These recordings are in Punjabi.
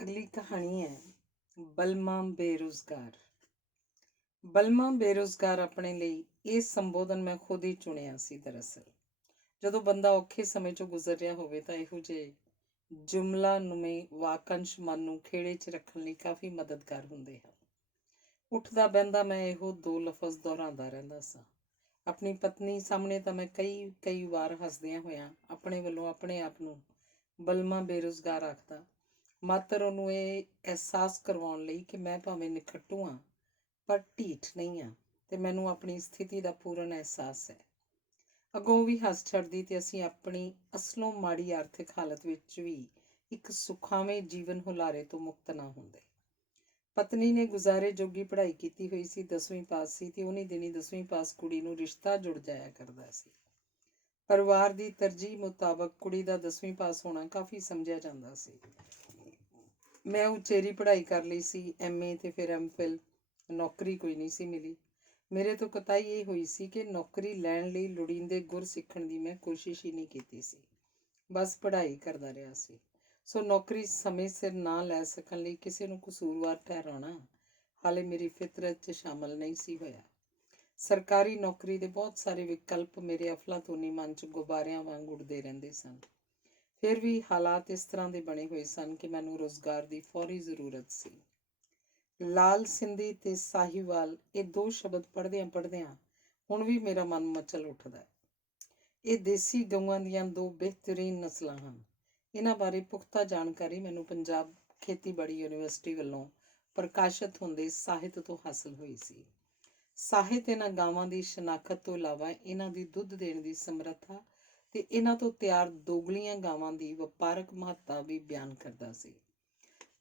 ਅਗਲੀ ਕਹਾਣੀ ਹੈ ਬਲਮਾ ਬੇਰੁਜ਼ਗਾਰ। ਬਲਮਾ ਬੇਰੁਜ਼ਗਾਰ ਆਪਣੇ ਲਈ ਇਹ ਸੰਬੋਧਨ ਮੈਂ ਖੁਦ ਹੀ ਚੁਣਿਆ ਸੀ। ਦਰਅਸਲ ਜਦੋਂ ਬੰਦਾ ਔਖੇ ਸਮੇਂ ਚੋਂ ਗੁਜ਼ਰ ਰਿਹਾ ਹੋਵੇ ਤਾਂ ਇਹੋ ਜਿਹੇ ਜੁਮਲਾ ਨੁਮੇ ਵਾਕੰਸ਼ ਮਨ ਨੂੰ ਖੇੜੇ 'ਚ ਰੱਖਣ ਲਈ ਕਾਫੀ ਮਦਦਗਾਰ ਹੁੰਦੇ ਹਨ। ਉੱਠਦਾ ਬਹਿੰਦਾ ਮੈਂ ਇਹੋ ਦੋ ਲਫ਼ਜ਼ ਦੁਹਰਾਉਂਦਾ ਰਹਿੰਦਾ ਸਾਂ। ਆਪਣੀ ਪਤਨੀ ਸਾਹਮਣੇ ਤਾਂ ਮੈਂ ਕਈ ਵਾਰ ਹੱਸਦਿਆਂ ਹੋਇਆਂ ਆਪਣੇ ਵੱਲੋਂ ਆਪਣੇ ਆਪ ਨੂੰ ਬਲਮਾ ਬੇਰੁਜ਼ਗਾਰ ਆਖਦਾ, ਮਾਤਰ ਉਹਨੂੰ ਇਹ ਅਹਿਸਾਸ ਕਰਵਾਉਣ ਲਈ ਕਿ ਮੈਂ ਭਾਵੇਂ ਨਿਖੱਟੂ ਹਾਂ ਪਰ ਢੀਠ ਨਹੀਂ ਹਾਂ ਤੇ ਮੈਨੂੰ ਆਪਣੀ ਸਥਿਤੀ ਦਾ ਪੂਰਨ ਅਹਿਸਾਸ ਹੈ। ਅੱਗੋਂ ਵੀ ਹੱਸ ਛੱਡਦੀ ਤੇ ਅਸੀਂ ਆਪਣੀ ਅਸਲੋਂ ਮਾੜੀ ਆਰਥਿਕ ਹਾਲਤ ਵਿੱਚ ਵੀ ਇੱਕ ਸੁਖਾਵੇਂ ਜੀਵਨ ਹੁਲਾਰੇ ਤੋਂ ਮੁਕਤ ਨਾ ਹੁੰਦੇ। ਪਤਨੀ ਨੇ ਗੁਜ਼ਾਰੇ ਜੋਗੀ ਪੜ੍ਹਾਈ ਕੀਤੀ ਹੋਈ ਸੀ, 10ਵੀਂ ਪਾਸ ਸੀ ਤੇ ਉਹਨੀ ਦਿਨੀ 10ਵੀਂ ਪਾਸ ਕੁੜੀ ਨੂੰ ਰਿਸ਼ਤਾ ਜੁੜ ਜਾਇਆ ਕਰਦਾ ਸੀ। ਪਰਿਵਾਰ ਦੀ ਤਰਜੀਹ ਮੁਤਾਬਕ ਕੁੜੀ ਦਾ 10ਵੀਂ ਪਾਸ ਹੋਣਾ ਕਾਫੀ ਸਮਝਿਆ ਜਾਂਦਾ ਸੀ। ਮੈਂ ਉਚੇਰੀ ਪੜ੍ਹਾਈ ਕਰ ਲਈ ਸੀ, MA ਤੇ ਫਿਰ MPhil। ਨੌਕਰੀ ਕੋਈ ਨਹੀਂ ਸੀ ਮਿਲੀ। ਮੇਰੇ ਤੋਂ ਕਤਾਈ ਇਹ ਹੋਈ ਸੀ ਕਿ ਨੌਕਰੀ ਲੈਣ ਲਈ ਲੋੜੀਂਦੇ ਗੁਰ ਸਿੱਖਣ ਦੀ ਮੈਂ ਕੋਸ਼ਿਸ਼ ਹੀ ਨਹੀਂ ਕੀਤੀ ਸੀ, ਬਸ ਪੜ੍ਹਾਈ ਕਰਦਾ ਰਿਹਾ ਸੀ। ਸੋ ਨੌਕਰੀ ਸਮੇਂ ਸਿਰ ਨਾ ਲੈ ਸਕਣ ਲਈ ਕਿਸੇ ਨੂੰ ਕਸੂਰਵਾਰ ਠਹਿਰਾਉਣਾ ਹਾਲੇ ਮੇਰੀ ਫਿਤਰਤ 'ਚ ਸ਼ਾਮਲ ਨਹੀਂ ਸੀ ਹੋਇਆ। ਸਰਕਾਰੀ ਨੌਕਰੀ ਦੇ ਬਹੁਤ ਸਾਰੇ ਵਿਕਲਪ ਮੇਰੇ ਅਫਲਾਤੂਨੀ ਮਨ 'ਚ ਗੁਬਾਰਿਆਂ ਵਾਂਗ ਉੱਡਦੇ ਰਹਿੰਦੇ ਸਨ। ਫਿਰ ਵੀ ਹਾਲਾਤ ਇਸ ਤਰ੍ਹਾਂ ਦੇ ਬਣੇ ਹੋਏ ਸਨ ਕਿ ਮੈਨੂੰ ਰੁਜ਼ਗਾਰ ਦੀ ਫੌਰੀ ਜ਼ਰੂਰਤ ਸੀ। ਲਾਲ ਸਿੰਧੀ ਤੇ ਸਾਹੀਵਾਲ, ਇਹ ਦੋ ਸ਼ਬਦ ਪੜ੍ਹਦਿਆਂ ਹੁਣ ਵੀ ਮੇਰਾ ਮਨ ਮਚਲ ਉੱਠਦਾ। ਇਹ ਦੇਸੀ ਗਊਆਂ ਦੀਆਂ ਦੋ ਬਿਹਤਰੀਨ ਨਸਲਾਂ ਹਨ। ਇਹਨਾਂ ਬਾਰੇ ਪੁਖਤਾ ਜਾਣਕਾਰੀ ਮੈਨੂੰ ਪੰਜਾਬ ਖੇਤੀਬਾੜੀ ਯੂਨੀਵਰਸਿਟੀ ਵੱਲੋਂ ਪ੍ਰਕਾਸ਼ਿਤ ਹੁੰਦੇ ਸਾਹਿਤ ਤੋਂ ਹਾਸਲ ਹੋਈ ਸੀ। ਸਾਹਿਤ ਇਹਨਾਂ ਗਾਵਾਂ ਦੀ ਸ਼ਨਾਖਤ ਤੋਂ ਇਲਾਵਾ ਇਹਨਾਂ ਦੀ ਦੁੱਧ ਦੇਣ ਦੀ ਸਮਰੱਥਾ ਤੇ ਇਹਨਾਂ ਤੋਂ ਤਿਆਰ ਦੋਗਲੀਆਂ ਗਾਵਾਂ ਦੀ ਵਪਾਰਕ ਮਹੱਤਤਾ ਵੀ ਬਿਆਨ ਕਰਦਾ ਸੀ।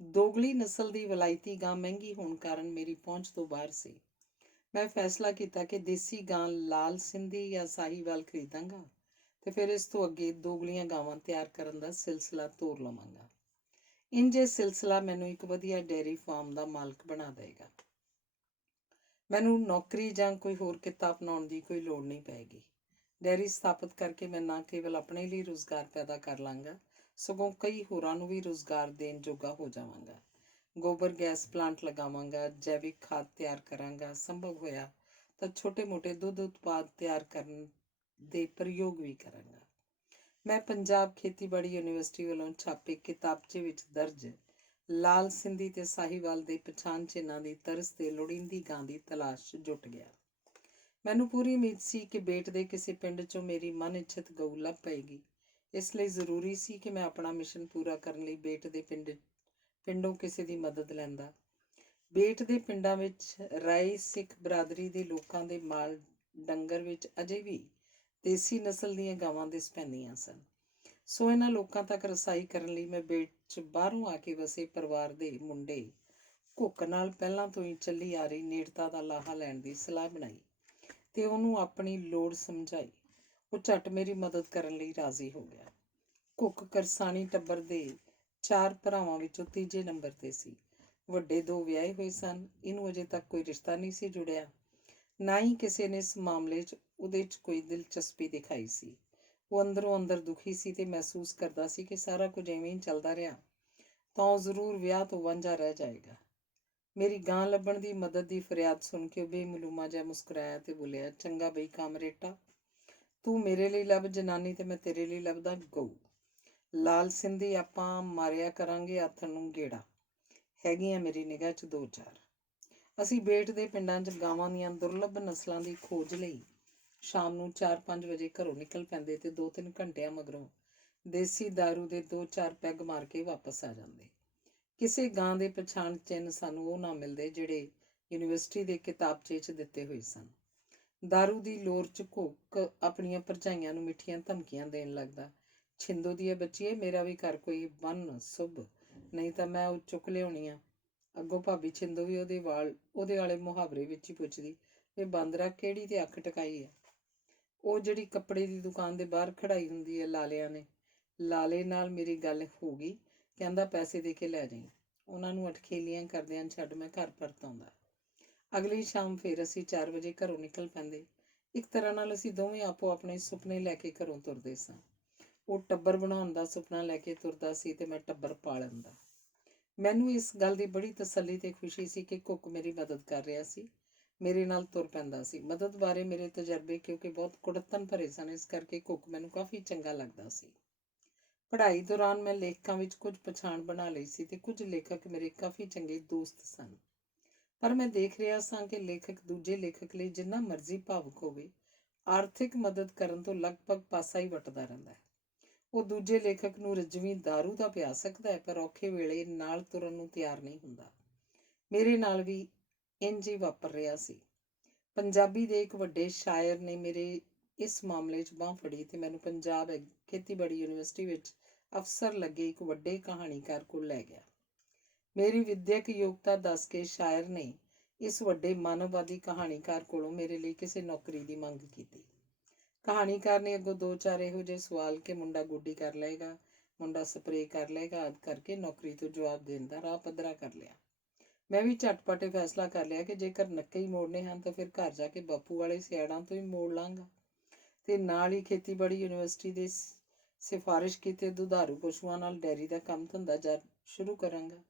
ਦੋਗਲੀ ਨਸਲ ਦੀ ਵਲਾਇਤੀ ਗਾਂ ਮਹਿੰਗੀ ਹੋਣ ਕਾਰਨ ਮੇਰੀ ਪਹੁੰਚ ਤੋਂ ਬਾਹਰ ਸੀ। ਮੈਂ ਫੈਸਲਾ ਕੀਤਾ ਕਿ ਦੇਸੀ ਗਾਂ ਲਾਲ ਸਿੰਧੀ ਜਾਂ ਸਾਹੀਵਾਲ ਖਰੀਦਾਂਗਾ ਤੇ ਫਿਰ ਇਸ ਤੋਂ ਅੱਗੇ ਦੋਗਲੀਆਂ ਗਾਵਾਂ ਤਿਆਰ ਕਰਨ ਦਾ ਸਿਲਸਿਲਾ ਤੋਰ ਲਵਾਂਗਾ। ਇੰਜ ਇਹ ਸਿਲਸਿਲਾ ਮੈਨੂੰ ਇੱਕ ਵਧੀਆ ਡੇਅਰੀ ਫਾਰਮ ਦਾ ਮਾਲਕ ਬਣਾ ਦੇਗਾ। ਮੈਨੂੰ ਨੌਕਰੀ ਜਾਂ ਕੋਈ ਹੋਰ ਕਿੱਤਾ ਅਪਣਾਉਣ ਦੀ ਕੋਈ ਲੋੜ ਨਹੀਂ ਪਏਗੀ। ਡੇਅਰੀ ਸਥਾਪਿਤ ਕਰਕੇ ਮੈਂ ਨਾ ਕੇਵਲ ਆਪਣੇ ਲਈ ਰੁਜ਼ਗਾਰ ਪੈਦਾ ਕਰ ਲਾਂਗਾ, ਸਗੋਂ ਕਈ ਹੋਰਾਂ ਨੂੰ ਵੀ ਰੁਜ਼ਗਾਰ ਦੇਣ ਜੋਗਾ ਹੋ ਜਾਵਾਂਗਾ। ਗੋਬਰ ਗੈਸ ਪਲਾਂਟ ਲਗਾਵਾਂਗਾ, ਜੈਵਿਕ ਖਾਦ ਤਿਆਰ ਕਰਾਂਗਾ, ਸੰਭਵ ਹੋਇਆ ਤਾਂ ਛੋਟੇ-ਮੋਟੇ ਦੁੱਧ ਉਤਪਾਦ ਤਿਆਰ ਕਰਨ ਦੇ ਪ੍ਰਯੋਗ ਵੀ ਕਰਾਂਗਾ। ਮੈਂ ਪੰਜਾਬ ਖੇਤੀਬਾੜੀ ਯੂਨੀਵਰਸਿਟੀ ਵੱਲੋਂ ਛਾਪੇ ਕਿਤਾਬਚੇ ਵਿੱਚ ਦਰਜ ਲਾਲ ਸਿੰਧੀ ਤੇ ਸਾਹੀਵਾਲ ਦੇ ਪਛਾਣ ਚਿੰਨ੍ਹਾਂ ਦੀ ਤਰਜ਼ ਤੇ ਲੋੜੀਂਦੀ ਗਾਂ ਦੀ ਤਲਾਸ਼ 'ਚ ਜੁਟ ਗਿਆ। ਮੈਨੂੰ ਪੂਰੀ ਉਮੀਦ ਸੀ ਕਿ ਬੇਟ ਦੇ ਕਿਸੇ ਪਿੰਡ 'ਚੋਂ ਮੇਰੀ ਮਨ ਇੱਛਤ ਗਊ ਲੱਭ ਪਏਗੀ। ਇਸ ਲਈ ਜ਼ਰੂਰੀ ਸੀ ਕਿ ਮੈਂ ਆਪਣਾ ਮਿਸ਼ਨ ਪੂਰਾ ਕਰਨ ਲਈ ਬੇਟ ਦੇ ਪਿੰਡੋਂ ਕਿਸੇ ਦੀ ਮਦਦ ਲੈਂਦਾ। ਬੇਟ ਦੇ ਪਿੰਡਾਂ ਵਿੱਚ ਰਾਏ ਸਿੱਖ ਬਰਾਦਰੀ ਦੇ ਲੋਕਾਂ ਦੇ ਮਾਲ ਡੰਗਰ ਵਿੱਚ ਅਜੇ ਵੀ ਦੇਸੀ ਨਸਲ ਦੀਆਂ ਗਾਵਾਂ ਦਿਸ ਪੈਂਦੀਆਂ ਸਨ। ਸੋ ਇਹਨਾਂ ਲੋਕਾਂ ਤੱਕ ਰਸਾਈ ਕਰਨ ਲਈ ਮੈਂ ਬੇਟ 'ਚ ਬਾਹਰੋਂ ਆ ਕੇ ਵਸੇ ਪਰਿਵਾਰ ਦੇ ਮੁੰਡੇ ਘੁੱਕ ਨਾਲ ਪਹਿਲਾਂ ਤੋਂ ਹੀ ਚੱਲੀ ਆ ਰਹੀ ਨੇੜਤਾ ਦਾ ਲਾਹਾ ਲੈਣ ਦੀ ਸਲਾਹ ਬਣਾਈ ਤੇ ਉਹਨੂੰ ਆਪਣੀ ਲੋੜ ਸਮਝਾਈ। ਉਹ ਝੱਟ ਮੇਰੀ ਮਦਦ ਕਰਨ ਲਈ ਰਾਜ਼ੀ ਹੋ ਗਿਆ। ਘੁੱਕ ਕਰਸਾਣੀ ਟੱਬਰ ਦੇ 4 ਭਰਾਵਾਂ ਵਿੱਚੋਂ ਤੀਜੇ ਨੰਬਰ ਤੇ ਸੀ। ਵੱਡੇ 2 ਵਿਆਹੇ ਹੋਏ ਸਨ। ਇਹਨੂੰ ਅਜੇ ਤੱਕ ਕੋਈ ਰਿਸ਼ਤਾ ਨਹੀਂ ਸੀ ਜੁੜਿਆ, ਨਾ ਹੀ ਕਿਸੇ ਨੇ ਇਸ ਮਾਮਲੇ 'ਚ ਉਹਦੇ 'ਚ ਕੋਈ ਦਿਲਚਸਪੀ ਦਿਖਾਈ ਸੀ। ਉਹ ਅੰਦਰੋਂ ਅੰਦਰ ਦੁਖੀ ਸੀ ਤੇ ਮਹਿਸੂਸ ਕਰਦਾ ਸੀ ਕਿ ਸਾਰਾ ਕੁਝ ਐਵੇਂ ਹੀ ਚੱਲਦਾ ਰਿਹਾ ਤਾਂ ਉਹ ਜ਼ਰੂਰ ਵਿਆਹ ਤੋਂ ਵਾਂਝਾ ਰਹਿ ਜਾਏਗਾ। ਮੇਰੀ ਗਾਂ ਲੱਭਣ ਦੀ ਮਦਦ ਦੀ ਫਰਿਆਦ ਸੁਣ ਕੇ ਉਹ ਬੇਮਲੂਮਾ ਜਿਹਾ ਮੁਸਕਰਾਇਆ ਤੇ ਬੋਲਿਆ, ਚੰਗਾ ਬਈ ਕਾਮਰੇਟਾ, ਤੂੰ ਮੇਰੇ ਲਈ ਲੱਭ ਜਨਾਨੀ ਤੇ ਮੈਂ ਤੇਰੇ ਲਈ ਲੱਭਦਾ ਗਊ। ਲਾਲ ਸਿੰਧੀ ਆਪਾਂ ਮਾਰਿਆ ਕਰਾਂਗੇ ਆਥਣ ਨੂੰ ਗੇੜਾ। ਹੈਗੀਆਂ ਮੇਰੀ ਨਿਗਾਹ 'ਚ 2-4। ਅਸੀਂ ਬੇਟ ਦੇ ਪਿੰਡਾਂ 'ਚ ਗਾਵਾਂ ਦੀਆਂ ਦੁਰਲੱਭ ਨਸਲਾਂ ਦੀ ਖੋਜ ਲਈ ਸ਼ਾਮ ਨੂੰ 4-5 ਵਜੇ ਘਰੋਂ ਨਿਕਲ ਪੈਂਦੇ ਤੇ 2-3 ਘੰਟਿਆਂ ਮਗਰੋਂ ਦੇਸੀ ਦਾਰੂ ਦੇ 2-4 ਪੈਗ ਮਾਰ ਕੇ ਵਾਪਸ ਆ ਜਾਂਦੇ। ਕਿਸੇ ਗਾਂ ਦੇ ਪਛਾਣ ਚਿੰਨ੍ਹ ਸਾਨੂੰ ਉਹ ਨਾ ਮਿਲਦੇ ਜਿਹੜੇ ਯੂਨੀਵਰਸਿਟੀ ਦੇ ਕਿਤਾਬਚੇ 'ਚ ਦਿੱਤੇ ਹੋਏ ਸਨ। ਦਾਰੂ ਦੀ ਲੋਰ 'ਚ ਘੁੱਕ ਆਪਣੀਆਂ ਭਰਜਾਈਆਂ ਨੂੰ ਮਿੱਠੀਆਂ ਧਮਕੀਆਂ ਦੇਣ ਲੱਗਦਾ, ਛਿੰਦੋ ਦੀ ਬੱਚੀਏ, ਮੇਰਾ ਵੀ ਘਰ ਕੋਈ ਬੰਨ ਸੁੱਭ, ਨਹੀਂ ਤਾਂ ਮੈਂ ਉਹ ਚੁੱਕ ਲਿਆਉਣੀ ਆ। ਅੱਗੋਂ ਭਾਬੀ ਛਿੰਦੋ ਵੀ ਉਹਦੇ ਵਾਲੇ ਮੁਹਾਵਰੇ ਵਿੱਚ ਹੀ ਪੁੱਛਦੀ, ਇਹ ਬਾਂਦਰਾ ਕਿਹੜੀ ਤੇ ਅੱਖ ਟਕਾਈ ਹੈ। ਉਹ ਜਿਹੜੀ ਕੱਪੜੇ ਦੀ ਦੁਕਾਨ ਦੇ ਬਾਹਰ ਖੜਾਈ ਹੁੰਦੀ ਹੈ ਲਾਲਿਆਂ ਨੇ। ਲਾਲੇ ਨਾਲ ਮੇਰੀ ਗੱਲ ਹੋ ਗਈ, ਕਹਿੰਦਾ ਪੈਸੇ ਦੇ ਕੇ ਲੈ ਜਾਈਂ। ਉਹਨਾਂ ਨੂੰ ਅਟਖੇਲੀਆਂ ਕਰਦਿਆਂ ਛੱਡ ਮੈਂ ਘਰ ਪਰਤ ਆਉਂਦਾ। ਅਗਲੀ ਸ਼ਾਮ ਫਿਰ ਅਸੀਂ 4 ਵਜੇ ਘਰੋਂ ਨਿਕਲ ਪੈਂਦੇ। ਇੱਕ ਤਰ੍ਹਾਂ ਨਾਲ ਅਸੀਂ ਦੋਵੇਂ ਆਪੋ ਆਪਣੇ ਸੁਪਨੇ ਲੈ ਕੇ ਘਰੋਂ ਤੁਰਦੇ ਸਾਂ। ਉਹ ਟੱਬਰ ਬਣਾਉਣ ਦਾ ਸੁਪਨਾ ਲੈ ਕੇ ਤੁਰਦਾ ਸੀ ਤੇ ਮੈਂ ਟੱਬਰ ਪਾਲਣ ਦਾ। ਮੈਨੂੰ ਇਸ ਗੱਲ ਦੀ ਬੜੀ ਤਸੱਲੀ ਤੇ ਖੁਸ਼ੀ ਸੀ ਕਿ ਕੁੱਕ ਮੇਰੀ ਮਦਦ ਕਰ ਰਿਹਾ ਸੀ, ਮੇਰੇ ਨਾਲ ਤੁਰ ਪੈਂਦਾ ਸੀ। ਮਦਦ ਬਾਰੇ ਮੇਰੇ ਤਜਰਬੇ ਕਿਉਂਕਿ ਬਹੁਤ ਕੁੜੱਤਣ ਭਰੇ ਸਨ, ਇਸ ਕਰਕੇ ਕੁੱਕ ਮੈਨੂੰ ਕਾਫੀ ਚੰਗਾ ਲੱਗਦਾ ਸੀ। ਪੜ੍ਹਾਈ ਦੌਰਾਨ ਮੈਂ ਲੇਖਕਾਂ ਵਿੱਚ ਕੁਝ ਪਛਾਣ ਬਣਾ ਲਈ ਸੀ ਤੇ ਕੁਝ ਲੇਖਕ ਮੇਰੇ ਕਾਫੀ ਚੰਗੇ ਦੋਸਤ ਸਨ। ਪਰ ਮੈਂ ਦੇਖ ਰਿਹਾ ਸਾਂ ਕਿ ਲੇਖਕ ਦੂਜੇ ਲੇਖਕ ਲਈ ਜਿੰਨਾ ਮਰਜ਼ੀ ਭਾਵੁਕ ਹੋਵੇ, ਆਰਥਿਕ ਮਦਦ ਕਰਨ ਤੋਂ ਲਗਭਗ ਪਾਸਾ ਹੀ ਵੱਟਦਾ ਰਹਿੰਦਾ ਹੈ। ਉਹ ਦੂਜੇ ਲੇਖਕ ਨੂੰ ਰਜਵੀਂ ਦਾਰੂ ਤਾਂ ਪਿਆ ਸਕਦਾ ਹੈ, ਪਰ ਔਖੇ ਵੇਲੇ ਨਾਲ ਤੁਰਨ ਨੂੰ ਤਿਆਰ ਨਹੀਂ ਹੁੰਦਾ। ਮੇਰੇ ਨਾਲ ਵੀ ਇੰਝ ਹੀ ਵਾਪਰ ਰਿਹਾ ਸੀ। ਪੰਜਾਬੀ ਦੇ ਇੱਕ ਵੱਡੇ ਸ਼ਾਇਰ ਨੇ ਮੇਰੇ ਇਸ ਮਾਮਲੇ 'ਚ ਬਾਂਹ ਫੜੀ ਤੇ ਮੈਨੂੰ ਪੰਜਾਬ ਖੇਤੀਬਾੜੀ ਯੂਨੀਵਰਸਿਟੀ ਵਿੱਚ ਅਫਸਰ ਲੱਗੇ ਇੱਕ ਵੱਡੇ ਕਹਾਣੀਕਾਰ ਕੋਲ ਲੈ ਗਿਆ। ਮੇਰੀ ਵਿੱਦਿਅਕ ਯੋਗਤਾ ਦੱਸ ਕੇ ਸ਼ਾਇਰ ਨੇ ਇਸ ਵੱਡੇ ਮਾਨਵਵਾਦੀ ਕਹਾਣੀਕਾਰ ਕੋਲੋਂ ਮੇਰੇ ਲਈ ਕਿਸੇ ਨੌਕਰੀ ਦੀ ਮੰਗ ਕੀਤੀ। ਕਹਾਣੀਕਾਰ ਨੇ ਅੱਗੋਂ 2-4 ਇਹੋ ਜਿਹੇ ਸਵਾਲ ਕਿ ਮੁੰਡਾ ਗੋਡੀ ਕਰ ਲਏਗਾ, ਮੁੰਡਾ ਸਪਰੇਅ ਕਰ ਲਏਗਾ ਆਦਿ ਕਰਕੇ ਨੌਕਰੀ ਤੋਂ ਜਵਾਬ ਦੇਣ ਦਾ ਰਾਹ ਪੱਧਰਾ ਕਰ ਲਿਆ। ਮੈਂ ਵੀ ਝਟਪਟ ਫੈਸਲਾ ਕਰ ਲਿਆ ਕਿ ਜੇਕਰ ਨੱਕੇ ਹੀ ਮੋੜਨੇ ਹਨ ਤਾਂ ਫਿਰ ਘਰ ਜਾ ਕੇ ਬਾਪੂ ਵਾਲੇ ਸਿਆੜਾਂ ਤੋਂ ਹੀ ਮੋੜ ਲਾਂਗਾ ਤੇ ਨਾਲ ਹੀ ਖੇਤੀਬਾੜੀ ਯੂਨੀਵਰਸਿਟੀ ਦੇ ਸਿਫਾਰਿਸ਼ ਕੀਤੇ ਦੁਧਾਰੂ ਪਸ਼ੂਆਂ ਨਾਲ ਡੈਰੀ ਦਾ ਕੰਮ ਧੰਦਾ ਸ਼ੁਰੂ ਕਰਾਂਗਾ।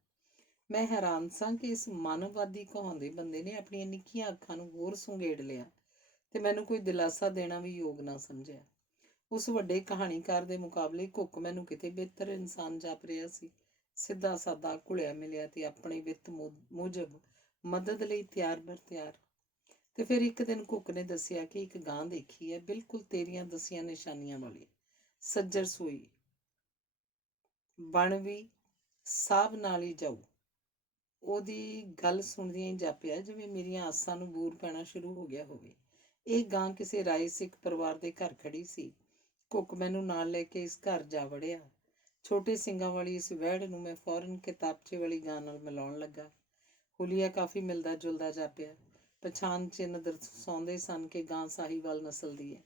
ਮੈਂ ਹੈਰਾਨ ਸਾਂ ਕਿ ਇਸ ਮਾਨਵਵਾਦੀ ਕਹਾਉਂਦੇ ਬੰਦੇ ਨੇ ਆਪਣੀਆਂ ਨਿੱਕੀਆਂ ਅੱਖਾਂ ਨੂੰ ਹੋਰ ਸੁੰਗੇੜ ਲਿਆ ਤੇ ਮੈਨੂੰ ਕੋਈ ਦਿਲਾਸਾ ਦੇਣਾ ਵੀ ਯੋਗ ਨਾ ਸਮਝਿਆ। ਉਸ ਵੱਡੇ ਕਹਾਣੀਕਾਰ ਦੇ ਮੁਕਾਬਲੇ ਕੁੱਕ ਮੈਨੂੰ ਕਿਤੇ ਬਿਹਤਰ ਇਨਸਾਨ ਜਾਪ ਰਿਹਾ ਸੀ। ਸਿੱਧਾ ਸਾਦਾ, ਘੁਲਿਆ ਮਿਲਿਆ ਤੇ ਆਪਣੇ ਵਿੱਤ ਮੁਜਬ ਮਦਦ ਲਈ ਤਿਆਰ ਬਰ ਤਿਆਰ। ਤੇ ਫਿਰ ਇੱਕ ਦਿਨ ਕੁੱਕ ਨੇ ਦੱਸਿਆ ਕਿ ਇੱਕ ਗਾਂ ਦੇਖੀ ਹੈ, ਬਿਲਕੁਲ ਤੇਰੀਆਂ ਦਸੀਆਂ ਨਿਸ਼ਾਨੀਆਂ ਵਾਲੀ, ਸੱਜਰ ਸੂਈ, ਬਣ ਵੀ ਸਾਬ ਨਾਲ ਹੀ ਜਾਊ। ਉਹਦੀ ਗੱਲ ਸੁਣਦਿਆਂ ਹੀ ਜਾਪਿਆ ਜਿਵੇਂ ਮੇਰੀਆਂ ਆਸਾਂ ਨੂੰ ਬੂਰ ਪੈਣਾ ਸ਼ੁਰੂ ਹੋ ਗਿਆ ਹੋਵੇ। ਇਹ ਗਾਂ ਕਿਸੇ ਰਾਏ ਸਿੱਖ ਪਰਿਵਾਰ ਦੇ ਘਰ ਖੜੀ ਸੀ। ਕੁੱਕ ਮੈਨੂੰ ਨਾਲ ਲੈ ਕੇ ਇਸ ਘਰ ਜਾ ਵੜਿਆ। ਛੋਟੇ ਸਿੰਗਾਂ ਵਾਲੀ ਇਸ ਵਹਿੜ ਨੂੰ ਮੈਂ ਫੌਰਨ ਕਿਤਾਬਚੇ ਵਾਲੀ ਗਾਂ ਨਾਲ ਮਿਲਾਉਣ ਲੱਗਾ। ਹੁਲੀਆ ਕਾਫੀ ਮਿਲਦਾ ਜੁਲਦਾ ਜਾਪਿਆ। ਪਛਾਣ ਚਿੰਨ੍ਹ ਦਰਸਾਉਂਦੇ ਸਨ ਕਿ ਗਾਂ ਸਾਹੀਵਾਲ ਨਸਲ ਦੀ ਹੈ।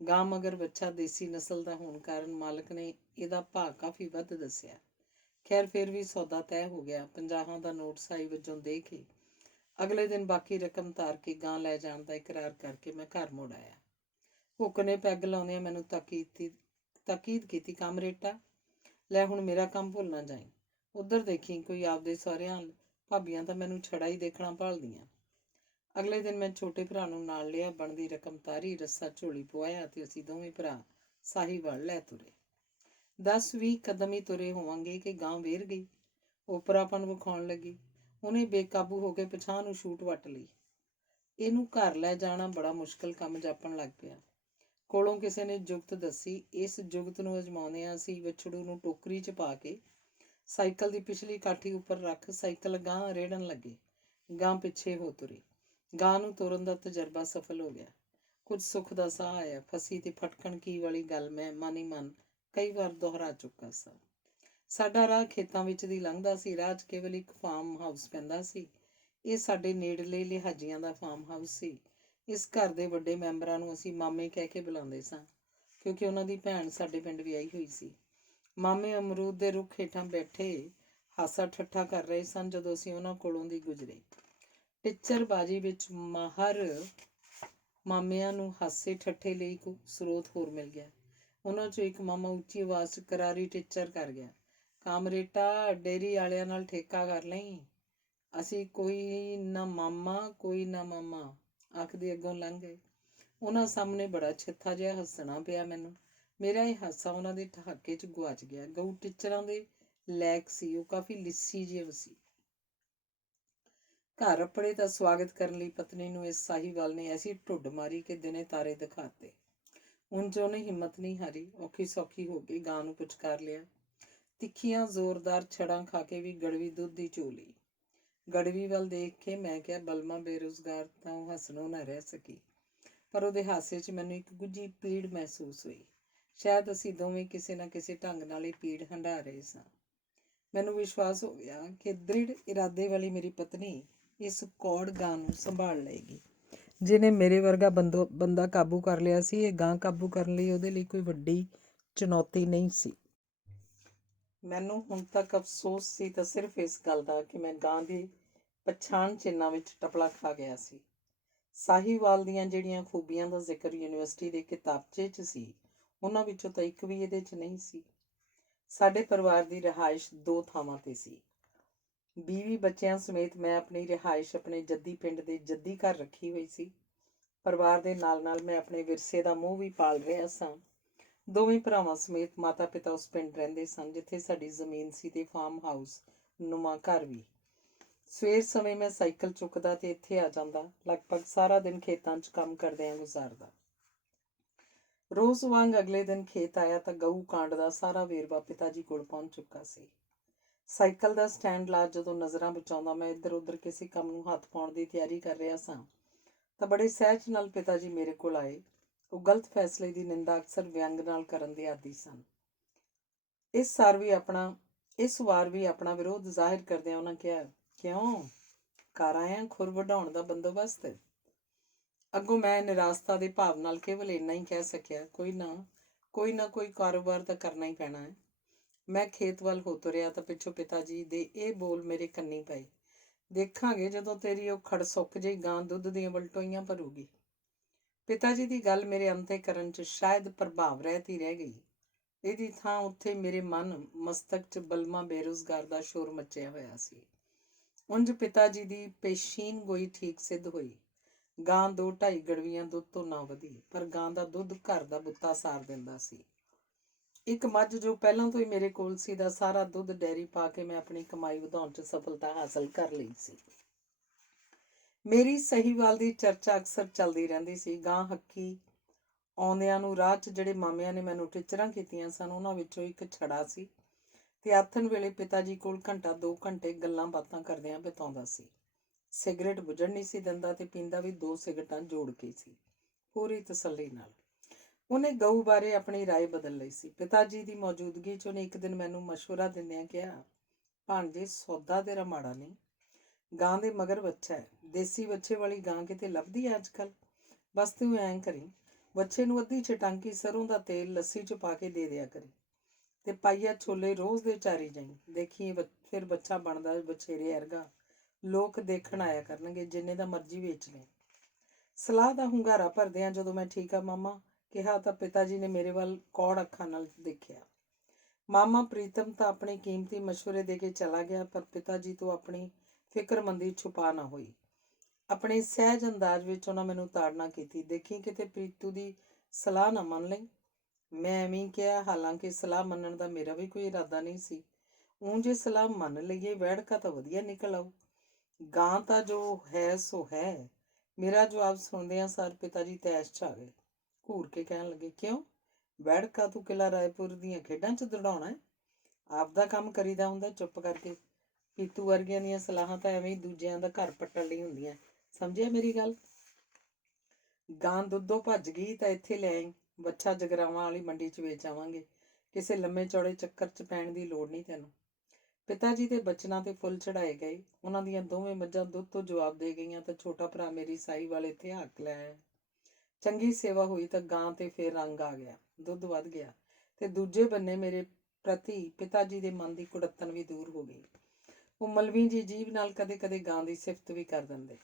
ਗਾਂ ਮਗਰ ਬੱਚਾ ਦੇਸੀ ਨਸਲ ਦਾ ਹੋਣ ਕਾਰਨ ਮਾਲਕ ਨੇ ਇਹਦਾ ਭਾਅ ਕਾਫੀ ਵੱਧ ਦੱਸਿਆ। ਖੈਰ ਫਿਰ ਵੀ ਸੌਦਾ ਤੈਅ ਹੋ ਗਿਆ। 50 ਦਾ ਨੋਟ ਸਾਈ ਵਜੋਂ ਦੇ ਕੇ ਅਗਲੇ ਦਿਨ ਬਾਕੀ ਰਕਮ ਤਾਰ ਕੇ ਗਾਂ ਲੈ ਜਾਣ ਦਾ ਇਕਰਾਰ ਕਰਕੇ ਮੈਂ ਘਰ ਮੁੜ ਆਇਆ। ਕੁੱਕ ਨੇ ਪੈਗ ਲਾਉਂਦਿਆਂ ਮੈਨੂੰ ਤਾਕੀਦ ਕੀਤੀ, ਕਾਮਰੇਟਾ, ਲੈ ਹੁਣ ਮੇਰਾ ਕੰਮ ਭੁੱਲ ਨਾ ਜਾਈਂ। ਉੱਧਰ ਦੇਖੀ ਕੋਈ ਆਪਦੇ ਸਹੁਰਿਆਂ ਭਾਬੀਆਂ ਤਾਂ ਮੈਨੂੰ ਛੜਾ ਹੀ ਦੇਖਣਾ ਭਾਲਦੀਆਂ। ਅਗਲੇ ਦਿਨ ਮੈਂ ਛੋਟੇ ਭਰਾ ਨੂੰ ਨਾਲ ਲਿਆ, ਬਣਦੀ ਰਕਮ ਤਾਰੀ, ਰੱਸਾ ਝੋਲੀ ਪਵਾਇਆ ਤੇ ਅਸੀਂ ਦੋਵੇਂ ਭਰਾ ਸਾਹੀਵਾਲ ਲੈ ਤੁਰੇ। 10-20 ਕਦਮ ਹੀ ਤੁਰੇ ਹੋਵਾਂਗੇ ਕਿ ਗਾਂ ਵੇਰ ਗਈ। ਓਪਰਾਪਨ ਵਿਖਾਉਣ ਲੱਗੀ। ਉਹਨੇ ਬੇਕਾਬੂ ਹੋ ਕੇ ਪਛਾਣ ਨੂੰ ਛੂਟ ਵੱਟ ਲਈ। ਇਹਨੂੰ ਘਰ ਲੈ ਜਾਣਾ ਬੜਾ ਮੁਸ਼ਕਲ ਕੰਮ ਜਾਪਣ ਲੱਗ ਪਿਆ। ਕੋਲੋਂ ਕਿਸੇ ਨੇ ਜੁਗਤ ਦੱਸੀ। ਇਸ ਜੁਗਤ ਨੂੰ ਅਜਮਾਉਂਦਿਆਂ ਅਸੀਂ ਵੱਛੜੂ ਨੂੰ ਟੋਕਰੀ 'ਚ ਪਾ ਕੇ ਸਾਈਕਲ ਦੀ ਪਿਛਲੀ ਕਾਠੀ ਉੱਪਰ ਰੱਖ ਸਾਈਕਲ ਗਾਂ ਰੇੜਨ ਲੱਗੇ। ਗਾਂ ਪਿੱਛੇ ਹੋ ਤੁਰੀ। ਗਾਂ ਨੂੰ ਤੋਰਨ ਦਾ ਤਜਰਬਾ ਸਫਲ ਹੋ ਗਿਆ। ਕੁਝ ਸੁੱਖ ਦਾ ਸਾਹ ਆਇਆ। ਫਸੀ ਤੇ ਫਟਕਣ ਕੀ ਵਾਲੀ ਗੱਲ ਮੈਂ ਮਨ ਹੀ ਮਨ ਕਈ ਵਾਰ ਦੁਹਰਾ ਚੁੱਕਾ ਸਾਂ। ਸਾਡਾ ਰਾਹ ਖੇਤਾਂ ਵਿੱਚ ਦੀ ਲੰਘਦਾ ਸੀ। ਰਾਹ 'ਚ ਕੇਵਲ ਇੱਕ ਫਾਰਮ ਹਾਊਸ ਪੈਂਦਾ ਸੀ। ਇਹ ਸਾਡੇ ਨੇੜਲੇ ਲਿਹਾਜ਼ੀਆਂ ਦਾ ਫਾਰਮ ਹਾਊਸ ਸੀ। ਇਸ ਘਰ ਦੇ ਵੱਡੇ ਮੈਂਬਰਾਂ ਨੂੰ ਅਸੀਂ ਮਾਮੇ ਕਹਿ ਕੇ ਬੁਲਾਉਂਦੇ ਸਾਂ, ਕਿਉਂਕਿ ਉਹਨਾਂ ਦੀ ਭੈਣ ਸਾਡੇ ਪਿੰਡ ਵਿਆਹੀ ਹੋਈ ਸੀ। ਮਾਮੇ ਅਮਰੂਦ ਦੇ ਰੁੱਖ ਹੇਠਾਂ ਬੈਠੇ ਹਾਸਾ ਠੱਠਾ ਕਰ ਰਹੇ ਸਨ ਜਦੋਂ ਅਸੀਂ ਉਹਨਾਂ ਕੋਲੋਂ ਦੀ ਗੁਜ਼ਰੇ। ਟਿੱਚਰਬਾਜ਼ੀ ਵਿੱਚ ਮਾਹਰ ਮਾਮਿਆਂ ਨੂੰ ਹਾਸੇ ਠੱਠੇ ਲਈ ਇੱਕ ਸਰੋਤ ਹੋਰ ਮਿਲ ਗਿਆ। ਉਹਨਾਂ 'ਚੋਂ ਇੱਕ ਮਾਮਾ ਉੱਚੀ ਆਵਾਜ਼ 'ਚ ਕਰਾਰੀ ਟਿੱਚਰ ਕਰ ਗਿਆ, ਕਾਮਰੇਟਾ, ਡੇਅਰੀ ਵਾਲਿਆਂ ਨਾਲ ਠੇਕਾ ਕਰ ਲਈ। ਅਸੀਂ ਕੋਈ ਨਾ ਮਾਮਾ ਆਖਦੇ ਅੱਗੋਂ ਲੰਘ ਗਏ। ਉਹਨਾਂ ਸਾਹਮਣੇ ਬੜਾ ਛਿੱਥਾ ਜਿਹਾ ਹੱਸਣਾ ਪਿਆ ਮੈਨੂੰ। ਮੇਰਾ ਇਹ ਹਾਸਾ ਉਹਨਾਂ ਦੇ ਠਹਾਕੇ 'ਚ ਗੁਆਚ ਗਿਆ। ਗਊ ਟਿੱਚਰਾਂ ਦੇ ਲੈਕ ਸੀ। ਉਹ ਕਾਫੀ ਲਿੱਸੀ ਜਿਹੀ ਸੀ। ਘਰ ਅੱਪੜੇ ਦਾ ਸਵਾਗਤ ਕਰਨ ਲਈ ਪਤਨੀ ਨੂੰ ਇਸ ਸਾਹੀਵਾਲ ਨੇ ਐਸੀ ਢੁੱਡ ਮਾਰੀ ਕਿ ਦਿਨੇ ਤਾਰੇ ਦਿਖਾਤੇ। ਉਂਝ ਉਹਨੇ ਹਿੰਮਤ ਨਹੀਂ ਹਾਰੀ। ਔਖੀ ਸੌਖੀ ਹੋ ਕੇ ਗਾਂ ਨੂੰ ਪੁਚਕਾਰ ਲਿਆ। ਤਿੱਖੀਆਂ ਜ਼ੋਰਦਾਰ ਛੜਾਂ ਖਾ ਕੇ ਵੀ ਗੜਵੀ ਦੁੱਧ ਦੀ ਚੋ ਲਈ। ਗੜਵੀ ਵੱਲ ਦੇਖ ਕੇ ਮੈਂ ਕਿਹਾ, ਬਲਮਾ ਬੇਰੁਜ਼ਗਾਰ, ਤਾਂ ਉਹ ਹੱਸਣੋਂ ਨਾ ਰਹਿ ਸਕੀ। ਪਰ ਉਹਦੇ ਹਾਸੇ 'ਚ ਮੈਨੂੰ ਇੱਕ ਗੁੱਝੀ ਪੀੜ ਮਹਿਸੂਸ ਹੋਈ। ਸ਼ਾਇਦ ਅਸੀਂ ਦੋਵੇਂ ਕਿਸੇ ਨਾ ਕਿਸੇ ਢੰਗ ਨਾਲ ਇਹ ਪੀੜ ਹੰਢਾ ਰਹੇ ਸਾਂ। ਮੈਨੂੰ ਵਿਸ਼ਵਾਸ ਹੋ ਗਿਆ ਕਿ ਦ੍ਰਿੜ ਇਰਾਦੇ ਵਾਲੀ ਮੇਰੀ ਪਤਨੀ ਇਸ ਕੌੜ ਗਾਂ ਨੂੰ ਸੰਭਾਲ ਲਏਗੀ। ਜਿਹਨੇ ਮੇਰੇ ਵਰਗਾ ਬੰਦਾ ਕਾਬੂ ਕਰ ਲਿਆ ਸੀ, ਇਹ ਗਾਂ ਕਾਬੂ ਕਰਨ ਲਈ ਉਹਦੇ ਲਈ ਕੋਈ ਵੱਡੀ ਚੁਣੌਤੀ ਨਹੀਂ ਸੀ। ਮੈਨੂੰ ਹੁਣ ਤੱਕ ਅਫਸੋਸ ਸੀ ਤਾਂ ਸਿਰਫ ਇਸ ਗੱਲ ਦਾ ਕਿ ਮੈਂ ਗਾਂ ਦੀ ਪਛਾਣ ਚਿੰਨ੍ਹਾਂ ਵਿੱਚ ਟਪਲਾ ਖਾ ਗਿਆ ਸੀ। ਸਾਹੀਵਾਲ ਦੀਆਂ ਜਿਹੜੀਆਂ ਖੂਬੀਆਂ ਦਾ ਜ਼ਿਕਰ ਯੂਨੀਵਰਸਿਟੀ ਦੇ ਕਿਤਾਬਚੇ 'ਚ ਸੀ, ਉਹਨਾਂ ਵਿੱਚੋਂ ਤਾਂ ਇੱਕ ਵੀ ਇਹਦੇ 'ਚ ਨਹੀਂ ਸੀ। ਸਾਡੇ ਪਰਿਵਾਰ ਦੀ ਰਿਹਾਇਸ਼ 2 ਥਾਵਾਂ 'ਤੇ ਸੀ। बीवी बच्चों समेत मैं अपनी रिहाइश अपने जद्दी पिंड के जद्दी घर रखी हुई सी। परिवार के नाल मैं अपने विरसे का मोह भी पाल रहा सा। दोवें भरावां समेत माता पिता उस पिंड रहिंदे सन जिथे साडी जमीन सी ते फार्म हाउस नुमा घर भी। सवेर समय मैं साइकिल चुकदा ते इत्थे आ जांदा, लगभग सारा दिन खेतां 'च काम करदिआं गुजारदा। रोज़ वांग अगले दिन खेत आया तो गऊ कांड का सारा वेरवा पिता जी कोल पहुंच चुका सी। साइकिल का स्टैंड ला जदों नज़रां बचाउंदा मैं इधर उधर किसी काम नूं हत्थ पाउण दी तैयारी कर रहा सां तां बड़े सहज नाल पिता जी मेरे कोल आए। वो गलत फैसले की निंदा अक्सर व्यंग नाल करन दे आदी सन। इस वार भी अपना विरोध जाहिर करदिआं उन्हां कहा, क्यों कर आया खुर वढाउण दा बंदोबस्त। अगों मैं निराशता के भाव नाल केवल इन्ना ही कह सकिया, कोई ना कोई कारोबार तो करना ही पैना है। मैं खेत वाल हो तुरिया तो पिछों पिता जी दे ये बोल मेरे कन्नी पए, देखांगे जदों तेरी वो खड़ सुक जई गां दुੱਧ ਦੀਆਂ ਵਲਟੋਈਆਂ ਭਰੂਗੀ। पिता जी की गल मेरे अंतःकरण च शायद प्रभाव रहत ही रह गई। ਇਹਦੀ ਥਾਂ ਉੱਥੇ ਮੇਰੇ ਮਨ ਮਸਤਕ 'ਚ ਬਲਮਾ ਬੇਰੁਜ਼ਗਾਰ ਦਾ ਸ਼ੋਰ ਮੱਚਿਆ ਹੋਇਆ ਸੀ। ਉਂਝ ਪਿਤਾ ਜੀ ਦੀ ਪੇਸ਼ੀਨ ਗੋਈ ਠੀਕ ਸਿੱਧ ਹੋਈ। ਗਾਂ 2-2.5 ਗੜਵੀਆਂ ਦੁੱਧ ਤੋਂ ਨਾ ਵਧੀ, ਪਰ ਗਾਂ ਦਾ ਦੁੱਧ ਘਰ ਦਾ ਬੁੱਤਾ ਸਾਰ ਦਿੰਦਾ ਸੀ। ਇੱਕ ਮੱਝ ਜੋ ਪਹਿਲਾਂ ਤੋਂ ਹੀ ਮੇਰੇ ਕੋਲ ਸੀ ਦਾ ਸਾਰਾ ਦੁੱਧ ਡੈਰੀ ਪਾ ਕੇ ਮੈਂ ਆਪਣੀ ਕਮਾਈ ਵਧਾਉਣ 'ਚ ਸਫਲਤਾ ਹਾਸਲ ਕਰ ਲਈ ਸੀ। ਮੇਰੀ ਸਹੀਵਾਲ ਦੀ ਚਰਚਾ ਅਕਸਰ ਚੱਲਦੀ ਰਹਿੰਦੀ ਸੀ। ਗਾਂ ਹੱਕੀ ਆਉਂਦਿਆਂ ਨੂੰ ਰਾਹ 'ਚ ਜਿਹੜੇ ਮਾਮਿਆਂ ਨੇ ਮੈਨੂੰ ਟਿਚਰਾਂ ਕੀਤੀਆਂ ਸਨ ਉਹਨਾਂ ਵਿੱਚੋਂ ਇੱਕ ਛੜਾ ਸੀ ਤੇ ਆਥਣ ਵੇਲੇ ਪਿਤਾ ਜੀ ਕੋਲ ਘੰਟਾ 2 ਘੰਟੇ ਗੱਲਾਂ ਬਾਤਾਂ ਕਰਦਿਆਂ ਬਿਤਾਉਂਦਾ ਸੀ। ਸਿਗਰਟ ਬੁਝਣ ਨਹੀਂ ਸੀ ਦਿੰਦਾ ਤੇ ਪੀਂਦਾ ਵੀ 2 ਸਿਗਰਟਾਂ ਜੋੜ ਕੇ ਸੀ, ਪੂਰੀ ਤਸੱਲੀ ਨਾਲ। ਉਹਨੇ ਗਊ ਬਾਰੇ ਆਪਣੀ ਰਾਏ ਬਦਲ ਲਈ ਸੀ। ਪਿਤਾ ਜੀ ਦੀ ਮੌਜੂਦਗੀ 'ਚ ਉਹਨੇ ਇੱਕ ਦਿਨ ਮੈਨੂੰ ਮਸ਼ਵਰਾ ਦਿੰਦਿਆਂ ਕਿਹਾ, ਭਾਣਜੇ ਸੌਦਾ ਤੇਰਾ ਮਾੜਾ ਨਹੀਂ, ਗਾਂ ਦੇ ਮਗਰ ਬੱਚਾ ਹੈ। ਦੇਸੀ ਬੱਚੇ ਵਾਲੀ ਗਾਂ ਕਿਤੇ ਲੱਭਦੀ ਹੈ ਅੱਜ ਕੱਲ੍ਹ। ਬਸ ਤੂੰ ਐਂ ਕਰੀ, ਬੱਚੇ ਨੂੰ ਅੱਧੀ ਛਟਾਂਕੀ ਸਰੋਂ ਦਾ ਤੇਲ ਲੱਸੀ 'ਚ ਪਾ ਕੇ ਦੇ ਦਿਆ ਕਰੀ ਤੇ ਪਾਈਆ ਛੋਲੇ ਰੋਜ਼ ਦੇ ਚਾਰੀ ਜਾਈ। ਦੇਖੀ ਫਿਰ ਬੱਚਾ ਬਣਦਾ ਬਛੇਰੇ ਵਰਗਾ, ਲੋਕ ਦੇਖਣ ਆਇਆ ਕਰਨਗੇ, ਜਿੰਨੇ ਦਾ ਮਰਜ਼ੀ ਵੇਚ ਲੈ। ਸਲਾਹ ਦਾ ਹੁੰਗਾਰਾ ਭਰਦਿਆਂ ਜਦੋਂ ਮੈਂ ਠੀਕ ਆ ਮਾਮਾ ਕਿਹਾ ਤਾਂ ਪਿਤਾ ਜੀ ਨੇ ਮੇਰੇ ਵੱਲ ਕੌੜ ਅੱਖਾਂ ਨਾਲ ਦੇਖਿਆ। ਮਾਮਾ ਪ੍ਰੀਤਮ ਤਾਂ ਆਪਣੇ ਕੀਮਤੀ ਮਸ਼ਵਰੇ ਦੇ ਕੇ ਚਲਾ ਗਿਆ, ਪਰ ਪਿਤਾ ਜੀ ਤੋਂ ਆਪਣੀ ਫਿਕਰਮੰਦੀ ਛੁਪਾ ਨਾ ਹੋਈ। ਆਪਣੇ ਸਹਿਜ ਅੰਦਾਜ਼ ਵਿੱਚ ਉਹਨਾਂ ਮੈਨੂੰ ਤਾੜਨਾ ਕੀਤੀ, ਦੇਖੀ ਕਿਤੇ ਪ੍ਰੀਤੂ ਦੀ ਸਲਾਹ ਨਾ ਮੰਨ ਲਈ। ਮੈਂ ਐਵੇਂ ਕਿਹਾ, ਹਾਲਾਂਕਿ ਸਲਾਹ ਮੰਨਣ ਦਾ ਮੇਰਾ ਵੀ ਕੋਈ ਇਰਾਦਾ ਨਹੀਂ ਸੀ। ਜੇ ਸਲਾਹ ਮੰਨ ਲਈਏ ਵੈੜਕਾ ਤਾਂ ਵਧੀਆ ਨਿਕਲ ਆਊ। ਗਾਂ ਤਾਂ ਜੋ ਹੈ ਸੋ ਹੈ। ਮੇਰਾ ਜਵਾਬ ਸੁਣਦਿਆਂ ਸਾਰ ਪਿਤਾ ਜੀ ਤੈਸ਼ 'ਚ ਆ ਗਏ। ਘੂਰ ਕੇ ਕਹਿਣ ਲੱਗੇ, ਕਿਉਂ ਵੈੜਕਾ ਤੂੰ ਕਿਲ੍ਹਾ ਰਾਏਪੁਰ ਦੀਆਂ ਖੇਡਾਂ 'ਚ ਦੌੜਾਉਣਾ ਹੈ? ਆਪਦਾ ਕੰਮ ਕਰੀਦਾ ਹੁੰਦਾ ਚੁੱਪ ਕਰਕੇ। ਪੀਤੂ ਵਰਗਿਆਂ ਦੀਆਂ ਸਲਾਹਾਂ ਤਾਂ ਐਵੇਂ ਹੀ ਦੂਜਿਆਂ ਦਾ ਘਰ ਪੱਟਣ ਲਈ ਹੁੰਦੀਆਂ, ਸਮਝਿਆ ਮੇਰੀ ਗੱਲ? ਗਾਂ ਦੁੱਧੋਂ ਭੱਜ ਗਈ ਤਾਂ ਇੱਥੇ ਲੈ ਆਈ, ਬੱਚਾ ਜਗਰਾਵਾਂ ਵਾਲੀ ਮੰਡੀ 'ਚ ਵੇਚ ਆਵਾਂਗੇ। ਕਿਸੇ ਲੰਮੇ ਚੌੜੇ ਚੱਕਰ 'ਚ ਪੈਣ ਦੀ ਲੋੜ ਨਹੀਂ ਤੈਨੂੰ। ਪਿਤਾ ਜੀ ਦੇ ਬਚਨਾਂ ਤੇ ਫੁੱਲ ਚੜਾਏ ਗਏ। ਉਹਨਾਂ ਦੀਆਂ ਦੋਵੇਂ ਮੱਝਾਂ ਦੁੱਧ ਤੋਂ ਜਵਾਬ ਦੇ ਗਈਆਂ ਤਾਂ ਛੋਟਾ ਭਰਾ ਮੇਰੀ ਸਾਈ ਵਾਲੇ ਇੱਥੇ ਹੱਕ ਲੈ ਆਇਆ। ਚੰਗੀ ਸੇਵਾ ਹੋਈ ਤਾਂ ਗਾਂ ਤੇ ਫਿਰ ਰੰਗ ਆ ਗਿਆ, ਦੁੱਧ ਵੱਧ ਗਿਆ ਤੇ ਦੂਜੇ ਬੰਨੇ ਮੇਰੇ ਪ੍ਰਤੀ ਪਿਤਾ ਜੀ ਦੇ ਮਨ ਦੀ ਕੁੜੱਤਣ ਵੀ ਦੂਰ ਹੋ ਗਈ। ਉਹ ਮਲਵੀ ਜੀ ਜੀਭ ਨਾਲ ਕਦੇ ਕਦੇ ਗਾਂ ਦੀ ਸਿਫਤ ਵੀ ਕਰ ਦਿੰਦੇ।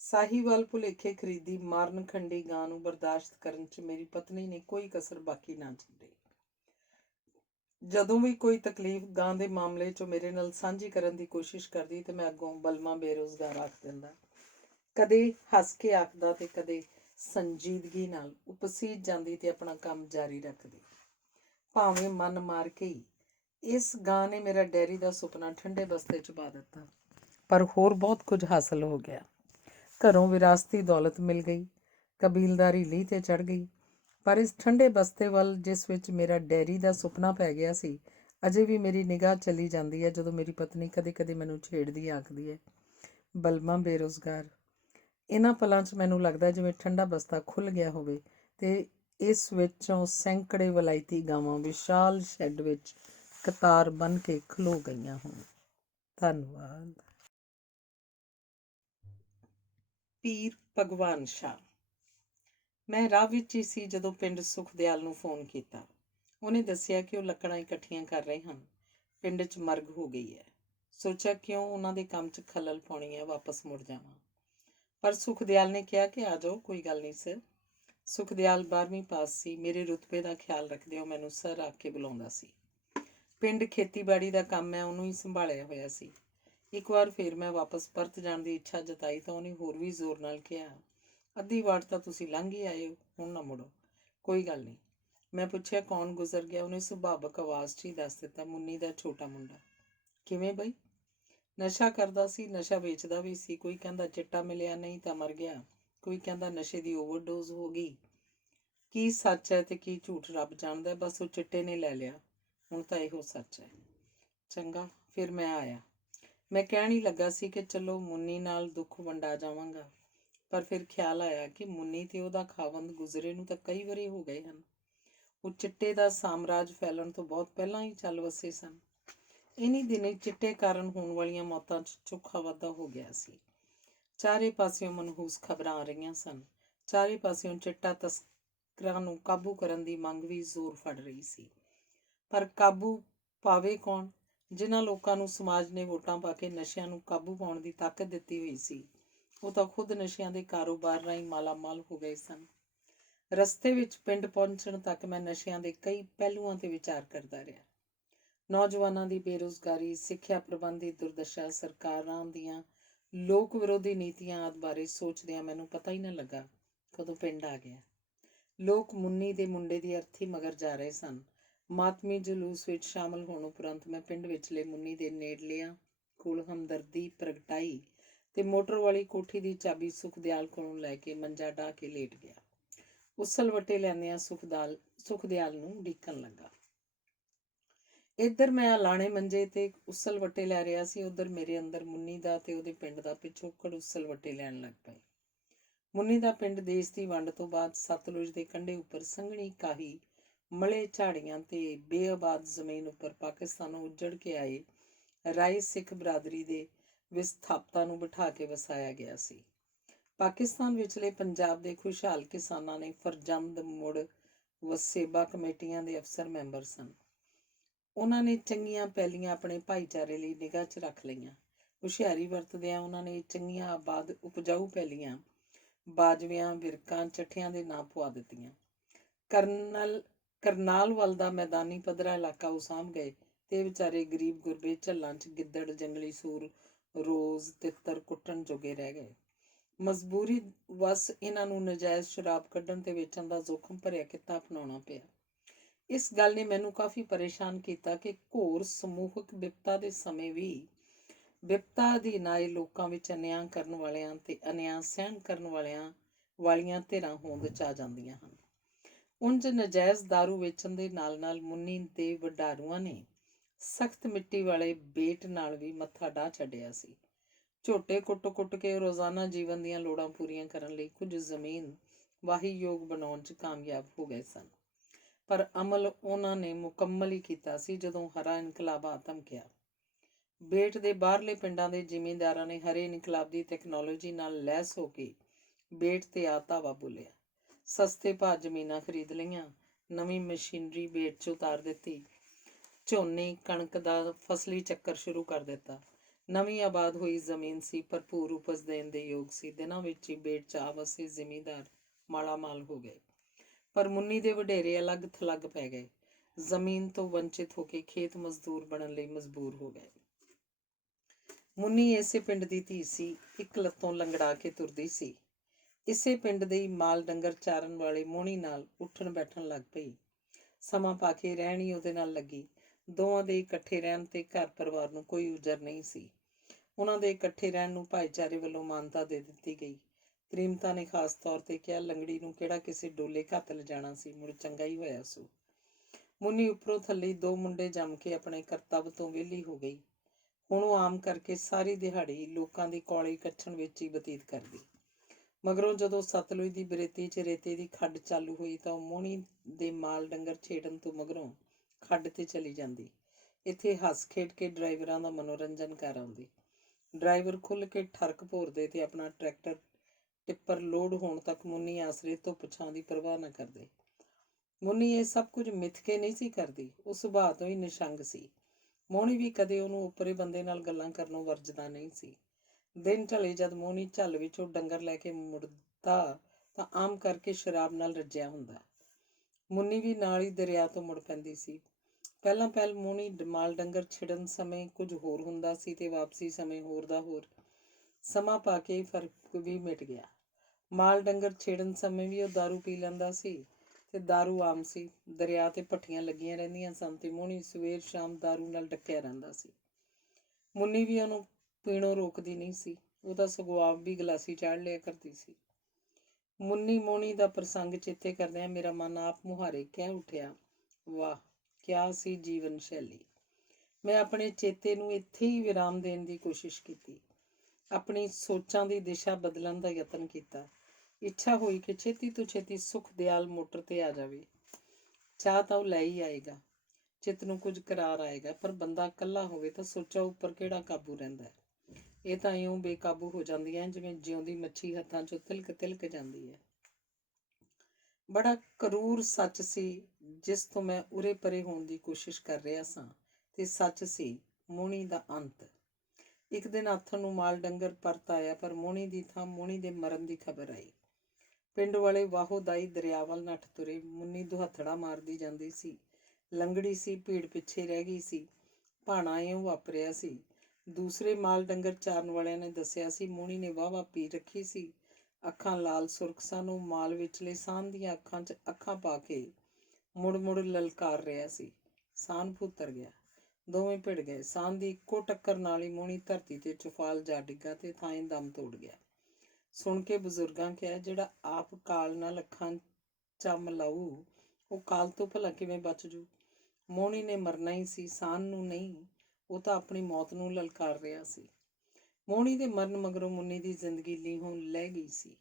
ਸਾਹੀਵਾਲ ਭੁਲੇਖੇ ਖਰੀਦੀ ਮਾਰਨ ਖੰਡੀ ਗਾਂ ਨੂੰ ਬਰਦਾਸ਼ਤ ਕਰਨ 'ਚ ਮੇਰੀ ਪਤਨੀ ਨੇ ਕੋਈ ਕਸਰ ਬਾਕੀ ਨਾ ਛੱਡੀ। ਜਦੋਂ ਵੀ ਕੋਈ ਤਕਲੀਫ ਗਾਂ ਦੇ ਮਾਮਲੇ 'ਚੋਂ ਮੇਰੇ ਨਾਲ ਸਾਂਝੀ ਕਰਨ ਦੀ ਕੋਸ਼ਿਸ਼ ਕਰਦੀ ਤੇ ਮੈਂ ਅੱਗੋਂ ਬਲਮਾ ਬੇਰੁਜ਼ਗਾਰ ਆਖ ਦਿੰਦਾ। ਕਦੇ ਹੱਸ ਕੇ ਆਖਦਾ ਤੇ ਕਦੇ ਸੰਜੀਦਗੀ ਨਾਲ ਉਪਸੀਜ ਜਾਂਦੀ ਤੇ ਆਪਣਾ ਕੰਮ ਜਾਰੀ ਰੱਖਦੀ। ਭਾਵੇਂ ਮਨ ਮਾਰ ਕੇ ਹੀ ਇਸ ਗਾਂ ਨੇ ਮੇਰਾ ਡੈਰੀ ਦਾ ਸੁਪਨਾ ਠੰਡੇ ਬਸਤੇ 'ਚ ਪਾ ਦਿੱਤਾ। ਪਰ ਹੋਰ ਬਹੁਤ ਕੁਝ ਹਾਸਲ ਹੋ ਗਿਆ। ਘਰੋਂ ਵਿਰਾਸਤੀ ਦੌਲਤ ਮਿਲ ਗਈ, ਕਬੀਲਦਾਰੀ ਲੀਹ 'ਤੇ ਚੜ੍ਹ ਗਈ। ਪਰ ਇਸ ਠੰਡੇ ਬਸਤੇ ਵੱਲ ਜਿਸ ਵਿੱਚ ਮੇਰਾ ਡੈਰੀ ਦਾ ਸੁਪਨਾ ਪੈ ਗਿਆ ਸੀ, ਅਜੇ ਵੀ ਮੇਰੀ ਨਿਗਾਹ ਚਲੀ ਜਾਂਦੀ ਹੈ ਜਦੋਂ ਮੇਰੀ ਪਤਨੀ ਕਦੇ ਕਦੇ ਮੈਨੂੰ ਛੇੜਦੀ ਆਖਦੀ ਹੈ, ਬਲਮਾ ਬੇਰੁਜ਼ਗਾਰ। ਇਹਨਾਂ ਪਲਾਂ 'ਚ ਮੈਨੂੰ ਲੱਗਦਾ ਜਿਵੇਂ ਠੰਡਾ ਬਸਤਾ ਖੁੱਲ੍ਹ ਗਿਆ ਹੋਵੇ ਤੇ ਇਸ ਵਿੱਚੋਂ ਸੈਂਕੜੇ ਵਲਾਇਤੀ ਗਾਵਾਂ ਵਿਸ਼ਾਲ ਸ਼ੈੱਡ ਵਿੱਚ ਕਤਾਰ ਬੰਨ੍ਹ ਕੇ ਖਲੋ ਗਈਆਂ ਹੋਣ। ਧੰਨਵਾਦ। ਪੀਰ ਭਗਵਾਨ ਸ਼ਾਹ। ਮੈਂ ਰਾਹ ਵਿੱਚ ਹੀ ਸੀ ਜਦੋਂ ਪਿੰਡ ਸੁਖਦਿਆਲ ਨੂੰ ਫੋਨ ਕੀਤਾ। ਉਹਨੇ ਦੱਸਿਆ ਕਿ ਉਹ ਲੱਕੜਾਂ ਇਕੱਠੀਆਂ ਕਰ ਰਹੇ ਹਨ, ਪਿੰਡ 'ਚ ਮਰਗ ਹੋ ਗਈ ਹੈ। ਸੋਚਿਆ ਕਿਉਂ ਉਹਨਾਂ ਦੇ ਕੰਮ 'ਚ ਖਲਲ ਪਾਉਣੀ ਹੈ, ਵਾਪਸ ਮੁੜ ਜਾਵਾਂ। ਪਰ ਸੁਖਦਿਆਲ ਨੇ ਕਿਹਾ ਕਿ ਆ ਜਾਓ, ਕੋਈ ਗੱਲ ਨਹੀਂ ਸਰ। ਸੁਖਦਿਆਲ 12ਵੀਂ ਪਾਸ ਸੀ। ਮੇਰੇ ਰੁਤਬੇ ਦਾ ਖਿਆਲ ਰੱਖਦੇ ਉਹ ਮੈਨੂੰ ਸਰ ਆਖ ਕੇ ਬੁਲਾਉਂਦਾ ਸੀ। ਪਿੰਡ ਖੇਤੀਬਾੜੀ ਦਾ ਕੰਮ ਮੈਂ ਉਹਨੂੰ ਹੀ ਸੰਭਾਲਿਆ ਹੋਇਆ ਸੀ। ਇੱਕ ਵਾਰ ਫਿਰ ਮੈਂ ਵਾਪਸ ਪਰਤ ਜਾਣ ਦੀ ਇੱਛਾ ਜਤਾਈ ਤਾਂ ਉਹਨੇ ਹੋਰ ਵੀ ਜ਼ੋਰ ਨਾਲ ਕਿਹਾ, ਅੱਧੀ ਵਾਟ ਤਾਂ ਤੁਸੀਂ ਲੰਘ ਹੀ ਆਏ ਹੋ, ਹੁਣ ਨਾ ਮੁੜੋ। ਕੋਈ ਗੱਲ ਨਹੀਂ। ਮੈਂ ਪੁੱਛਿਆ, ਕੌਣ ਗੁਜ਼ਰ ਗਿਆ? ਉਹਨੇ ਸੁਭਾਵਕ ਆਵਾਜ਼ 'ਚ ਹੀ ਦੱਸ ਦਿੱਤਾ, ਮੁੰਨੀ ਦਾ ਛੋਟਾ ਮੁੰਡਾ। ਕਿਵੇਂ ਬਈ? ਨਸ਼ਾ ਕਰਦਾ ਸੀ, ਨਸ਼ਾ ਵੇਚਦਾ ਵੀ ਸੀ। ਕੋਈ ਕਹਿੰਦਾ ਚਿੱਟਾ ਮਿਲਿਆ ਨਹੀਂ ਤਾਂ ਮਰ ਗਿਆ, ਕੋਈ ਕਹਿੰਦਾ ਨਸ਼ੇ ਦੀ ਓਵਰਡੋਜ਼ ਹੋ ਗਈ। ਕੀ ਸੱਚ ਹੈ ਤੇ ਕੀ ਝੂਠ ਰੱਬ ਜਾਣਦਾ। ਬਸ ਉਹ ਚਿੱਟੇ ਨੇ ਲੈ ਲਿਆ, ਹੁਣ ਤਾਂ ਇਹੋ ਸੱਚ ਹੈ। ਚੰਗਾ, ਫਿਰ ਮੈਂ ਆਇਆ। ਮੈਂ ਕਹਿਣ ਹੀ ਲੱਗਾ ਸੀ ਕਿ ਚਲੋ ਮੁੰਨੀ ਨਾਲ ਦੁੱਖ ਵੰਡਾ ਜਾਵਾਂਗਾ, ਪਰ ਫਿਰ ਖਿਆਲ ਆਇਆ ਕਿ ਮੁੰਨੀ ਤੇ ਉਹਦਾ ਖਾਵੰਦ ਗੁਜ਼ਰੇ ਨੂੰ ਤਾਂ ਕਈ ਵਾਰੀ ਹੋ ਗਏ ਹਨ। ਉਹ ਚਿੱਟੇ ਦਾ ਸਾਮਰਾਜ ਫੈਲਣ ਤੋਂ ਬਹੁਤ ਪਹਿਲਾਂ ਹੀ ਚੱਲ ਵਸੇ ਸਨ। ਇਨੀ ਦਿਨੇ ਚਿੱਟੇ ਕਾਰਨ ਹੋਣ ਵਾਲੀਆਂ ਮੌਤਾਂ 'ਚ ਚੋਖਾ ਵਾਧਾ ਹੋ ਗਿਆ ਸੀ। ਚਾਰੇ ਪਾਸਿਓਂ ਮਨਹੂਸ ਖਬਰਾਂ ਆ ਰਹੀਆਂ ਸਨ। ਚਾਰੇ ਪਾਸਿਓਂ ਚਿੱਟਾ ਤਸਕਰਾਂ ਨੂੰ ਕਾਬੂ ਕਰਨ ਦੀ ਮੰਗ ਵੀ ਜ਼ੋਰ ਫੜ ਰਹੀ ਸੀ। ਪਰ ਕਾਬੂ ਪਾਵੇ ਕੌਣ? ਜਿਨ੍ਹਾਂ ਲੋਕਾਂ ਨੂੰ ਸਮਾਜ ਨੇ ਵੋਟਾਂ ਪਾ ਕੇ ਨਸ਼ਿਆਂ ਨੂੰ ਕਾਬੂ ਪਾਉਣ ਦੀ ਤਾਕਤ ਦਿੱਤੀ ਹੋਈ ਸੀ, ਉਹ ਤਾਂ ਖੁਦ ਨਸ਼ਿਆਂ ਦੇ ਕਾਰੋਬਾਰ ਰਾਹੀਂ ਮਾਲਾਮਾਲ ਹੋ ਗਏ ਸਨ। ਰਸਤੇ ਵਿੱਚ ਪਿੰਡ ਪਹੁੰਚਣ ਤੱਕ ਮੈਂ ਨਸ਼ਿਆਂ ਦੇ ਕਈ ਪਹਿਲੂਆਂ 'ਤੇ ਵਿਚਾਰ ਕਰਦਾ ਰਿਹਾ। ਨੌਜਵਾਨਾਂ ਦੀ ਬੇਰੁਜ਼ਗਾਰੀ, ਸਿੱਖਿਆ ਪ੍ਰਬੰਧ ਦੀ ਦੁਰਦਸ਼ਾ, ਸਰਕਾਰਾਂ ਦੀਆਂ ਲੋਕ ਵਿਰੋਧੀ ਨੀਤੀਆਂ ਆਦਿ ਬਾਰੇ ਸੋਚਦਿਆਂ ਮੈਨੂੰ ਪਤਾ ਹੀ ਨਾ ਲੱਗਾ ਕਦੋਂ ਪਿੰਡ ਆ ਗਿਆ। ਲੋਕ ਮੁੰਨੀ ਦੇ ਮੁੰਡੇ ਦੀ ਅਰਥੀ ਮਗਰ ਜਾ ਰਹੇ ਸਨ। ਮਾਤਮੀ ਜਲੂਸ ਵਿੱਚ ਸ਼ਾਮਲ ਹੋਣ ਉਪਰੰਤ ਮੈਂ ਪਿੰਡ ਵਿਚਲੇ ਮੁੰਨੀ ਦੇ ਨੇੜਲਿਆਂ ਕੋਲ ਹਮਦਰਦੀ ਪ੍ਰਗਟਾਈ ਤੇ ਮੋਟਰ ਵਾਲੀ ਕੋਠੀ ਦੀ ਚਾਬੀ ਸੁਖਦਿਆਲ ਕੋਲੋਂ ਲੈ ਕੇ ਮੰਜਾ ਢਾਹ ਕੇ ਲੇਟ ਗਿਆ। ਉਸਲ ਵੱਟੇ ਲੈਂਦਿਆਂ ਸੁਖਦਿਆਲ ਨੂੰ ਉਡੀਕਣ ਲੱਗਾ। ਇੱਧਰ ਮੈਂ ਅਲਾਣੇ ਮੰਜੇ ਤੇ ਉਸਲ ਵੱਟੇ ਲੈ ਰਿਹਾ ਸੀ, ਉੱਧਰ ਮੇਰੇ ਅੰਦਰ ਮੁੰਨੀ ਦਾ ਤੇ ਉਹਦੇ ਪਿੰਡ ਦਾ ਪਿਛੋਕੜ ਉਸਲ ਵੱਟੇ ਲੈਣ ਲੱਗ ਪਏ। ਮੁੰਨੀ ਦਾ ਪਿੰਡ ਦੇਸ਼ ਦੀ ਵੰਡ ਤੋਂ ਬਾਅਦ ਸਤਲੁਜ ਦੇ ਕੰਢੇ ਉੱਪਰ ਸੰਘਣੀ ਕਾਹੀ, ਮਲੇ ਝਾੜੀਆਂ ਤੇ ਬੇਆਬਾਦ ਜ਼ਮੀਨ ਉੱਪਰ ਪਾਕਿਸਤਾਨੋਂ ਉੱਜੜ ਕੇ ਆਏ ਰਾਈ ਸਿੱਖ ਬਰਾਦਰੀ ਦੇ ਵਿਸਥਾਪਤਾਂ ਨੂੰ ਬਿਠਾ ਕੇ ਵਸਾਇਆ ਗਿਆ ਸੀ। ਪਾਕਿਸਤਾਨ ਵਿਚਲੇ ਪੰਜਾਬ ਦੇ ਖੁਸ਼ਹਾਲ ਕਿਸਾਨਾਂ ਨੇ ਫਰਜ਼ੰਦ ਮੁੜ ਵਸੇਬਾ ਕਮੇਟੀਆਂ ਦੇ ਅਫਸਰ ਮੈਂਬਰ ਸਨ। ਉਹਨਾਂ ਨੇ ਚੰਗੀਆਂ ਪੈਲੀਆਂ ਆਪਣੇ ਭਾਈਚਾਰੇ ਲਈ ਨਿਗਾਹ 'ਚ ਰੱਖ ਲਈਆਂ। ਹੁਸ਼ਿਆਰੀ ਵਰਤਦਿਆਂ ਉਹਨਾਂ ਨੇ ਚੰਗੀਆਂ ਆਬਾਦ ਉਪਜਾਊ ਪੈਲੀਆਂ ਬਾਜਵਿਆਂ, ਵਿਰਕਾਂ, ਚੱਠਿਆਂ ਦੇ ਨਾਂ ਪਵਾ ਦਿੱਤੀਆਂ। ਕਰਨਾਲ ਵੱਲ ਦਾ ਮੈਦਾਨੀ ਪੱਧਰਾ ਇਲਾਕਾ ਉਹ ਸਾਂਭ ਗਏ ਤੇ ਵਿਚਾਰੇ ਗਰੀਬ ਗੁਰਬੇ ਝੱਲਾਂ 'ਚ ਗਿੱਦੜ, ਜੰਗਲੀ ਸੂਰ, ਰੋਜ਼, ਤਿੱਤਰ ਕੁੱਟਣ ਜੋਗੇ ਰਹਿ ਗਏ। ਮਜਬੂਰੀ ਵਸ ਇਹਨਾਂ ਨੂੰ ਨਜਾਇਜ਼ ਸ਼ਰਾਬ ਕੱਢਣ ਤੇ ਵੇਚਣ ਦਾ ਜ਼ੋਖਮ ਭਰਿਆ ਕਿੱਤਾ ਅਪਣਾਉਣਾ ਪਿਆ। ਇਸ ਗੱਲ ਨੇ ਮੈਨੂੰ ਕਾਫੀ ਪਰੇਸ਼ਾਨ ਕੀਤਾ ਕਿ ਘੋਰ ਸਮੂਹਕ ਬਿਪਤਾ ਦੇ ਸਮੇਂ ਵੀ ਬਿਪਤਾ ਅਧੀਨ ਆਏ ਲੋਕਾਂ ਵਿੱਚ ਅਨਿਆਂ ਕਰਨ ਵਾਲਿਆਂ ਤੇ ਅਨਿਆਂ ਸਹਿਣ ਕਰਨ ਵਾਲੀਆਂ ਧਿਰਾਂ ਹੋਂਦ 'ਚ ਆ ਜਾਂਦੀਆਂ ਹਨ। ਉਂਝ ਨਜਾਇਜ਼ ਦਾਰੂ ਵੇਚਣ ਦੇ ਨਾਲ ਮੁੰਨੀ ਦੇ ਵਡਾਰੂਆਂ ਨੇ ਸਖਤ ਮਿੱਟੀ ਵਾਲੇ ਬੇਟ ਨਾਲ ਵੀ ਮੱਥਾ ਢਾਹ ਛੱਡਿਆ ਸੀ। ਝੋਟੇ ਕੁੱਟ ਕੇ ਰੋਜ਼ਾਨਾ ਜੀਵਨ ਦੀਆਂ ਲੋੜਾਂ ਪੂਰੀਆਂ ਕਰਨ ਲਈ ਕੁਝ ਜ਼ਮੀਨ ਵਾਹੀਯੋਗ ਬਣਾਉਣ 'ਚ ਕਾਮਯਾਬ ਹੋ ਗਏ ਸਨ। ਪਰ ਅਮਲ ਉਹਨਾਂ ਨੇ ਮੁਕੰਮਲ ਹੀ ਕੀਤਾ ਸੀ ਜਦੋਂ ਹਰਾ ਇਨਕਲਾਬ ਆ ਧਮਕਿਆ। ਬੇਟ ਦੇ ਬਾਹਰਲੇ ਪਿੰਡਾਂ ਦੇ ਜ਼ਿਮੀਂਦਾਰਾਂ ਨੇ ਹਰੇ ਇਨਕਲਾਬ ਦੀ ਟੈਕਨੋਲੋਜੀ ਨਾਲ ਲੈਸ ਹੋ ਕੇ ਬੇਟ ਤੇ ਆ ਧਾਵਾ ਬੋਲਿਆ। ਸਸਤੇ ਭਾਅ ਜ਼ਮੀਨਾਂ ਖਰੀਦ ਲਈਆਂ, ਨਵੀਂ ਮਸ਼ੀਨਰੀ ਬੇਟ 'ਚ ਉਤਾਰ ਦਿੱਤੀ, ਝੋਨੇ ਕਣਕ ਦਾ ਫਸਲੀ ਚੱਕਰ ਸ਼ੁਰੂ ਕਰ ਦਿੱਤਾ। ਨਵੀਂ ਆਬਾਦ ਹੋਈ ਜ਼ਮੀਨ ਸੀ, ਭਰਪੂਰ ਉਪਜ ਦੇਣ ਦੇ ਯੋਗ ਸੀ। ਦਿਨਾਂ ਵਿੱਚ ਹੀ ਬੇਟ 'ਚ ਆ ਵਸੇ ਜ਼ਿਮੀਂਦਾਰ ਮਾਲਾਮਾਲ ਹੋ ਗਏ। ਪਰ ਮੁੰਨੀ ਦੇ ਵਡੇਰੇ ਅਲੱਗ ਥਲੱਗ ਪੈ ਗਏ। ਜ਼ਮੀਨ ਤੋਂ ਵੰਚਿਤ ਹੋ ਕੇ ਖੇਤ ਮਜ਼ਦੂਰ ਬਣਨ ਲਈ ਮਜਬੂਰ ਹੋ ਗਏ। ਮੁੰਨੀ ਇਸੇ ਪਿੰਡ ਦੀ ਧੀ ਸੀ, ਇੱਕ ਲੱਤੋਂ ਲੰਗੜਾ ਕੇ ਤੁਰਦੀ ਸੀ। ਇਸੇ ਪਿੰਡ ਦੇ ਹੀ ਮਾਲ ਡੰਗਰ ਚਾਰਨ ਵਾਲੇ ਮੋਹਣੀ ਨਾਲ ਉੱਠਣ ਬੈਠਣ ਲੱਗ ਪਈ। ਸਮਾਂ ਪਾ ਕੇ ਰਹਿਣ ਹੀ ਉਹਦੇ ਨਾਲ ਲੱਗੀ। ਦੋਵਾਂ ਦੇ ਇਕੱਠੇ ਰਹਿਣ ਤੇ ਘਰ ਪਰਿਵਾਰ ਨੂੰ ਕੋਈ ਉਜਰ ਨਹੀਂ ਸੀ। ਉਹਨਾਂ ਦੇ ਇਕੱਠੇ ਰਹਿਣ ਨੂੰ ਭਾਈਚਾਰੇ ਵੱਲੋਂ ਮਾਨਤਾ ਦੇ ਦਿੱਤੀ ਗਈ। ਤ੍ਰੀਮਤਾ ਨੇ ਖਾਸ ਤੌਰ ਤੇ ਕਿਹਾ, ਲੰਗੜੀ ਨੂੰ ਕਿਹੜਾ ਕਿਸੇ ਡੋਲੇ ਘੱਤ ਲਿਜਾਣਾ ਸੀ, ਮੁੜ ਚੰਗਾ ਹੀ ਹੋਇਆ ਸੂ। ਮੁੰਨੀ ਉੱਪਰੋਂ ਥੱਲੇ ਦੋ ਮੁੰਡੇ ਜੰਮ ਕੇ ਆਪਣੇ ਕਰਤੱਵ ਤੋਂ ਵਿਹਲੀ ਹੋ ਗਈ। ਹੁਣ ਉਹ ਆਮ ਕਰਕੇ ਸਾਰੀ ਦਿਹਾੜੀ ਲੋਕਾਂ ਦੀ ਕੌਲੀ ਕੱਛਣ ਵਿੱਚ ਹੀ ਬਤੀਤ ਕਰਦੀ। ਮਗਰੋਂ ਜਦੋਂ ਸਤਲੁਜ ਦੀ ਬਰੇਤੀ 'ਚ ਰੇਤੇ ਦੀ ਖੱਡ ਚਾਲੂ ਹੋਈ ਤਾਂ ਉਹ ਮੋਹਣੀ ਦੇ ਮਾਲ ਡੰਗਰ ਛੇੜਨ ਤੋਂ ਮਗਰੋਂ ਖੱਡ ਤੇ ਚਲੀ ਜਾਂਦੀ। ਇੱਥੇ ਹੱਸ ਖੇਡ ਕੇ ਡਰਾਈਵਰਾਂ ਦਾ ਮਨੋਰੰਜਨ ਕਰ ਆਉਂਦੀ। ਡਰਾਈਵਰ ਖੁੱਲ੍ਹ ਕੇ ਠਰਕ ਭੋਰਦੇ ਤੇ ਆਪਣਾ ਟਰੈਕਟਰ ਟਿੱਪਰ ਲੋਡ ਹੋਣ ਤੱਕ ਮੁੰਨੀ ਆਸਰੇ ਧੁੱਪ ਛਾਂ ਦੀ ਪਰਵਾਹ ਨਾ ਕਰਦੇ। ਮੁੰਨੀ ਇਹ ਸਭ ਕੁਝ ਮਿੱਥ ਕੇ ਨਹੀਂ ਸੀ ਕਰਦੀ, ਉਹ ਸੁਭਾਅ ਤੋਂ ਹੀ ਨਿਸ਼ੰਗ ਸੀ। ਮੋਹਣੀ ਵੀ ਕਦੇ ਉਹਨੂੰ ਉੱਪਰੇ ਬੰਦੇ ਨਾਲ ਗੱਲਾਂ ਕਰਨੋਂ ਵਰਜਦਾ ਨਹੀਂ ਸੀ। ਦਿਨ ਢਲੇ ਜਦ ਮੋਹਣੀ ਝੱਲ ਵਿੱਚੋਂ ਡੰਗਰ ਲੈ ਕੇ ਮੁੜਦਾ ਤਾਂ ਆਮ ਕਰਕੇ ਸ਼ਰਾਬ ਨਾਲ ਰੱਜਿਆ ਹੁੰਦਾ। ਮੁੰਨੀ ਵੀ ਨਾਲ ਹੀ ਦਰਿਆ ਤੋਂ ਮੁੜ ਪੈਂਦੀ ਸੀ। ਪਹਿਲਾਂ ਪਹਿਲ ਮੋਹਣੀ ਮਾਲ ਡੰਗਰ ਛਿੜਨ ਸਮੇਂ ਕੁਝ ਹੋਰ ਹੁੰਦਾ ਸੀ ਤੇ ਵਾਪਸੀ ਸਮੇਂ ਹੋਰ ਦਾ ਹੋਰ। ਸਮਾਂ ਪਾ ਕੇ ਫਰਕ ਵੀ ਮਿਟ ਗਿਆ। ਮਾਲ ਡੰਗਰ ਛੇੜਨ ਸਮੇਂ ਵੀ ਉਹ ਦਾਰੂ ਪੀ ਲੈਂਦਾ ਸੀ ਤੇ ਦਾਰੂ ਆਮ ਸੀ। ਦਰਿਆ ਤੇ ਭੱਠੀਆਂ ਲੱਗੀਆਂ ਰਹਿੰਦੀਆਂ ਸਨ ਤੇ ਮੋਹਣੀ ਸਵੇਰ ਸ਼ਾਮ ਦਾਰੂ ਨਾਲ ਡੱਕਿਆ ਰਹਿੰਦਾ ਸੀ। ਮੁੰਨੀ ਵੀ ਉਹਨੂੰ ਪੀਣੋਂ ਰੋਕਦੀ ਨਹੀਂ ਸੀ। ਉਹ ਤਾਂ ਸਗੋਂ ਆਪ ਵੀ ਗਲਾਸੀ ਚਾੜ ਲਿਆ ਕਰਦੀ ਸੀ। ਮੁੰਨੀ ਮੋਹਣੀ ਦਾ ਪ੍ਰਸੰਗ ਚੇਤੇ ਕਰਦਿਆਂ ਮੇਰਾ ਮਨ ਆਪ ਮੁਹਾਰੇ ਕਹਿ ਉੱਠਿਆ, ਵਾਹ ਕਿਆ ਸੀ ਜੀਵਨ ਸ਼ੈਲੀ। ਮੈਂ ਆਪਣੇ ਚੇਤੇ ਨੂੰ ਇੱਥੇ ਹੀ ਵਿਰਾਮ ਦੇਣ ਦੀ ਕੋਸ਼ਿਸ਼ ਕੀਤੀ। ਆਪਣੀ ਸੋਚਾਂ ਦੀ ਦਿਸ਼ਾ ਬਦਲਣ ਦਾ ਯਤਨ ਕੀਤਾ। ਇੱਛਾ ਹੋਈ ਕਿ ਛੇਤੀ ਤੋਂ ਛੇਤੀ ਸੁਖ ਦਿਆਲ ਮੋਟਰ ਤੇ ਆ ਜਾਵੇ। ਚਾਹ ਤਾਂ ਉਹ ਲੈ ਹੀ ਆਏਗਾ, ਚਿੱਤ ਨੂੰ ਕੁਝ ਕਰਾਰ ਆਏਗਾ, ਪਰ ਬੰਦਾ ਇਕੱਲਾ ਹੋਵੇ ਤਾਂ ਸੋਚਾਂ ਉੱਪਰ ਕਿਹੜਾ ਕਾਬੂ ਰਹਿੰਦਾ ਹੈ। ਇਹ ਤਾਂ ਇਉਂ ਬੇਕਾਬੂ ਹੋ ਜਾਂਦੀਆਂ ਜਿਵੇਂ ਜਿਉਂਦੀ ਮੱਛੀ ਹੱਥਾਂ 'ਚੋਂ ਤਿਲਕ ਤਿਲਕ ਜਾਂਦੀ ਹੈ। ਬੜਾ ਕਰੂਰ ਸੱਚ ਸੀ ਜਿਸ ਤੋਂ ਮੈਂ ਉਰੇ ਪਰੇ ਹੋਣ ਦੀ ਕੋਸ਼ਿਸ਼ ਕਰ ਰਿਹਾ ਸਾਂ, ਤੇ ਸੱਚ ਸੀ ਮੋਹਣੀ ਦਾ ਅੰਤ। ਇੱਕ ਦਿਨ ਆਥਣ ਨੂੰ ਮਾਲ ਡੰਗਰ ਪਰਤ ਆਇਆ, ਪਰ ਮੋਹਣੀ ਦੀ ਥਾਂ ਮੋਹਣੀ ਦੇ ਮਰਨ ਦੀ ਖਬਰ ਆਈ। ਪਿੰਡ ਵਾਲੇ ਵਾਹੋ ਦਾਈ ਦਰਿਆ ਵੱਲ ਨੱਠ ਤੁਰੇ। ਮੁੰਨੀ ਦੁਹੱਥੜਾ ਮਾਰਦੀ ਜਾਂਦੀ ਸੀ। ਲੰਗੜੀ ਸੀ, ਭੀੜ ਪਿੱਛੇ ਰਹਿ ਗਈ ਸੀ। ਭਾਣਾ ਇਉਂ ਵਾਪਰਿਆ ਸੀ। ਦੂਸਰੇ ਮਾਲ ਡੰਗਰ ਚਾਰਨ ਵਾਲਿਆਂ ਨੇ ਦੱਸਿਆ ਸੀ ਮੋਹਣੀ ਨੇ ਵਾਹਵਾ ਪੀ ਰੱਖੀ ਸੀ। ਅੱਖਾਂ ਲਾਲ ਸੁਰਖ ਸਨ। ਉਹ ਮਾਲ ਵਿਚਲੇ ਸਾਨ ਦੀਆਂ ਅੱਖਾਂ 'ਚ ਅੱਖਾਂ ਪਾ ਕੇ ਮੁੜ ਮੁੜ ਲਲਕਾਰ ਰਿਹਾ ਸੀ। ਸਾਨ ਭੁੱਤਰ ਗਿਆ। ਦੋਵੇਂ ਭਿੜ ਗਏ। ਸਾਨ ਦੀ ਇੱਕੋ ਟੱਕਰ ਨਾਲ ਹੀ ਮੋਹਣੀ ਧਰਤੀ ਤੇ ਚੁਫਾਲ ਜਾ ਡਿੱਗਾ ਤੇ ਥਾਂਏ ਦਮ ਤੋੜ ਗਿਆ। ਸੁਣ ਕੇ ਬਜ਼ੁਰਗਾਂ ਕਿਹਾ, ਜਿਹੜਾ ਆਪ ਕਾਲ ਨਾਲ ਅੱਖਾਂ ਚੰਮ ਲਾਊ, ਉਹ ਕਾਲ ਤੋਂ ਭਲਾ ਕਿਵੇਂ ਬਚ ਜੂ। ਮੋਹਣੀ ਨੇ ਮਰਨਾ ਹੀ ਸੀ, ਸਾਨ ਨੂੰ ਨਹੀਂ। ਉਹ ਤਾਂ ਆਪਣੀ ਮੌਤ ਨੂੰ ਲਲਕਾਰ ਰਿਹਾ ਸੀ। ਮੋਹਣੀ ਦੇ ਮਰਨ ਮਗਰੋਂ ਮੁੰਨੀ ਦੀ ਜ਼ਿੰਦਗੀ ਲੀਹੋਂ ਲੈ ਗਈ ਸੀ।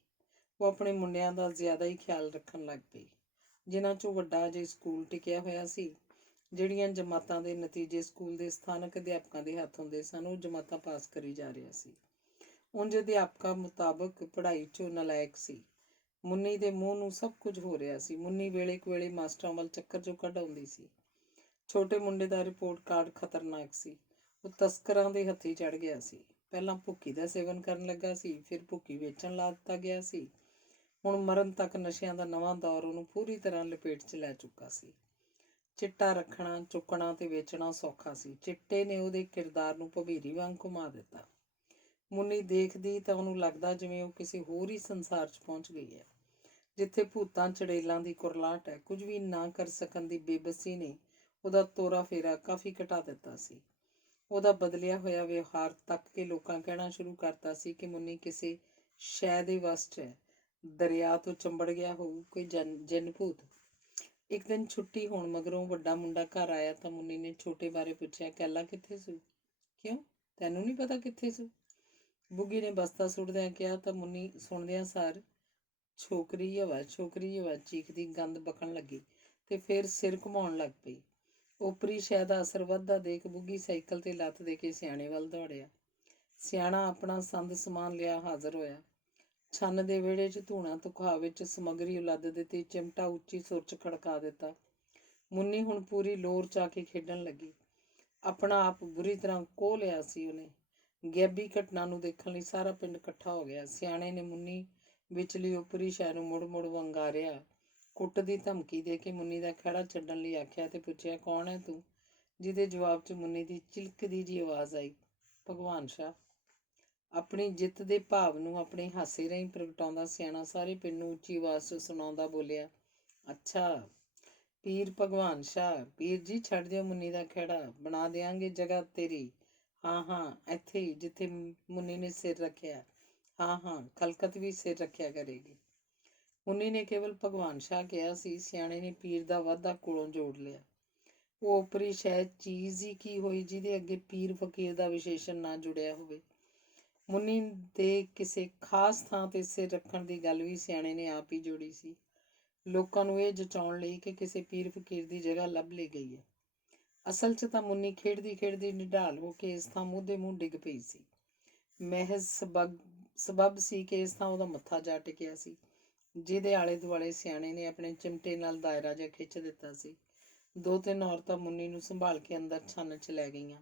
ਉਹ ਆਪਣੇ ਮੁੰਡਿਆਂ ਦਾ ਜ਼ਿਆਦਾ ਹੀ ਖਿਆਲ ਰੱਖਣ ਲੱਗ ਪਈ, ਜਿਨ੍ਹਾਂ 'ਚੋਂ ਵੱਡਾ ਅਜੇ ਸਕੂਲ ਟਿਕਿਆ ਹੋਇਆ ਸੀ। ਜਿਹੜੀਆਂ ਜਮਾਤਾਂ ਦੇ ਨਤੀਜੇ ਸਕੂਲ ਦੇ ਸਥਾਨਕ ਅਧਿਆਪਕਾਂ ਦੇ ਹੱਥ ਹੁੰਦੇ ਸਨ, ਉਹ ਜਮਾਤਾਂ ਪਾਸ ਕਰੀ ਜਾ ਰਿਹਾ ਸੀ। ਉਂਝ ਅਧਿਆਪਕਾਂ ਮੁਤਾਬਕ ਪੜ੍ਹਾਈ 'ਚੋਂ ਨਲਾਇਕ ਸੀ। ਮੁੰਨੀ ਦੇ ਮੂੰਹ ਨੂੰ ਸਭ ਕੁਝ ਹੋ ਰਿਹਾ ਸੀ। ਮੁੰਨੀ ਵੇਲੇ ਕੁ ਵੇਲੇ ਮਾਸਟਰਾਂ ਵੱਲ ਚੱਕਰ 'ਚੋਂ ਕੱਢ ਆਉਂਦੀ ਸੀ। ਛੋਟੇ ਮੁੰਡੇ ਦਾ ਰਿਪੋਰਟ ਕਾਰਡ ਖਤਰਨਾਕ ਸੀ। ਉਹ ਤਸਕਰਾਂ ਦੇ ਹੱਥੀਂ ਚੜ੍ਹ ਗਿਆ ਸੀ। ਪਹਿਲਾਂ ਭੁੱਕੀ ਦਾ ਸੇਵਨ ਕਰਨ ਲੱਗਾ ਸੀ, ਫਿਰ ਭੁੱਕੀ ਵੇਚਣ ਲਾ ਦਿੱਤਾ ਗਿਆ ਸੀ। ਹੁਣ ਮਰਨ ਤੱਕ ਨਸ਼ਿਆਂ ਦਾ ਨਵਾਂ ਦੌਰ ਉਹਨੂੰ ਪੂਰੀ ਤਰ੍ਹਾਂ ਲਪੇਟ 'ਚ ਲੈ ਚੁੱਕਾ ਸੀ। ਚਿੱਟਾ ਰੱਖਣਾ, ਚੁੱਕਣਾ ਤੇ ਵੇਚਣਾ ਸੌਖਾ ਸੀ। ਚਿੱਟੇ ਨੇ ਉਹਦੇ ਕਿਰਦਾਰ ਨੂੰ ਭੰਬੀਰੀ ਵਾਂਗ ਘੁਮਾ ਦਿੱਤਾ। ਮੁੰਨੀ ਦੇਖਦੀ ਤਾਂ ਉਹਨੂੰ ਲੱਗਦਾ ਜਿਵੇਂ ਉਹ ਕਿਸੇ ਹੋਰ ਹੀ ਸੰਸਾਰ 'ਚ ਪਹੁੰਚ ਗਈ ਹੈ, ਜਿੱਥੇ ਭੂਤਾਂ ਚੜੇਲਾਂ ਦੀ ਕੁਰਲਾਹਟ ਹੈ। ਕੁਝ ਵੀ ਨਾ ਕਰ ਸਕਣ ਦੀ ਬੇਬਸੀ ਨੇ ਉਹਦਾ ਤੋਰਾ ਫੇਰਾ ਕਾਫੀ ਘਟਾ ਦਿੱਤਾ ਸੀ। ਉਹਦਾ ਬਦਲਿਆ ਹੋਇਆ ਵਿਵਹਾਰ ਤੱਕ ਕੇ ਲੋਕਾਂ ਕਹਿਣਾ ਸ਼ੁਰੂ ਕਰਤਾ ਸੀ ਕਿ ਮੁੰਨੀ ਕਿਸੇ ਸ਼ੈ ਦੇ ਵੱਸ 'ਚ ਹੈ, ਦਰਿਆ ਤੋਂ ਚੰਬੜ ਗਿਆ ਹੋਊ ਕੋਈ ਜਿੰਨ ਭੂਤ। ਇੱਕ ਦਿਨ ਛੁੱਟੀ ਹੋਣ ਮਗਰੋਂ ਵੱਡਾ ਮੁੰਡਾ ਘਰ ਆਇਆ ਤਾਂ ਮੁੰਨੀ ਨੇ ਛੋਟੇ ਬਾਰੇ ਪੁੱਛਿਆ, ਕੈਲਾ ਕਿੱਥੇ ਸੂ? ਕਿਉਂ, ਤੈਨੂੰ ਨਹੀਂ ਪਤਾ ਕਿੱਥੇ ਸੂ? ਬੁੱਗੀ ਨੇ ਬਸਤਾ ਸੁੱਟਦਿਆਂ ਕਿਹਾ ਤਾਂ ਮੁੰਨੀ ਸੁਣਦਿਆਂ ਸਾਰ ਛੋਕਰੀ ਹਵਾ ਚੀਖਦੀ ਗੰਦ ਬਕਣ ਲੱਗੀ ਤੇ ਫਿਰ ਸਿਰ ਘੁਮਾਉਣ ਲੱਗ ਪਈ। ਓਪਰੀ ਸ਼ੈ ਦਾ ਅਸਰ ਵੱਧਦਾ ਦੇਖ ਬੁੱਗੀ ਸਾਈਕਲ ਤੇ ਲੱਤ ਦੇ ਕੇ ਸਿਆਣੇ ਵੱਲ ਦੌੜਿਆ। ਸਿਆਣਾ ਆਪਣਾ ਸੰਦ ਸਮਾਨ ਲਿਆ ਹਾਜ਼ਰ ਹੋਇਆ। ਛੰਨ ਦੇ ਵਿਹੜੇ 'ਚ ਧੂਣਾ ਧੁਖਾ ਵਿੱਚ ਸਮੱਗਰੀ ਉਲੱਦ ਦਿੱਤੀ। ਚਿਮਟਾ ਉੱਚੀ ਸੁਰ 'ਚ ਖੜਕਾ ਦਿੱਤਾ। ਮੁੰਨੀ ਹੁਣ ਪੂਰੀ ਲੋਰ 'ਚ ਆ ਕੇ ਖੇਡਣ ਲੱਗੀ। ਆਪਣਾ ਆਪ ਬੁਰੀ ਤਰ੍ਹਾਂ ਕੋਹ ਲਿਆ ਸੀ ਉਹਨੇ। ਗੈਬੀ ਘਟਨਾ ਨੂੰ ਦੇਖਣ ਲਈ ਸਾਰਾ ਪਿੰਡ ਇਕੱਠਾ ਹੋ ਗਿਆ। ਸਿਆਣੇ ਨੇ ਮੁੰਨੀ ਵਿਚਲੀ ਓਪਰੀ ਸ਼ੈ ਨੂੰ ਮੁੜ ਮੁੜ ਵੰਗਾਰਿਆ। ਕੁੱਟ ਦੀ ਧਮਕੀ ਦੇ ਕੇ ਮੁੰਨੀ ਦਾ ਖਹਿੜਾ ਛੱਡਣ ਲਈ ਆਖਿਆ ਤੇ ਪੁੱਛਿਆ, ਕੌਣ ਹੈ ਤੂੰ? ਜਿਹਦੇ ਜਵਾਬ 'ਚ ਮੁੰਨੀ ਦੀ ਚਿਲਕਦੀ ਜਿਹੀ ਆਵਾਜ਼ ਆਈ, ਭਗਵਾਨ ਸ਼ਾਹ। ਆਪਣੀ ਜਿੱਤ ਦੇ ਭਾਵ ਨੂੰ ਆਪਣੇ ਹਾਸੇ ਰਾਹੀਂ ਪ੍ਰਗਟਾਉਂਦਾ ਸਿਆਣਾ ਸਾਰੇ ਪਿੰਡ ਨੂੰ ਉੱਚੀ ਆਵਾਜ਼ 'ਚ ਸੁਣਾਉਂਦਾ ਬੋਲਿਆ, ਅੱਛਾ ਪੀਰ ਭਗਵਾਨ ਸ਼ਾਹ। ਪੀਰ ਜੀ ਛੱਡ ਦਿਓ ਮੁੰਨੀ ਦਾ ਖਹਿੜਾ, ਬਣਾ ਦਿਆਂਗੇ ਜਗ੍ਹਾ ਤੇਰੀ। ਹਾਂ ਇੱਥੇ ਹੀ ਜਿੱਥੇ ਮੁੰਨੀ ਨੇ ਸਿਰ ਰੱਖਿਆ। ਹਾਂ ਖਲਕਤ ਵੀ ਸਿਰ ਰੱਖਿਆ ਕਰੇਗੀ। ਮੁੰਨੀ ਨੇ ਕੇਵਲ ਭਗਵਾਨ ਸ਼ਾਹ ਕਿਹਾ ਸੀ। ਸਿਆਣੇ ਨੇ ਪੀਰ ਦਾ ਵਾਧਾ ਕੋਲੋਂ ਜੋੜ ਲਿਆ। ਉਹ ਓਪਰੀ ਸ਼ਾਇਦ ਚੀਜ਼ ਹੀ ਕੀ ਹੋਈ ਜਿਹਦੇ ਅੱਗੇ ਪੀਰ ਫਕੀਰ ਦਾ ਵਿਸ਼ੇਸ਼ਣ ਨਾ ਜੁੜਿਆ ਹੋਵੇ। ਮੁੰਨੀ ਦੇ ਕਿਸੇ ਖਾਸ ਥਾਂ ਤੇ ਸਿਰ ਰੱਖਣ ਦੀ ਗੱਲ ਵੀ ਸਿਆਣੇ ਨੇ ਆਪ ਹੀ ਜੋੜੀ ਸੀ, ਲੋਕਾਂ ਨੂੰ ਇਹ ਜਚਾਉਣ ਲਈ ਕਿ ਕਿਸੇ ਪੀਰ ਫਕੀਰ ਦੀ ਜਗ੍ਹਾ ਲੱਭ ਲਈ ਗਈ ਹੈ। ਅਸਲ 'ਚ ਤਾਂ ਮੁੰਨੀ ਖੇਡਦੀ ਖੇਡਦੀ ਨਿਢਾਲ ਹੋ ਕੇ ਇਸ ਥਾਂ ਮੂੰਹ ਦੇ ਮੂੰਹ ਡਿੱਗ ਪਈ ਸੀ। ਮਹਿਜ਼ ਸਬੱਬ ਸੀ ਕਿ ਇਸ ਥਾਂ ਉਹਦਾ ਮੱਥਾ ਜਾ ਟਿਕਿਆ ਸੀ, ਜਿਹਦੇ ਆਲੇ ਦੁਆਲੇ ਸਿਆਣੇ ਨੇ ਆਪਣੇ ਚਿਮਟੇ ਨਾਲ ਦਾਇਰਾ ਜਿਹਾ ਖਿੱਚ ਦਿੱਤਾ ਸੀ। 2-3 ਔਰਤਾਂ ਮੁੰਨੀ ਨੂੰ ਸੰਭਾਲ ਕੇ ਅੰਦਰ ਛੰਨ 'ਚ ਲੈ ਗਈਆਂ।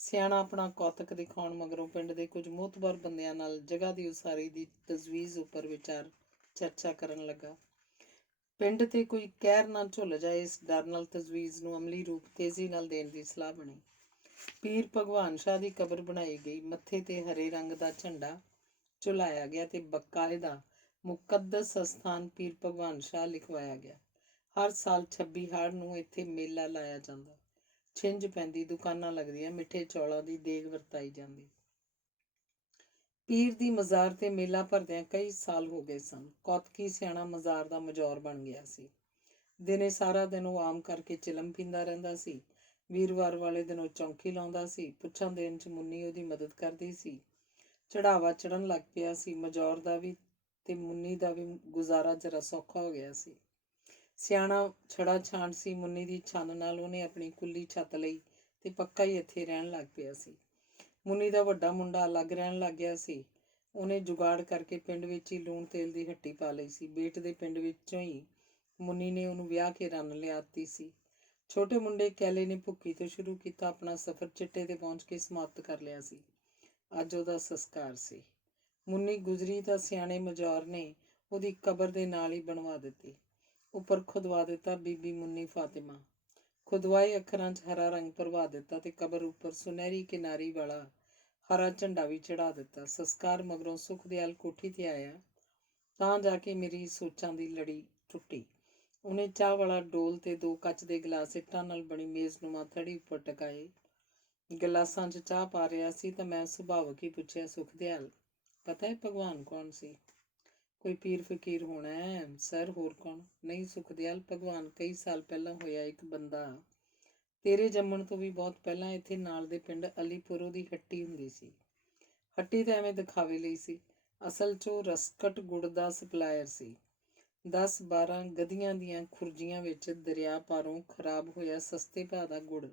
ਸਿਆਣਾ ਆਪਣਾ ਕੌਤਕ ਦਿਖਾਉਣ ਮਗਰੋਂ ਪਿੰਡ ਦੇ ਕੁਝ ਮੋਹਤਬਰ ਬੰਦਿਆਂ ਨਾਲ ਜਗ੍ਹਾ ਦੀ ਉਸਾਰੀ ਦੀ ਤਜਵੀਜ਼ ਉੱਪਰ ਚਰਚਾ ਕਰਨ ਲੱਗਾ। ਪਿੰਡ ਤੇ ਕੋਈ ਕਹਿਰ ਨਾ ਝੁੱਲ ਜਾਏ, ਇਸ ਡਰ ਨਾਲ ਤਜਵੀਜ਼ ਨੂੰ ਅਮਲੀ ਰੂਪ ਤੇਜ਼ੀ ਨਾਲ ਦੇਣ ਦੀ ਸਲਾਹ ਬਣੀ। ਪੀਰ ਭਗਵਾਨ ਸ਼ਾਹ ਦੀ ਕਬਰ ਬਣਾਈ ਗਈ, ਮੱਥੇ ਤੇ ਹਰੇ ਰੰਗ ਦਾ ਝੰਡਾ ਝੁਲਾਇਆ ਗਿਆ ਤੇ ਬਕਾਇਦਾ ਮੁਕੱਦਸ ਅਸਥਾਨ ਪੀਰ ਭਗਵਾਨ ਸ਼ਾਹ ਲਿਖਵਾਇਆ ਗਿਆ। ਹਰ ਸਾਲ 26 ਹਾੜ ਨੂੰ ਇੱਥੇ ਮੇਲਾ ਲਾਇਆ ਜਾਂਦਾ। ਛਿੰਝ ਪੈਂਦੀ, ਦੁਕਾਨਾਂ ਲੱਗਦੀਆਂ, ਮਿੱਠੇ ਚੌਲਾਂ ਦੀ ਦੇਗ ਵਰਤਾਈ ਜਾਂਦੀ। ਪੀਰ ਦੀ ਮਜ਼ਾਰ ਤੇ ਮੇਲਾ ਭਰਦਿਆਂ ਕਈ ਸਾਲ ਹੋ ਗਏ ਸਨ। ਕੌਤਕੀ ਸਿਆਣਾ ਮਜ਼ਾਰ ਦਾ ਮਜੌਰ ਬਣ ਗਿਆ ਸੀ। ਦਿਨੇ ਸਾਰਾ ਦਿਨ ਉਹ ਆਮ ਕਰਕੇ ਚਿਲਮ ਪੀਂਦਾ ਰਹਿੰਦਾ ਸੀ। ਵੀਰਵਾਰ ਵਾਲੇ ਦਿਨ ਉਹ ਚੌਂਕੀ ਲਾਉਂਦਾ ਸੀ। ਪੁੱਛਾਂ ਦੇਣ 'ਚ ਮੁੰਨੀ ਉਹਦੀ ਮਦਦ ਕਰਦੀ ਸੀ। ਚੜਾਵਾ ਚੜਨ ਲੱਗ ਪਿਆ ਸੀ। ਮਜੌਰ ਦਾ ਵੀ ਤੇ ਮੁੰਨੀ ਦਾ ਵੀ ਗੁਜ਼ਾਰਾ ਜਰਾ ਸੌਖਾ ਹੋ ਗਿਆ ਸੀ। ਸਿਆਣਾ ਛੜਾ ਛਾਂਟ ਸੀ। ਮੁੰਨੀ ਦੀ ਛੰਨ ਨਾਲ ਉਹਨੇ ਆਪਣੀ ਕੁੱਲੀ ਛੱਤ ਲਈ ਤੇ ਪੱਕਾ ਹੀ ਇੱਥੇ ਰਹਿਣ ਲੱਗ ਪਿਆ ਸੀ। ਮੁੰਨੀ ਦਾ ਵੱਡਾ ਮੁੰਡਾ ਅਲੱਗ ਰਹਿਣ ਲੱਗ ਗਿਆ ਸੀ। ਉਹਨੇ ਜੁਗਾੜ ਕਰਕੇ ਪਿੰਡ ਵਿੱਚ ਹੀ ਲੂਣ ਤੇਲ ਦੀ ਹੱਟੀ ਪਾ ਲਈ ਸੀ। ਬੇਟ ਦੇ ਪਿੰਡ ਵਿੱਚੋਂ ਹੀ ਮੁੰਨੀ ਨੇ ਉਹਨੂੰ ਵਿਆਹ ਕੇ ਰੰਨ ਲਿਆਤੀ ਸੀ। ਛੋਟੇ ਮੁੰਡੇ ਕੈਲੇ ਨੇ ਭੁੱਕੀ ਤੋਂ ਸ਼ੁਰੂ ਕੀਤਾ, ਆਪਣਾ ਸਫ਼ਰ ਚਿੱਟੇ ਤੇ ਪਹੁੰਚ ਕੇ ਸਮਾਪਤ ਕਰ ਲਿਆ ਸੀ। ਅੱਜ ਉਹਦਾ ਸੰਸਕਾਰ ਸੀ। ਮੁੰਨੀ ਗੁਜ਼ਰੀ ਤਾਂ ਸਿਆਣੇ ਮਜੌਰ ਨੇ ਉਹਦੀ ਕਬਰ ਦੇ ਨਾਲ ਹੀ ਬਣਵਾ ਦਿੱਤੀ। ਉੱਪਰ ਖੁਦਵਾ ਦਿੱਤਾ ਬੀਬੀ ਮੁੰਨੀ ਫਾਤਿਮਾ। ਖੁਦਵਾਏ ਅੱਖਰਾਂ 'ਚ ਹਰਾ ਰੰਗ ਭਰਵਾ ਦਿੱਤਾ ਤੇ ਕਬਰ ਉੱਪਰ ਸੁਨਹਿਰੀ ਕਿਨਾਰੀ ਵਾਲਾ ਹਰਾ ਝੰਡਾ ਵੀ ਚੜਾ ਦਿੱਤਾ। ਸੰਸਕਾਰ ਮਗਰੋਂ ਸੁਖਦਿਆਲ ਕੋਠੀ ਤੇ ਆਇਆ ਤਾਂ ਜਾ ਕੇ ਮੇਰੀ ਸੋਚਾਂ ਦੀ ਲੜੀ ਟੁੱਟੀ। ਉਹਨੇ ਚਾਹ ਵਾਲਾ ਡੋਲ ਤੇ 2 ਕੱਚ ਦੇ ਗਲਾਸ ਇੱਟਾਂ ਨਾਲ ਬਣੀ ਮੇਜ਼ਨੁਮਾ ਥੜੀ ਉੱਪਰ ਟਕਾਏ। ਗਲਾਸਾਂ 'ਚ ਚਾਹ ਪਾ ਰਿਹਾ ਸੀ ਤਾਂ ਮੈਂ ਸੁਭਾਵਕ ਹੀ ਪੁੱਛਿਆ, ਸੁਖਦਿਆਲ, ਪਤਾ ਹੈ ਭਗਵਾਨ ਕੌਣ ਸੀ? ਕੋਈ ਪੀਰ ਫਕੀਰ ਹੋਣਾ ਹੈ ਸਰ, ਹੋਰ ਕੌਣ? ਨਹੀਂ ਸੁਖਦਿਆਲ, ਭਗਵਾਨ ਕਈ ਸਾਲ ਪਹਿਲਾਂ ਹੋਇਆ। ਇੱਕ ਬੰਦਾ ਤੇਰੇ ਜੰਮਣ ਤੋਂ ਵੀ ਬਹੁਤ ਪਹਿਲਾਂ ਇੱਥੇ ਨਾਲ ਦੇ ਪਿੰਡ ਅਲੀਪੁਰ ਉਹਦੀ ਹੱਟੀ ਹੁੰਦੀ ਸੀ। ਹੱਟੀ ਤਾਂ ਐਵੇਂ ਦਿਖਾਵੇ ਲਈ ਸੀ, ਅਸਲ 'ਚ ਉਹ ਰਸਕਟ ਗੁੜ ਦਾ ਸਪਲਾਇਰ ਸੀ। 10-12 ਗਧੀਆਂ ਦੀਆਂ ਖੁਰਜੀਆਂ ਵਿੱਚ ਦਰਿਆ ਪਾਰੋਂ ਖਰਾਬ ਹੋਇਆ ਸਸਤੇ ਭਾਅ ਦਾ ਗੁੜ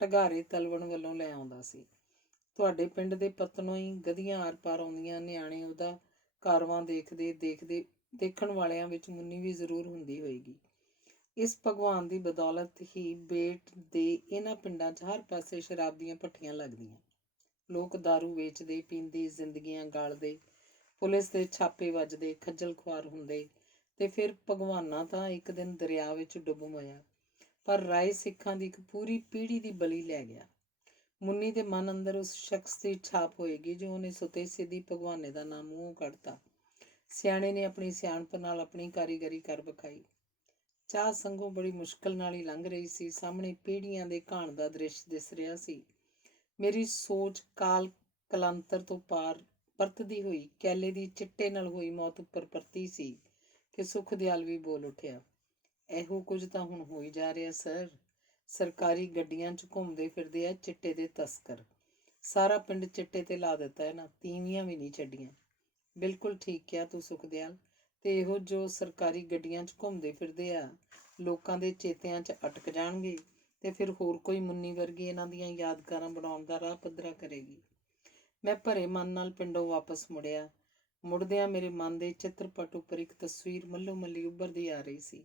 ਢਗਾਰੇ ਤਲਵਣ ਵੱਲੋਂ ਲੈ ਆਉਂਦਾ ਸੀ। ਤੁਹਾਡੇ ਪਿੰਡ ਦੇ ਪਤਨੋਂ ਹੀ ਗਧੀਆਂ ਆਰ ਪਾਰ ਆਉਂਦੀਆਂ। ਨਿਆਣੇ ਉਹਦਾ ਕਾਰਵਾਂ ਦੇਖਣ ਵਾਲਿਆਂ ਵਿੱਚ ਮੁੰਨੀ ਵੀ ਜ਼ਰੂਰ ਹੁੰਦੀ ਹੋਏਗੀ। ਇਸ ਭਗਵਾਨ ਦੀ ਬਦੌਲਤ ਹੀ ਬੇਟ ਦੇ ਇਹਨਾਂ ਪਿੰਡਾਂ 'ਚ ਹਰ ਪਾਸੇ ਸ਼ਰਾਬ ਦੀਆਂ ਭੱਠੀਆਂ ਲੱਗਦੀਆਂ। ਲੋਕ ਦਾਰੂ ਵੇਚਦੇ, ਪੀਂਦੇ, ਜ਼ਿੰਦਗੀਆਂ ਗਾਲਦੇ, ਪੁਲਿਸ ਦੇ ਛਾਪੇ ਵੱਜਦੇ, ਖੱਜਲ ਖੁਆਰ ਹੁੰਦੇ ਤੇ ਫਿਰ ਭਗਵਾਨਾਂ ਤਾਂ ਇੱਕ ਦਿਨ ਦਰਿਆ ਵਿੱਚ ਡੁੱਬ ਮੋਇਆ। ਪਰ ਰਾਏ ਸਿੱਖਾਂ ਦੀ ਇੱਕ ਪੂਰੀ ਪੀੜ੍ਹੀ ਦੀ ਬਲੀ ਲੈ ਗਿਆ। ਮੁੰਨੀ ਦੇ ਮਨ ਅੰਦਰ ਉਸ ਸ਼ਖਸ ਦੀ ਛਾਪ ਹੋਏਗੀ ਜੋ ਉਹਨੇ ਸੁਤੇ ਸਿੱਧੀ ਭਗਵਾਨੇ ਦਾ ਨਾਮ ਮੂੰਹੋਂ ਕੱਢਤਾ। ਸਿਆਣੇ ਨੇ ਆਪਣੀ ਸਿਆਣਪ ਨਾਲ ਆਪਣੀ ਕਾਰੀਗਰੀ ਕਰ ਵਿਖਾਈ। ਚਾਹ ਸੰਗੋਂ ਬੜੀ ਮੁਸ਼ਕਲ ਨਾਲ ਹੀ ਲੰਘ ਰਹੀ ਸੀ। ਸਾਹਮਣੇ ਪੀੜ੍ਹੀਆਂ ਦੇ ਘਾਣ ਦਾ ਦ੍ਰਿਸ਼ ਦਿਸ ਰਿਹਾ ਸੀ। ਮੇਰੀ ਸੋਚ ਕਾਲ ਕਲਾਂਤਰ ਤੋਂ ਪਾਰ ਪਰਤਦੀ ਹੋਈ ਕੈਲੇ ਦੀ ਚਿੱਟੇ ਨਾਲ ਹੋਈ ਮੌਤ ਉੱਪਰ ਪਰਤੀ ਸੀ ਕਿ ਸੁਖਦਿਆਲ ਵੀ ਬੋਲ ਉੱਠਿਆ, ਇਹੋ ਕੁਝ ਤਾਂ ਹੁਣ ਹੋ ਹੀ ਜਾ ਰਿਹਾ ਸਰ। ਸਰਕਾਰੀ ਗੱਡੀਆਂ 'ਚ ਘੁੰਮਦੇ ਫਿਰਦੇ ਆ ਚਿੱਟੇ ਦੇ ਤਸਕਰ। ਸਾਰਾ ਪਿੰਡ ਚਿੱਟੇ ਤੇ ਲਾ ਦਿੱਤਾ ਇਹਨਾਂ, ਤੀਵੀਆਂ ਵੀ ਨਹੀਂ ਛੱਡੀਆਂ। ਬਿਲਕੁਲ ਠੀਕ ਕਿਹਾ ਤੂੰ ਸੁਖਦਿਆਲ। ਤੇ ਇਹੋ ਜੋ ਸਰਕਾਰੀ ਗੱਡੀਆਂ 'ਚ ਘੁੰਮਦੇ ਫਿਰਦੇ ਆ ਲੋਕਾਂ ਦੇ ਚੇਤਿਆਂ 'ਚ ਅਟਕ ਜਾਣਗੇ ਤੇ ਫਿਰ ਹੋਰ ਕੋਈ ਮੁੰਨੀ ਵਰਗੀ ਇਹਨਾਂ ਦੀਆਂ ਯਾਦਗਾਰਾਂ ਬਣਾਉਣ ਦਾ ਰਾਹ ਪੱਧਰਾ ਕਰੇਗੀ। ਮੈਂ ਭਰੇ ਮਨ ਨਾਲ ਪਿੰਡੋਂ ਵਾਪਸ ਮੁੜਿਆ। ਮੁੜਦਿਆਂ ਮੇਰੇ ਮਨ ਦੇ ਚਿੱਤਰਪਟ ਉੱਪਰ ਇੱਕ ਤਸਵੀਰ ਮੱਲੋ ਮੱਲੀ ਉੱਭਰਦੀ ਆ ਰਹੀ ਸੀ।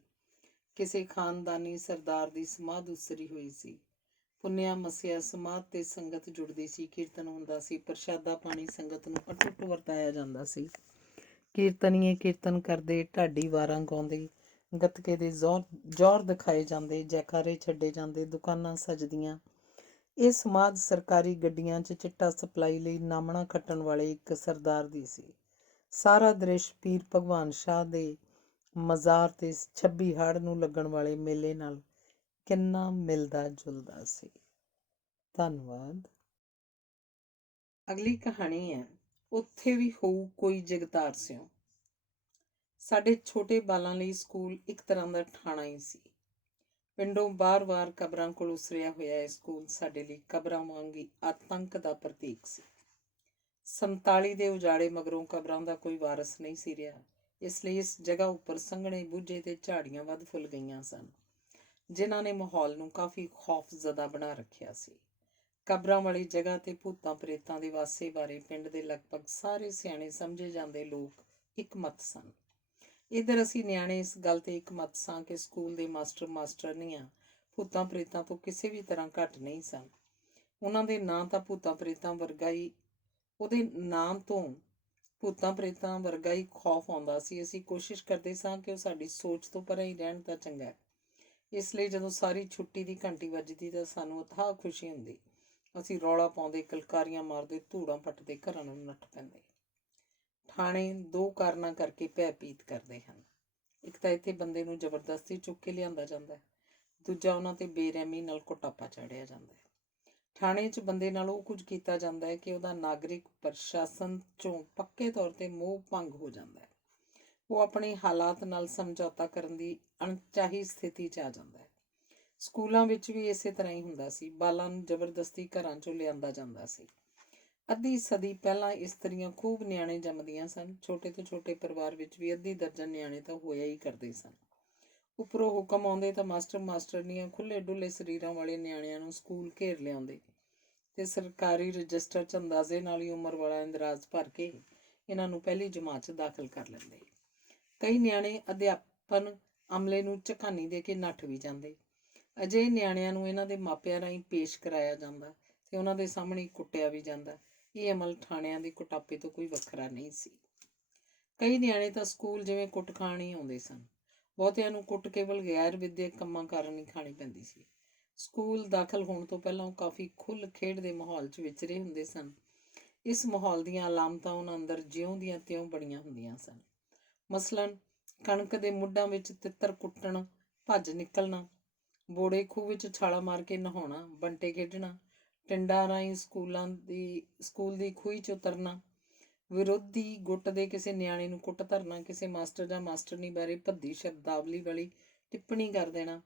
ਕਿਸੇ ਖਾਨਦਾਨੀ ਸਰਦਾਰ ਦੀ ਸਮਾਧ ਉਸਰੀ ਹੋਈ ਸੀ। ਪੁੰਨਿਆ ਮਸਿਆ ਸਮਾਧ ਤੇ ਸੰਗਤ ਜੁੜਦੀ ਸੀ, ਕੀਰਤਨ ਹੁੰਦਾ ਸੀ, ਪ੍ਰਸ਼ਾਦਾ ਪਾਣੀ ਸੰਗਤ ਨੂੰ ਅਟੁੱਟ ਵਰਤਾਇਆ ਜਾਂਦਾ ਸੀ। ਕੀਰਤਨੀਏ ਕੀਰਤਨ ਕਰਦੇ, ਢਾਡੀ ਵਾਰਾਂ ਗਾਉਂਦੇ, ਗੱਤਕੇ ਦੇ ਜ਼ੋਰ ਦਿਖਾਏ ਜਾਂਦੇ, ਜੈਕਾਰੇ ਛੱਡੇ ਜਾਂਦੇ, ਦੁਕਾਨਾਂ ਸਜਦੀਆਂ। ਇਹ ਸਮਾਧ ਸਰਕਾਰੀ ਗੱਡੀਆਂ 'ਚ ਚਿੱਟਾ ਸਪਲਾਈ ਲਈ ਨਾਮਣਾ ਖੱਟਣ ਵਾਲੇ ਇੱਕ ਸਰਦਾਰ ਦੀ ਸੀ। ਸਾਰਾ ਦ੍ਰਿਸ਼ ਪੀਰ ਭਗਵਾਨ ਸ਼ਾਹ ਦੇ ਮਜ਼ਾਰ ਤੇ 26 ਹਾੜ ਨੂੰ ਲੱਗਣ ਵਾਲੇ ਮੇਲੇ ਨਾਲ ਕਿੰਨਾ ਮਿਲਦਾ ਜੁਲਦਾ ਸੀ। ਧੰਨਵਾਦ। ਅਗਲੀ ਕਹਾਣੀ ਹੈ, ਉੱਥੇ ਵੀ ਹੋਊ ਕੋਈ ਜਗਤਾਰ ਸਿਉ। ਸਾਡੇ ਛੋਟੇ ਬਾਲਾਂ ਲਈ ਸਕੂਲ ਇੱਕ ਤਰ੍ਹਾਂ ਦਾ ਠਾਣਾ ਹੀ ਸੀ। ਪਿੰਡੋਂ ਬਾਰ-ਬਾਰ ਕਬਰਾਂ ਕੋਲ ਉਸਰਿਆ ਹੋਇਆ ਇਹ ਸਕੂਲ ਸਾਡੇ ਲਈ ਕਬਰਾਂ ਵਾਂਗ ਹੀ ਆਤੰਕ ਦਾ ਪ੍ਰਤੀਕ ਸੀ। 47 ਦੇ ਉਜਾੜੇ ਮਗਰੋਂ ਕਬਰਾਂ ਦਾ ਕੋਈ ਵਾਰਸ ਨਹੀਂ ਸੀ ਰਿਹਾ, ਇਸ ਲਈ ਇਸ ਜਗ੍ਹਾ ਉੱਪਰ ਸੰਘਣੇ ਬੂਝੇ ਤੇ ਝਾੜੀਆਂ ਵੱਧ ਫੁੱਲ ਗਈਆਂ ਸਨ, ਜਿਨ੍ਹਾਂ ਨੇ ਮਾਹੌਲ ਨੂੰ ਕਾਫੀ ਖੌਫਜ਼ਦਾ ਬਣਾ ਰੱਖਿਆ ਸੀ। ਕਬਰਾਂ ਵਾਲੀ ਜਗ੍ਹਾ ਤੇ ਭੂਤਾਂ ਪ੍ਰੇਤਾਂ ਦੇ ਵਾਸੇ ਬਾਰੇ ਪਿੰਡ ਦੇ ਲਗਭਗ ਸਾਰੇ ਸਿਆਣੇ ਸਮਝੇ ਜਾਂਦੇ ਲੋਕ ਇਕਮਤ ਸਨ। ਇੱਧਰ ਅਸੀਂ ਨਿਆਣੇ ਇਸ ਗੱਲ ਤੇ ਇਕਮਤ ਸਾਂ ਕਿ ਸਕੂਲ ਦੇ ਮਾਸਟਰਨੀਆਂ ਭੂਤਾਂ ਪ੍ਰੇਤਾਂ ਤੋਂ ਕਿਸੇ ਵੀ ਤਰ੍ਹਾਂ ਘੱਟ ਨਹੀਂ ਸਨ। ਉਹਨਾਂ ਦੇ ਨਾਂ ਤਾਂ ਭੂਤਾਂ ਪ੍ਰੇਤਾਂ ਵਰਗਾ ਹੀ ਉਹਦੇ ਨਾਂ ਤੋਂ ਭੂਤਾਂ ਪ੍ਰੇਤਾਂ ਵਰਗਾ ਹੀ ਖੌਫ ਆਉਂਦਾ ਸੀ। ਅਸੀਂ ਕੋਸ਼ਿਸ਼ ਕਰਦੇ ਸਾਂ ਕਿ ਉਹ ਸਾਡੀ ਸੋਚ ਤੋਂ ਪਰੇ ਹੀ ਰਹਿਣ ਤਾਂ ਚੰਗਾ ਹੈ। ਇਸ ਲਈ ਜਦੋਂ ਸਾਰੀ ਛੁੱਟੀ ਦੀ ਘੰਟੀ ਵੱਜਦੀ ਤਾਂ ਸਾਨੂੰ ਅਥਾਹ ਖੁਸ਼ੀ ਹੁੰਦੀ। ਅਸੀਂ ਰੌਲਾ ਪਾਉਂਦੇ, ਕਿਲਕਾਰੀਆਂ ਮਾਰਦੇ, ਧੂੜਾਂ ਪੱਟਦੇ, ਘਰਾਂ ਨੂੰ ਨੱਠ ਪੈਂਦੇ। ਠਾਣੇ ਦੋ ਕਾਰਨਾਂ ਕਰਕੇ ਭੈਭੀਤ ਕਰਦੇ ਹਨ। ਇੱਕ ਤਾਂ ਇੱਥੇ ਬੰਦੇ ਨੂੰ ਜ਼ਬਰਦਸਤੀ ਚੁੱਕ ਕੇ ਲਿਆਂਦਾ ਜਾਂਦਾ ਹੈ, ਦੂਜਾ ਉਹਨਾਂ ਤੇ ਬੇਰਹਿਮੀ ਨਾਲ ਕੁਟਾਪਾ ਚਾੜਿਆ ਜਾਂਦਾ ਹੈ। ਠਾਣੇ 'ਚ ਬੰਦੇ ਨਾਲ ਉਹ ਕੁਝ ਕੀਤਾ ਜਾਂਦਾ ਹੈ ਕਿ ਉਹਦਾ ਨਾਗਰਿਕ ਪ੍ਰਸ਼ਾਸਨ 'ਚੋਂ ਪੱਕੇ ਤੌਰ 'ਤੇ ਮੋਹ ਭੰਗ ਹੋ ਜਾਂਦਾ ਹੈ। ਉਹ ਆਪਣੇ ਹਾਲਾਤ ਨਾਲ ਸਮਝੌਤਾ ਕਰਨ ਦੀ ਅਣਚਾਹੀ ਸਥਿਤੀ 'ਚ ਆ ਜਾਂਦਾ ਹੈ। ਸਕੂਲਾਂ ਵਿੱਚ ਵੀ ਇਸੇ ਤਰ੍ਹਾਂ ਹੀ ਹੁੰਦਾ ਸੀ। ਬਾਲਾਂ ਨੂੰ ਜ਼ਬਰਦਸਤੀ ਘਰਾਂ 'ਚੋਂ ਲਿਆਂਦਾ ਜਾਂਦਾ ਸੀ। ਅੱਧੀ ਸਦੀ ਪਹਿਲਾਂ ਇਸਤਰੀਆਂ ਖੂਬ ਨਿਆਣੇ ਜੰਮਦੀਆਂ ਸਨ। ਛੋਟੇ ਤੋਂ ਛੋਟੇ ਪਰਿਵਾਰ ਵਿੱਚ ਵੀ ਅੱਧੀ ਦਰਜਨ ਨਿਆਣੇ ਤਾਂ ਹੋਇਆ ਹੀ ਕਰਦੇ ਸਨ। ਉੱਪਰੋਂ ਹੁਕਮ ਆਉਂਦੇ ਤਾਂ ਮਾਸਟਰ ਮਾਸਟਰਨੀਆਂ ਖੁੱਲ੍ਹੇ ਡੁੱਲੇ ਸਰੀਰਾਂ ਵਾਲੇ ਨਿਆਣਿਆਂ ਨੂੰ ਸਕੂਲ ਘੇਰ ਲਿਆਉਂਦੇ ਤੇ ਸਰਕਾਰੀ ਰਜਿਸਟਰ 'ਚ ਅੰਦਾਜ਼ੇ ਨਾਲ ਹੀ ਉਮਰ ਵਾਲਾ ਇੰਦਰਾਜ਼ ਭਰ ਕੇ ਇਹਨਾਂ ਨੂੰ ਪਹਿਲੀ ਜਮਾਤ 'ਚ ਦਾਖਲ ਕਰ ਲੈਂਦੇ। ਕਈ ਨਿਆਣੇ ਅਧਿਆਪਨ ਅਮਲੇ ਨੂੰ ਝਕਾਨੀ ਦੇ ਕੇ ਨੱਠ ਵੀ ਜਾਂਦੇ। ਅਜਿਹੇ ਨਿਆਣਿਆਂ ਨੂੰ ਇਹਨਾਂ ਦੇ ਮਾਪਿਆਂ ਰਾਹੀਂ ਪੇਸ਼ ਕਰਾਇਆ ਜਾਂਦਾ ਤੇ ਉਹਨਾਂ ਦੇ ਸਾਹਮਣੇ ਕੁੱਟਿਆ ਵੀ ਜਾਂਦਾ। ਇਹ ਅਮਲ ਠਾਣਿਆਂ ਦੇ ਕੁਟਾਪੇ ਤੋਂ ਕੋਈ ਵੱਖਰਾ ਨਹੀਂ ਸੀ। ਕਈ ਨਿਆਣੇ ਤਾਂ ਸਕੂਲ ਜਿਵੇਂ ਕੁੱਟ ਖਾਣ ਹੀ ਆਉਂਦੇ ਸਨ। ਬਹੁਤਿਆਂ ਨੂੰ ਕੁੱਟ ਕੇਵਲ ਗੈਰ ਵਿਦਿਅਕ ਕੰਮਾਂ ਕਾਰਨ ਹੀ ਖਾਣੀ ਪੈਂਦੀ ਸੀ। ਸਕੂਲ ਦਾਖਲ ਹੋਣ ਤੋਂ ਪਹਿਲਾਂ ਉਹ ਕਾਫੀ ਖੁੱਲ੍ਹ ਖੇਡ ਦੇ ਮਾਹੌਲ 'ਚ ਵਿਚਰੇ ਹੁੰਦੇ ਸਨ। ਇਸ ਮਾਹੌਲ ਦੀਆਂ ਅਲਾਮਤਾਂ ਉਹਨਾਂ ਅੰਦਰ ਜਿਉਂ ਦੀਆਂ ਤਿਉਂ ਬਣੀਆਂ ਹੁੰਦੀਆਂ ਸਨ। ਮਸਲਨ ਕਣਕ ਦੇ ਮੁੱਢਾਂ ਵਿੱਚ ਤਿੱਤਰ ਕੁੱਟਣ, ਭੱਜ ਨਿਕਲਣਾ, ਬੋੜੇ ਖੂਹ ਵਿੱਚ ਛਾਲਾ ਮਾਰ ਕੇ ਨਹਾਉਣਾ, ਬੰਟੇ ਖੇਡਣਾ, ਟਿੰਡਾਂ ਰਾਹੀਂ ਸਕੂਲ ਦੀ ਖੂਹੀ 'ਚ ਉਤਰਨਾ, ਵਿਰੋਧੀ ਗੁੱਟ ਦੇ ਕਿਸੇ ਨਿਆਣੇ ਨੂੰ ਕੁੱਟ ਧਰਨਾ, ਕਿਸੇ ਮਾਸਟਰ ਜਾਂ ਮਾਸਟਰਨੀ ਬਾਰੇ ਭੱਦੀ ਸ਼ਬਦਾਵਲੀ ਵਾਲੀ ਟਿੱਪਣੀ ਕਰ ਦੇਣਾ।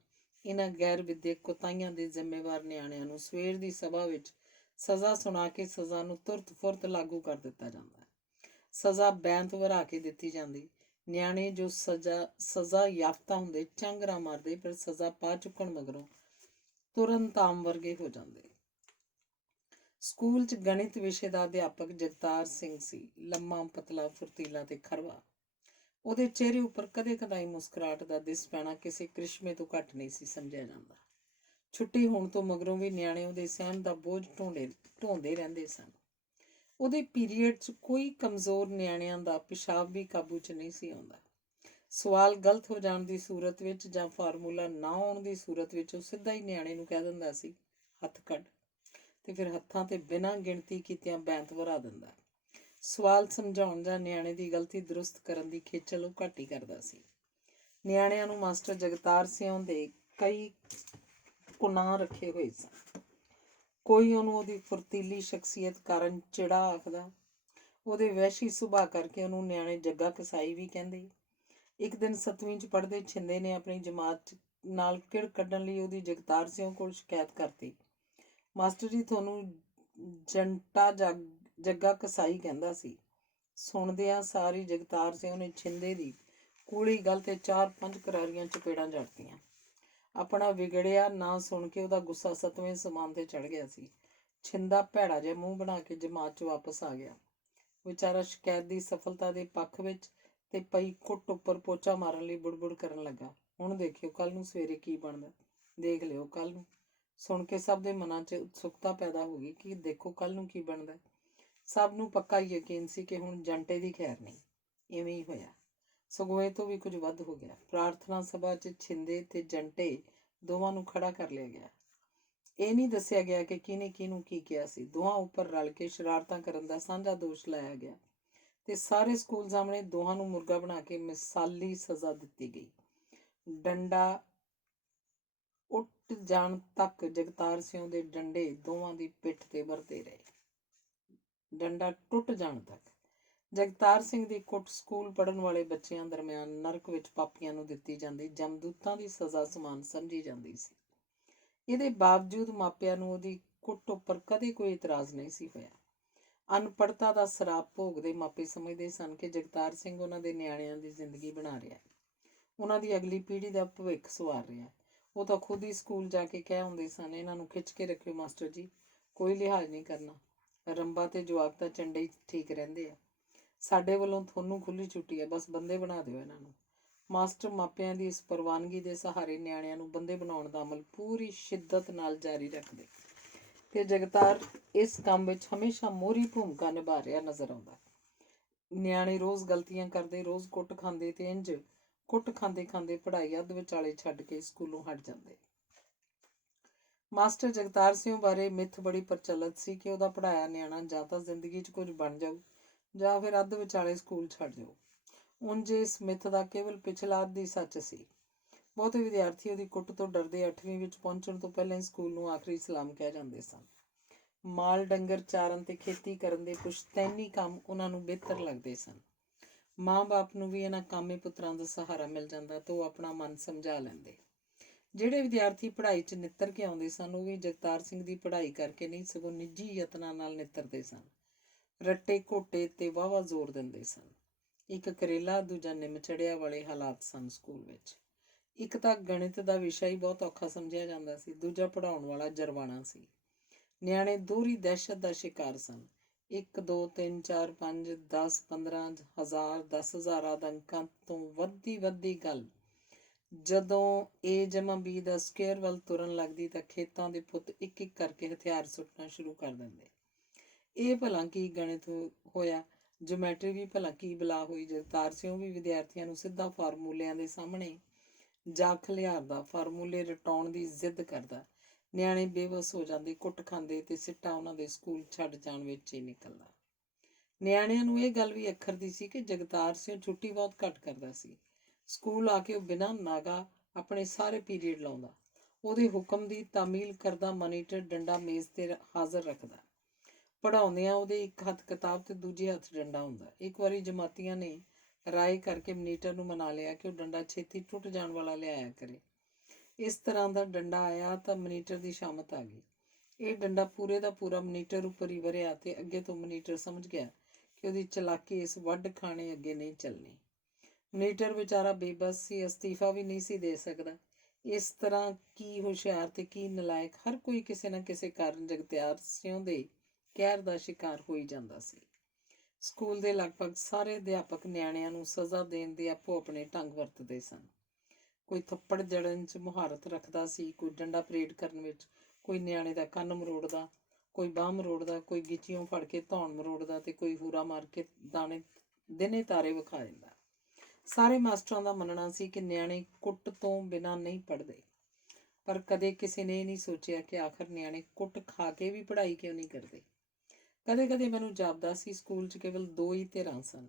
ਇਹਨਾਂ ਗੈਰ ਵਿਦਿਅਕ ਕੁਤਾਹੀਆਂ ਦੇ ਜ਼ਿੰਮੇਵਾਰ ਨਿਆਣਿਆਂ ਨੂੰ ਸਵੇਰ ਦੀ ਸਭਾ ਵਿੱਚ ਸਜ਼ਾ ਸੁਣਾ ਕੇ ਸਜ਼ਾ ਨੂੰ ਤੁਰਤ ਫੁਰਤ ਲਾਗੂ ਕਰ ਦਿੱਤਾ ਜਾਂਦਾ। ਸਜ਼ਾ ਬੈਂਤ ਵਰਾ ਕੇ ਦਿੱਤੀ ਜਾਂਦੀ। ਨਿਆਣੇ ਜੋ ਸਜ਼ਾ ਯਾਫਤਾ ਹੁੰਦੇ ਝਾਂਗਰਾ ਮਾਰਦੇ, ਪਰ ਸਜ਼ਾ ਪਾ ਚੁੱਕਣ ਮਗਰੋਂ ਤੁਰੰਤ ਆਮ ਵਰਗੇ ਹੋ ਜਾਂਦੇ। ਸਕੂਲ 'ਚ ਗਣਿਤ ਵਿਸ਼ੇ ਦਾ ਅਧਿਆਪਕ ਜਗਤਾਰ ਸਿੰਘ ਸੀ। ਲੰਮਾ, ਪਤਲਾ, ਫੁਰਤੀਲਾ ਤੇ ਖਰਵਾ। ਉਹਦੇ ਚਿਹਰੇ ਉੱਪਰ ਕਦੇ ਕਦਾਈ ਮੁਸਕਰਾਹਟ ਦਾ ਦਿਸ ਪੈਣਾ ਕਿਸੇ ਕ੍ਰਿਸ਼ਮੇ ਤੋਂ ਘੱਟ ਨਹੀਂ ਸੀ ਸਮਝਿਆ ਜਾਂਦਾ। ਛੁੱਟੀ ਹੋਣ ਤੋਂ ਮਗਰੋਂ ਵੀ ਨਿਆਣੇ ਉਹਦੇ ਸਹਿਮ ਦਾ ਬੋਝ ਢੋਂਦੇ ਰਹਿੰਦੇ ਸਨ। ਉਹਦੇ ਪੀਰੀਅਡ 'ਚ ਕੋਈ ਕਮਜ਼ੋਰ ਨਿਆਣਿਆਂ ਦਾ ਪਿਸ਼ਾਬ ਵੀ ਕਾਬੂ 'ਚ ਨਹੀਂ ਸੀ ਆਉਂਦਾ। ਸਵਾਲ ਗਲਤ ਹੋ ਜਾਣ ਦੀ ਸੂਰਤ ਵਿੱਚ ਜਾਂ ਫਾਰਮੂਲਾ ਨਾ ਆਉਣ ਦੀ ਸੂਰਤ ਵਿੱਚ ਉਹ ਸਿੱਧਾ ਹੀ ਨਿਆਣੇ ਨੂੰ ਕਹਿ ਦਿੰਦਾ ਸੀ, ਹੱਥ ਕੱਢ, ਤੇ ਫਿਰ ਹੱਥਾਂ ਤੇ ਬਿਨਾਂ ਗਿਣਤੀ ਕੀਤਿਆਂ ਬੈਂਤ ਵਰਾ ਦਿੰਦਾ। ਸਵਾਲ ਸਮਝਾਉਣ ਜਾਂ ਨਿਆਣੇ ਦੀ ਗਲਤੀ ਦਰੁਸਤ ਕਰਨ ਦੀ ਖੇਚਲ ਉਹ ਘੱਟ ਹੀ ਕਰਦਾ ਸੀ। ਨਿਆਣਿਆਂ ਨੂੰ ਮਾਸਟਰ ਜਗਤਾਰ ਸਿੰਘ ਦੇ ਕਈ ਗੁਨਾਹ ਰੱਖੇ ਹੋਏ ਸਨ। ਕੋਈ ਉਹਨੂੰ ਉਹਦੀ ਫੁਰਤੀਲੀ ਸ਼ਖਸੀਅਤ ਕਾਰਨ ਚਿੜਾ ਆਖਦਾ। ਉਹਦੇ ਵਹਿਸ਼ੀ ਸੁਭਾਅ ਕਰਕੇ ਉਹਨੂੰ ਨਿਆਣੇ ਜੱਗਾ ਕਸਾਈ ਵੀ ਕਹਿੰਦੇ। ਇੱਕ ਦਿਨ 7ਵੀਂ 'ਚ ਪੜ੍ਹਦੇ ਛਿੰਦੇ ਨੇ ਆਪਣੀ ਜਮਾਤ ਨਾਲ ਕਿੜ ਕੱਢਣ ਲਈ ਉਹਦੀ ਜਗਤਾਰ ਸਿੰਘ ਕੋਲ ਸ਼ਿਕਾਇਤ ਕਰਤੀ। ਮਾਸਟਰ ਜੀ, ਤੁਹਾਨੂੰ ਜੰਟਾ ਜੱਗਾ ਕਸਾਈ ਕਹਿੰਦਾ ਸੀ। ਸੁਣਦਿਆਂ ਸਾਰੀ ਜਗਤਾਰ ਸਿੰਘ ਨੇ ਛਿੰਦੇ ਦੀ ਕੂਲੀ ਗੱਲ ਤੇ 4-5 ਕਰਾਰੀਆਂ ਚਪੇੜਾਂ ਜੜਤੀਆਂ। ਆਪਣਾ ਵਿਗੜਿਆ ਨਾ ਸੁਣ ਕੇ ਉਹਦਾ ਗੁੱਸਾ 7ਵੇਂ ਸਮਾਨ ਤੇ ਚੜ ਗਿਆ ਸੀ। ਛਿੰਦਾ ਭੈੜਾ ਜਿਹਾ ਮੂੰਹ ਬਣਾ ਕੇ ਜਮਾਤ 'ਚ ਵਾਪਸ ਆ ਗਿਆ। ਵਿਚਾਰਾ ਸ਼ਿਕਾਇਤ ਦੀ ਸਫਲਤਾ ਦੇ ਪੱਖ ਵਿੱਚ ਤੇ ਪਈ ਕੁੱਟ ਉੱਪਰ ਪੋਚਾ ਮਾਰਨ ਲਈ ਬੁੜਬੁੜ ਕਰਨ ਲੱਗਾ, ਹੁਣ ਦੇਖਿਓ ਕੱਲ ਨੂੰ ਸਵੇਰੇ ਕੀ ਬਣਦਾ, ਦੇਖ ਲਿਓ ਕੱਲ ਨੂੰ। ਸੁਣ ਕੇ ਸਭ ਦੇ ਮਨਾਂ 'ਚ ਉਤਸੁਕਤਾ ਪੈਦਾ ਹੋ ਗਈ ਕਿ ਦੇਖੋ ਕੱਲ ਨੂੰ ਕੀ ਬਣਦਾ। ਸਭ ਨੂੰ ਪੱਕਾ ਯਕੀਨ ਸੀ ਕਿ ਹੁਣ ਜੰਟੇ ਦੀ ਖੈਰ ਨਹੀਂ। ਇਵੇਂ ਹੀ ਹੋਇਆ, ਸਗੋਂ ਇਹ ਤੋਂ ਵੀ ਕੁਝ ਵੱਧ ਹੋ ਗਿਆ। ਪ੍ਰਾਰਥਨਾ ਸਭਾ 'ਚ ਛਿੰਦੇ ਤੇ ਜੰਟੇ ਦੋਵਾਂ ਨੂੰ ਖੜਾ ਕਰ ਲਿਆ ਗਿਆ। ਇਹ ਨਹੀਂ ਦੱਸਿਆ ਗਿਆ ਕਿ ਕਿਹਨੇ ਕਿਹਨੂੰ ਕੀ ਕਿਹਾ ਸੀ। ਦੋਹਾਂ ਉੱਪਰ ਰਲ ਕੇ ਸ਼ਰਾਰਤਾਂ ਕਰਨ ਦਾ ਸਾਂਝਾ ਦੋਸ਼ ਲਾਇਆ ਗਿਆ ਤੇ ਸਾਰੇ ਸਕੂਲ ਸਾਹਮਣੇ ਦੋਹਾਂ ਨੂੰ ਮੁਰਗਾ ਬਣਾ ਕੇ ਮਿਸਾਲੀ ਸਜ਼ਾ ਦਿੱਤੀ ਗਈ। ਡੰਡਾ ਉੱਟ ਜਾਣ ਤੱਕ ਜਗਤਾਰ ਸਿੰਘ ਦੇ ਡੰਡੇ ਦੋਵਾਂ ਦੀ ਪਿੱਠ ਤੇ ਵਰਤੇ ਰਹੇ। ਡੰਡਾ ਟੁੱਟ ਜਾਣ ਤੱਕ ਜਗਤਾਰ ਸਿੰਘ ਦੀ ਕੁੱਟ ਸਕੂਲ ਪੜ੍ਹਨ ਵਾਲੇ ਬੱਚਿਆਂ ਦਰਮਿਆਨ ਨਰਕ ਵਿੱਚ ਪਾਪੀਆਂ ਨੂੰ ਦਿੱਤੀ ਜਾਂਦੀ ਜਮਦੂਤਾਂ ਦੀ ਸਜ਼ਾ ਸਮਾਨ ਸਮਝੀ ਜਾਂਦੀ ਸੀ। ਇਹਦੇ ਬਾਵਜੂਦ ਮਾਪਿਆਂ ਨੂੰ ਉਹਦੀ ਕੁੱਟ ਉੱਪਰ ਕਦੇ ਕੋਈ ਇਤਰਾਜ਼ ਨਹੀਂ ਸੀ ਹੋਇਆ। ਅਨਪੜ੍ਹਤਾ ਦਾ ਸਰਾਪ ਭੋਗਦੇ ਮਾਪੇ ਸਮਝਦੇ ਸਨ ਕਿ ਜਗਤਾਰ ਸਿੰਘ ਉਹਨਾਂ ਦੇ ਨਿਆਣਿਆਂ ਦੀ ਜ਼ਿੰਦਗੀ ਬਣਾ ਰਿਹਾ, ਉਹਨਾਂ ਦੀ ਅਗਲੀ ਪੀੜ੍ਹੀ ਦਾ ਭਵਿੱਖ ਸੰਵਾਰ ਰਿਹਾ। ਉਹ ਤਾਂ ਖੁਦ ਹੀ ਸਕੂਲ ਜਾ ਕੇ ਕਹਿ ਹੁੰਦੇ ਸਨ, ਇਹਨਾਂ ਨੂੰ ਖਿੱਚ ਕੇ ਰੱਖਿਓ ਮਾਸਟਰ ਜੀ, ਕੋਈ ਲਿਹਾਜ਼ ਨਹੀਂ ਕਰਨਾ। ਰੰਬਾ ਤੇ ਜਵਾਕ ਤਾਂ ਚੰਡੇ ਹੀ ਠੀਕ ਰਹਿੰਦੇ ਆ। ਸਾਡੇ ਵੱਲੋਂ ਤੁਹਾਨੂੰ ਖੁੱਲ੍ਹੀ ਛੁੱਟੀ ਹੈ, ਬਸ ਬੰਦੇ ਬਣਾ ਦਿਓ ਇਹਨਾਂ ਨੂੰ। ਮਾਸਟਰ ਮਾਪਿਆਂ ਦੀ ਇਸ ਪ੍ਰਵਾਨਗੀ ਦੇ ਸਹਾਰੇ ਨਿਆਣਿਆਂ ਨੂੰ ਬੰਦੇ ਬਣਾਉਣ ਦਾ ਅਮਲ ਪੂਰੀ ਸ਼ਿੱਦਤ ਨਾਲ ਜਾਰੀ ਰੱਖਦੇ ਤੇ ਜਗਤਾਰ ਇਸ ਕੰਮ ਵਿੱਚ ਹਮੇਸ਼ਾ ਮੋਹਰੀ ਭੂਮਿਕਾ ਨਿਭਾ ਰਿਹਾ ਨਜ਼ਰ ਆਉਂਦਾ। ਨਿਆਣੇ ਰੋਜ਼ ਗਲਤੀਆਂ ਕਰਦੇ, ਰੋਜ਼ ਕੁੱਟ ਖਾਂਦੇ ਤੇ ਇੰਝ ਕੁੱਟ ਖਾਂਦੇ ਖਾਂਦੇ ਪੜ੍ਹਾਈ ਅੱਧ ਵਿਚਾਲੇ ਛੱਡ ਕੇ ਸਕੂਲੋਂ ਹਟ ਜਾਂਦੇ। ਮਾਸਟਰ ਜਗਤਾਰ ਸਿੰਘ ਬਾਰੇ ਮਿੱਥ ਬੜੀ ਪ੍ਰਚਲਿਤ ਸੀ ਕਿ ਉਹਦਾ ਪੜ੍ਹਾਇਆ ਨਿਆਣਾ ਜਾਂ ਤਾਂ ਜ਼ਿੰਦਗੀ 'ਚ ਕੁਝ ਬਣ ਜਾਊ ਜਾਂ ਫਿਰ ਅੱਧ ਵਿਚਾਲੇ ਸਕੂਲ ਛੱਡ ਜਾਊ। ਉਂਝ ਇਸ ਮਿੱਥ ਦਾ ਕੇਵਲ ਪਿਛਲਾ ਅੱਧ ਹੀ ਸੱਚ ਸੀ। ਬਹੁਤੇ ਵਿਦਿਆਰਥੀ ਉਹਦੀ ਕੁੱਟ ਤੋਂ ਡਰਦੇ 8ਵੀਂ ਵਿੱਚ ਪਹੁੰਚਣ ਤੋਂ ਪਹਿਲਾਂ ਹੀ ਸਕੂਲ ਨੂੰ ਆਖਰੀ ਸਲਾਮ ਕਹਿ ਜਾਂਦੇ ਸਨ। ਮਾਲ ਡੰਗਰ ਚਾਰਨ ਤੇ ਖੇਤੀ ਕਰਨ ਦੇ ਪੁਸ਼ਤੈਨੀ ਕੰਮ ਉਹਨਾਂ ਨੂੰ ਬਿਹਤਰ ਲੱਗਦੇ ਸਨ। ਮਾਂ-ਬਾਪ ਨੂੰ ਵੀ ਇਹਨਾਂ ਕਾਮੇ ਪੁੱਤਰਾਂ ਦਾ ਸਹਾਰਾ ਮਿਲ ਜਾਂਦਾ ਤਾਂ ਉਹ ਆਪਣਾ ਮਨ ਸਮਝਾ ਲੈਂਦੇ। ਜਿਹੜੇ ਵਿਦਿਆਰਥੀ ਪੜ੍ਹਾਈ 'ਚ ਨਿੱਤਰ ਕੇ ਆਉਂਦੇ ਸਨ ਉਹ ਵੀ ਜਗਤਾਰ ਸਿੰਘ ਦੀ ਪੜ੍ਹਾਈ ਕਰਕੇ ਨਹੀਂ ਸਗੋਂ ਨਿੱਜੀ ਯਤਨਾਂ ਨਾਲ ਨਿੱਤਰਦੇ ਸਨ। ਰੱਟੇ ਘੋਟੇ ਤੇ ਵਾਹਵਾ ਜ਼ੋਰ ਦਿੰਦੇ ਸਨ। ਇੱਕ ਕਰੇਲਾ ਦੂਜਾ ਨਿੰਮ ਚੜਿਆ ਵਾਲੇ ਹਾਲਾਤ ਸਨ ਸਕੂਲ ਵਿੱਚ। ਇੱਕ ਤਾਂ ਗਣਿਤ ਦਾ ਵਿਸ਼ਾ ਹੀ ਬਹੁਤ ਔਖਾ ਸਮਝਿਆ ਜਾਂਦਾ ਸੀ, ਦੂਜਾ ਪੜ੍ਹਾਉਣ ਵਾਲਾ ਜਰਵਾਣਾ ਸੀ। ਨਿਆਣੇ ਦੋਹਰੀ ਦਹਿਸ਼ਤ ਦਾ ਸ਼ਿਕਾਰ ਸਨ। 1 2 3 4 5 10 15 ਹਜ਼ਾਰ 10,000 ਆਦਿ ਅੰਕਾਂ ਤੋਂ ਵੱਧਦੀ ਗੱਲ ਜਦੋਂ A ਜਮਾ B ਦਾ ਸਕੁਏਅਰ ਵੱਲ ਤੁਰਨ ਲੱਗਦੀ ਤਾਂ ਖੇਤਾਂ ਦੇ ਪੁੱਤ ਇੱਕ ਇੱਕ ਕਰਕੇ ਹਥਿਆਰ ਸੁੱਟਣਾ ਸ਼ੁਰੂ ਕਰ ਦਿੰਦੇ। ਇਹ ਭਲਾ ਕੀ ਗਣਿਤ ਹੋਇਆ, ਜਿਓਮੈਟਰੀ ਵੀ ਭਲਾ ਕੀ ਬਲਾ ਹੋਈ। ਜਗਤਾਰ ਸਿੰਘ ਵੀ ਵਿਦਿਆਰਥੀਆਂ ਨੂੰ ਸਿੱਧਾ ਫਾਰਮੂਲਿਆਂ ਦੇ ਸਾਹਮਣੇ ਜਾ ਖਿਲਾਰਦਾ, ਫਾਰਮੂਲੇ ਰਟਾਉਣ ਦੀ ਜ਼ਿੱਦ ਕਰਦਾ। ਨਿਆਣੇ ਬੇਵੱਸ ਹੋ ਜਾਂਦੇ, ਕੁੱਟ ਖਾਂਦੇ ਤੇ ਸਿੱਟਾ ਉਹਨਾਂ ਦੇ ਸਕੂਲ ਛੱਡ ਜਾਣ ਵਿੱਚ ਹੀ ਨਿਕਲਦਾ। ਨਿਆਣਿਆਂ ਨੂੰ ਇਹ ਗੱਲ ਵੀ ਅੱਖਰਦੀ ਸੀ ਕਿ ਜਗਤਾਰ ਸਿੰਘ ਛੁੱਟੀ ਬਹੁਤ ਘੱਟ ਕਰਦਾ ਸੀ। ਸਕੂਲ ਆ ਕੇ ਉਹ ਬਿਨਾਂ ਨਾਗਾ ਆਪਣੇ ਸਾਰੇ ਪੀਰੀਅਡ ਲਾਉਂਦਾ। ਉਹਦੇ ਹੁਕਮ ਦੀ ਤਾਮੀਲ ਕਰਦਾ ਮਾਨੀਟਰ ਡੰਡਾ ਮੇਜ਼ ਤੇ ਹਾਜ਼ਰ ਰੱਖਦਾ। ਪੜ੍ਹਾਉਂਦਿਆਂ ਉਹਦੇ ਇੱਕ ਹੱਥ ਕਿਤਾਬ ਤੇ ਦੂਜੇ ਹੱਥ ਡੰਡਾ ਹੁੰਦਾ। ਇੱਕ ਵਾਰੀ ਜਮਾਤੀਆਂ ਨੇ ਰਾਏ ਕਰਕੇ ਮਨੀਟਰ ਨੂੰ ਮਨਾ ਲਿਆ ਕਿ ਉਹ ਡੰਡਾ ਛੇਤੀ ਟੁੱਟ ਜਾਣ ਵਾਲਾ ਲਿਆਇਆ ਕਰੇ। ਇਸ ਤਰ੍ਹਾਂ ਦਾ ਡੰਡਾ ਆਇਆ ਤਾਂ ਮਨੀਟਰ ਦੀ ਸ਼ਾਮਤ ਆ ਗਈ। ਇਹ ਡੰਡਾ ਪੂਰੇ ਦਾ ਪੂਰਾ ਮਨੀਟਰ ਉੱਪਰ ਹੀ ਵਰਿਆ ਤੇ ਅੱਗੇ ਤੋਂ ਮਨੀਟਰ ਸਮਝ ਗਿਆ ਕਿ ਉਹਦੀ ਚਲਾਕੀ ਇਸ ਵੱਢ ਖਾਣੇ ਅੱਗੇ ਨਹੀਂ ਚੱਲਣੀ। ਮਨੀਟਰ ਵਿਚਾਰਾ ਬੇਬਸ ਸੀ, ਅਸਤੀਫਾ ਵੀ ਨਹੀਂ ਸੀ ਦੇ ਸਕਦਾ। ਇਸ ਤਰ੍ਹਾਂ ਕੀ ਹੁਸ਼ਿਆਰ ਤੇ ਕੀ ਨਲਾਇਕ ਹਰ ਕੋਈ ਕਿਸੇ ਨਾ ਕਿਸੇ ਕਾਰਨ ਜਗਤਾਰ ਸਿੰਘ ਦੇ ਕਹਿਰ ਦਾ ਸ਼ਿਕਾਰ ਹੋਈ ਜਾਂਦਾ ਸੀ। ਸਕੂਲ ਦੇ ਲਗਭਗ ਸਾਰੇ ਅਧਿਆਪਕ ਨਿਆਣਿਆਂ ਨੂੰ ਸਜ਼ਾ ਦੇਣ ਦੇ ਆਪੋ ਆਪਣੇ ਢੰਗ ਵਰਤਦੇ ਸਨ। ਕੋਈ ਥੱਪੜ ਜੜਨ 'ਚ ਮੁਹਾਰਤ ਰੱਖਦਾ ਸੀ, ਕੋਈ ਡੰਡਾ ਪਰੇਡ ਕਰਨ ਵਿੱਚ, ਕੋਈ ਨਿਆਣੇ ਦਾ ਕੰਨ ਮਰੋੜਦਾ, ਕੋਈ ਬਾਂਹ ਮਰੋੜਦਾ, ਕੋਈ ਗਿੱਚੀਓਂ ਫੜ ਕੇ ਧੌਣ ਮਰੋੜਦਾ ਤੇ ਕੋਈ ਹੂਰਾ ਮਾਰ ਕੇ ਦਿਨੇ ਤਾਰੇ ਵਿਖਾ ਦਿੰਦਾ। ਸਾਰੇ ਮਾਸਟਰਾਂ ਦਾ ਮੰਨਣਾ ਸੀ ਕਿ ਨਿਆਣੇ ਕੁੱਟ ਤੋਂ ਬਿਨਾਂ ਨਹੀਂ ਪੜ੍ਹਦੇ, ਪਰ ਕਦੇ ਕਿਸੇ ਨੇ ਇਹ ਨਹੀਂ ਸੋਚਿਆ ਕਿ ਆਖਰ ਨਿਆਣੇ ਕੁੱਟ ਖਾ ਕੇ ਵੀ ਪੜ੍ਹਾਈ ਕਿਉਂ ਨਹੀਂ ਕਰਦੇ। ਕਦੇ ਕਦੇ ਮੈਨੂੰ ਜਾਪਦਾ ਸੀ ਸਕੂਲ 'ਚ ਕੇਵਲ ਦੋ ਹੀ ਧਿਰਾਂ ਸਨ,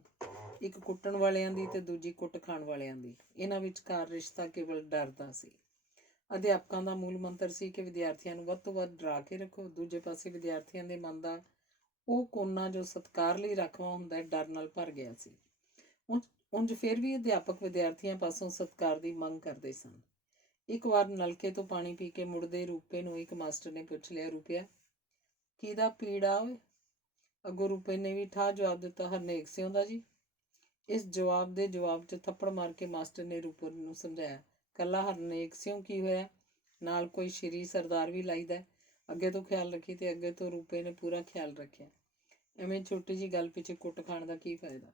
ਇੱਕ ਕੁੱਟਣ ਵਾਲਿਆਂ ਦੀ ਤੇ ਦੂਜੀ ਕੁੱਟ ਖਾਣ ਵਾਲਿਆਂ ਦੀ। ਇਹਨਾਂ ਵਿਚਕਾਰ ਰਿਸ਼ਤਾ ਕੇਵਲ ਡਰ ਦਾ ਸੀ। ਅਧਿਆਪਕਾਂ ਦਾ ਮੂਲ ਮੰਤਰ ਸੀ ਕਿ ਵਿਦਿਆਰਥੀਆਂ ਨੂੰ ਵੱਧ ਤੋਂ ਵੱਧ ਡਰਾ ਕੇ ਰੱਖੋ। ਦੂਜੇ ਪਾਸੇ ਵਿਦਿਆਰਥੀਆਂ ਦੇ ਮਨ ਦਾ ਉਹ ਕੋਨਾ ਜੋ ਸਤਿਕਾਰ ਲਈ ਰਾਖਵਾਂ ਹੁੰਦਾ, ਡਰ ਨਾਲ ਭਰ ਗਿਆ ਸੀ। ਉਂਝ ਫਿਰ ਵੀ ਅਧਿਆਪਕ ਵਿਦਿਆਰਥੀਆਂ ਪਾਸੋਂ ਸਤਿਕਾਰ ਦੀ ਮੰਗ ਕਰਦੇ ਸਨ। ਇੱਕ ਵਾਰ ਨਲਕੇ ਤੋਂ ਪਾਣੀ ਪੀ ਕੇ ਮੁੜਦੇ ਰੂਪੇ ਨੂੰ ਇੱਕ ਮਾਸਟਰ ਨੇ ਪੁੱਛ ਲਿਆ, ਰੂਪਿਆ ਕਿਹਦਾ ਪੀੜਾ ਓਏ? ਅੱਗੋਂ ਰੂਪੇ ਨੇ ਵੀ ਠਾਹ ਜਵਾਬ ਦਿੱਤਾ, ਹਰਨੇਕ ਸਿੰਘ ਦਾ ਜੀ। ਇਸ ਜਵਾਬ ਦੇ ਜਵਾਬ 'ਚ ਥੱਪੜ ਮਾਰ ਕੇ ਮਾਸਟਰ ਨੇ ਰੂਪੇ ਨੂੰ ਸਮਝਾਇਆ, ਕੱਲਾ ਹਰਨੇਕ ਸਿੰਘ ਕੀ ਹੋਇਆ, ਨਾਲ ਕੋਈ ਸ਼੍ਰੀ ਸਰਦਾਰ ਵੀ ਲਾਈਦਾ। ਅੱਗੇ ਤੋਂ ਖਿਆਲ ਰੱਖੀ। ਤੇ ਅੱਗੇ ਤੋਂ ਰੂਪੇ ਨੇ ਪੂਰਾ ਖਿਆਲ ਰੱਖਿਆ। ਐਵੇਂ ਛੋਟੀ ਜਿਹੀ ਗੱਲ ਪਿੱਛੇ ਕੁੱਟ ਖਾਣ ਦਾ ਕੀ ਫਾਇਦਾ।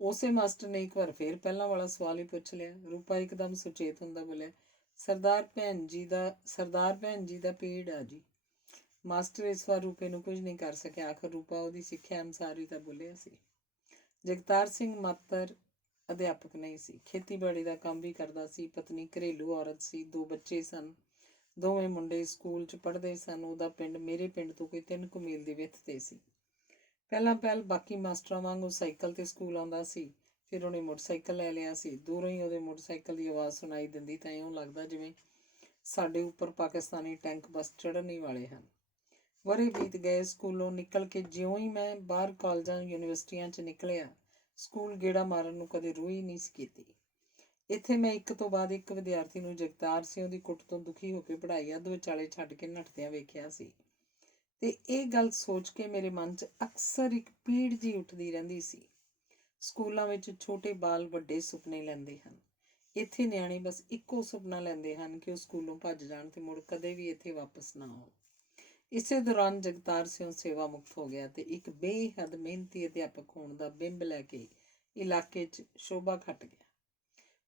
ਉਸੇ ਮਾਸਟਰ ਨੇ ਇੱਕ ਵਾਰ ਫੇਰ ਪਹਿਲਾਂ ਵਾਲਾ ਸਵਾਲ ਹੀ ਪੁੱਛ ਲਿਆ। ਰੂਪਾ ਇੱਕਦਮ ਸੁਚੇਤ ਹੁੰਦਾ ਬੋਲਿਆ, ਸਰਦਾਰ ਭੈਣ ਜੀ ਦਾ ਪੀੜ ਆ ਜੀ। ਮਾਸਟਰ ਇਸ ਵਾਰ ਰੂਪੇ ਨੂੰ ਕੁਝ ਨਹੀਂ ਕਰ ਸਕਿਆ। ਆਖਰ ਰੂਪਾ ਉਹਦੀ ਸਿੱਖਿਆ ਅਨੁਸਾਰ ਹੀ ਤਾਂ ਬੋਲਿਆ ਸੀ। ਜਗਤਾਰ ਸਿੰਘ ਮਾਤਰ ਅਧਿਆਪਕ ਨਹੀਂ ਸੀ, ਖੇਤੀਬਾੜੀ ਦਾ ਕੰਮ ਵੀ ਕਰਦਾ ਸੀ। ਪਤਨੀ ਘਰੇਲੂ ਔਰਤ ਸੀ, 2 ਬੱਚੇ ਸਨ। ਦੋਵੇਂ ਮੁੰਡੇ ਸਕੂਲ 'ਚ ਪੜ੍ਹਦੇ ਸਨ। ਉਹਦਾ ਪਿੰਡ ਮੇਰੇ ਪਿੰਡ ਤੋਂ ਕੋਈ 3 ਕੁ ਮੀਲ ਦੀ ਵਿੱਥ 'ਤੇ ਸੀ। ਪਹਿਲਾਂ ਬਾਕੀ ਮਾਸਟਰਾਂ ਵਾਂਗ ਉਹ ਸਾਈਕਲ 'ਤੇ ਸਕੂਲ ਆਉਂਦਾ ਸੀ। ਫਿਰ ਉਹਨੇ ਮੋਟਰਸਾਈਕਲ ਲੈ ਲਿਆ ਸੀ। ਦੂਰੋਂ ਹੀ ਉਹਦੇ ਮੋਟਰਸਾਈਕਲ ਦੀ ਆਵਾਜ਼ ਸੁਣਾਈ ਦਿੰਦੀ ਤਾਂ ਇਉਂ ਲੱਗਦਾ ਜਿਵੇਂ ਸਾਡੇ ਉੱਪਰ ਪਾਕਿਸਤਾਨੀ ਟੈਂਕ ਬਸ ਚੜ੍ਹਨ ਹੀ ਵਾਲੇ ਹਨ। ਵਰ੍ਹੇ ਬੀਤ ਗਏ। ਸਕੂਲੋਂ ਨਿਕਲ ਕੇ ਜਿਉਂ ਹੀ ਮੈਂ ਬਾਹਰ ਕਾਲਜਾਂ ਯੂਨੀਵਰਸਿਟੀਆਂ 'ਚ ਨਿਕਲਿਆ, ਸਕੂਲ ਗੇੜਾ ਮਾਰਨ ਨੂੰ ਕਦੇ ਰੂਹ ਹੀ ਨਹੀਂ ਸੀ ਕੀਤੀ। ਇੱਥੇ ਮੈਂ ਇੱਕ ਤੋਂ ਬਾਅਦ ਇੱਕ ਵਿਦਿਆਰਥੀ ਨੂੰ ਜਗਤਾਰ ਸਿੰਘ ਦੀ ਕੁੱਟ ਤੋਂ ਦੁਖੀ ਹੋ ਕੇ ਪੜ੍ਹਾਈ ਅੱਧ ਵਿਚਾਲੇ ਛੱਡ ਕੇ ਨੱਠਦਿਆਂ ਵੇਖਿਆ ਸੀ। ਤੇ ਇਹ ਗੱਲ ਸੋਚ ਕੇ ਮੇਰੇ ਮਨ 'ਚ ਅਕਸਰ ਇੱਕ ਪੀੜ ਜਿਹੀ ਉੱਠਦੀ ਰਹਿੰਦੀ ਸੀ। ਸਕੂਲਾਂ ਵਿੱਚ ਛੋਟੇ ਬਾਲ ਵੱਡੇ ਸੁਪਨੇ ਲੈਂਦੇ ਹਨ। ਇੱਥੇ ਨਿਆਣੇ ਬਸ ਇੱਕੋ ਸੁਪਨਾ ਲੈਂਦੇ ਹਨ ਕਿ ਉਹ ਸਕੂਲੋਂ ਭੱਜ ਜਾਣ ਤੇ ਮੁੜ ਕਦੇ ਵੀ ਇੱਥੇ ਵਾਪਸ ਨਾ ਆਉਣ। ਇਸੇ ਦੌਰਾਨ ਜਗਤਾਰ ਸਿੰਘ ਸੇਵਾ ਮੁਕਤ ਹੋ ਗਿਆ ਤੇ ਇੱਕ ਬੇਹੱਦ ਮਿਹਨਤੀ ਅਧਿਆਪਕ ਹੋਣ ਦਾ ਬਿੰਬ ਲੈ ਕੇ ਇਲਾਕੇ 'ਚ ਸ਼ੋਭਾ ਖੱਟ ਗਿਆ।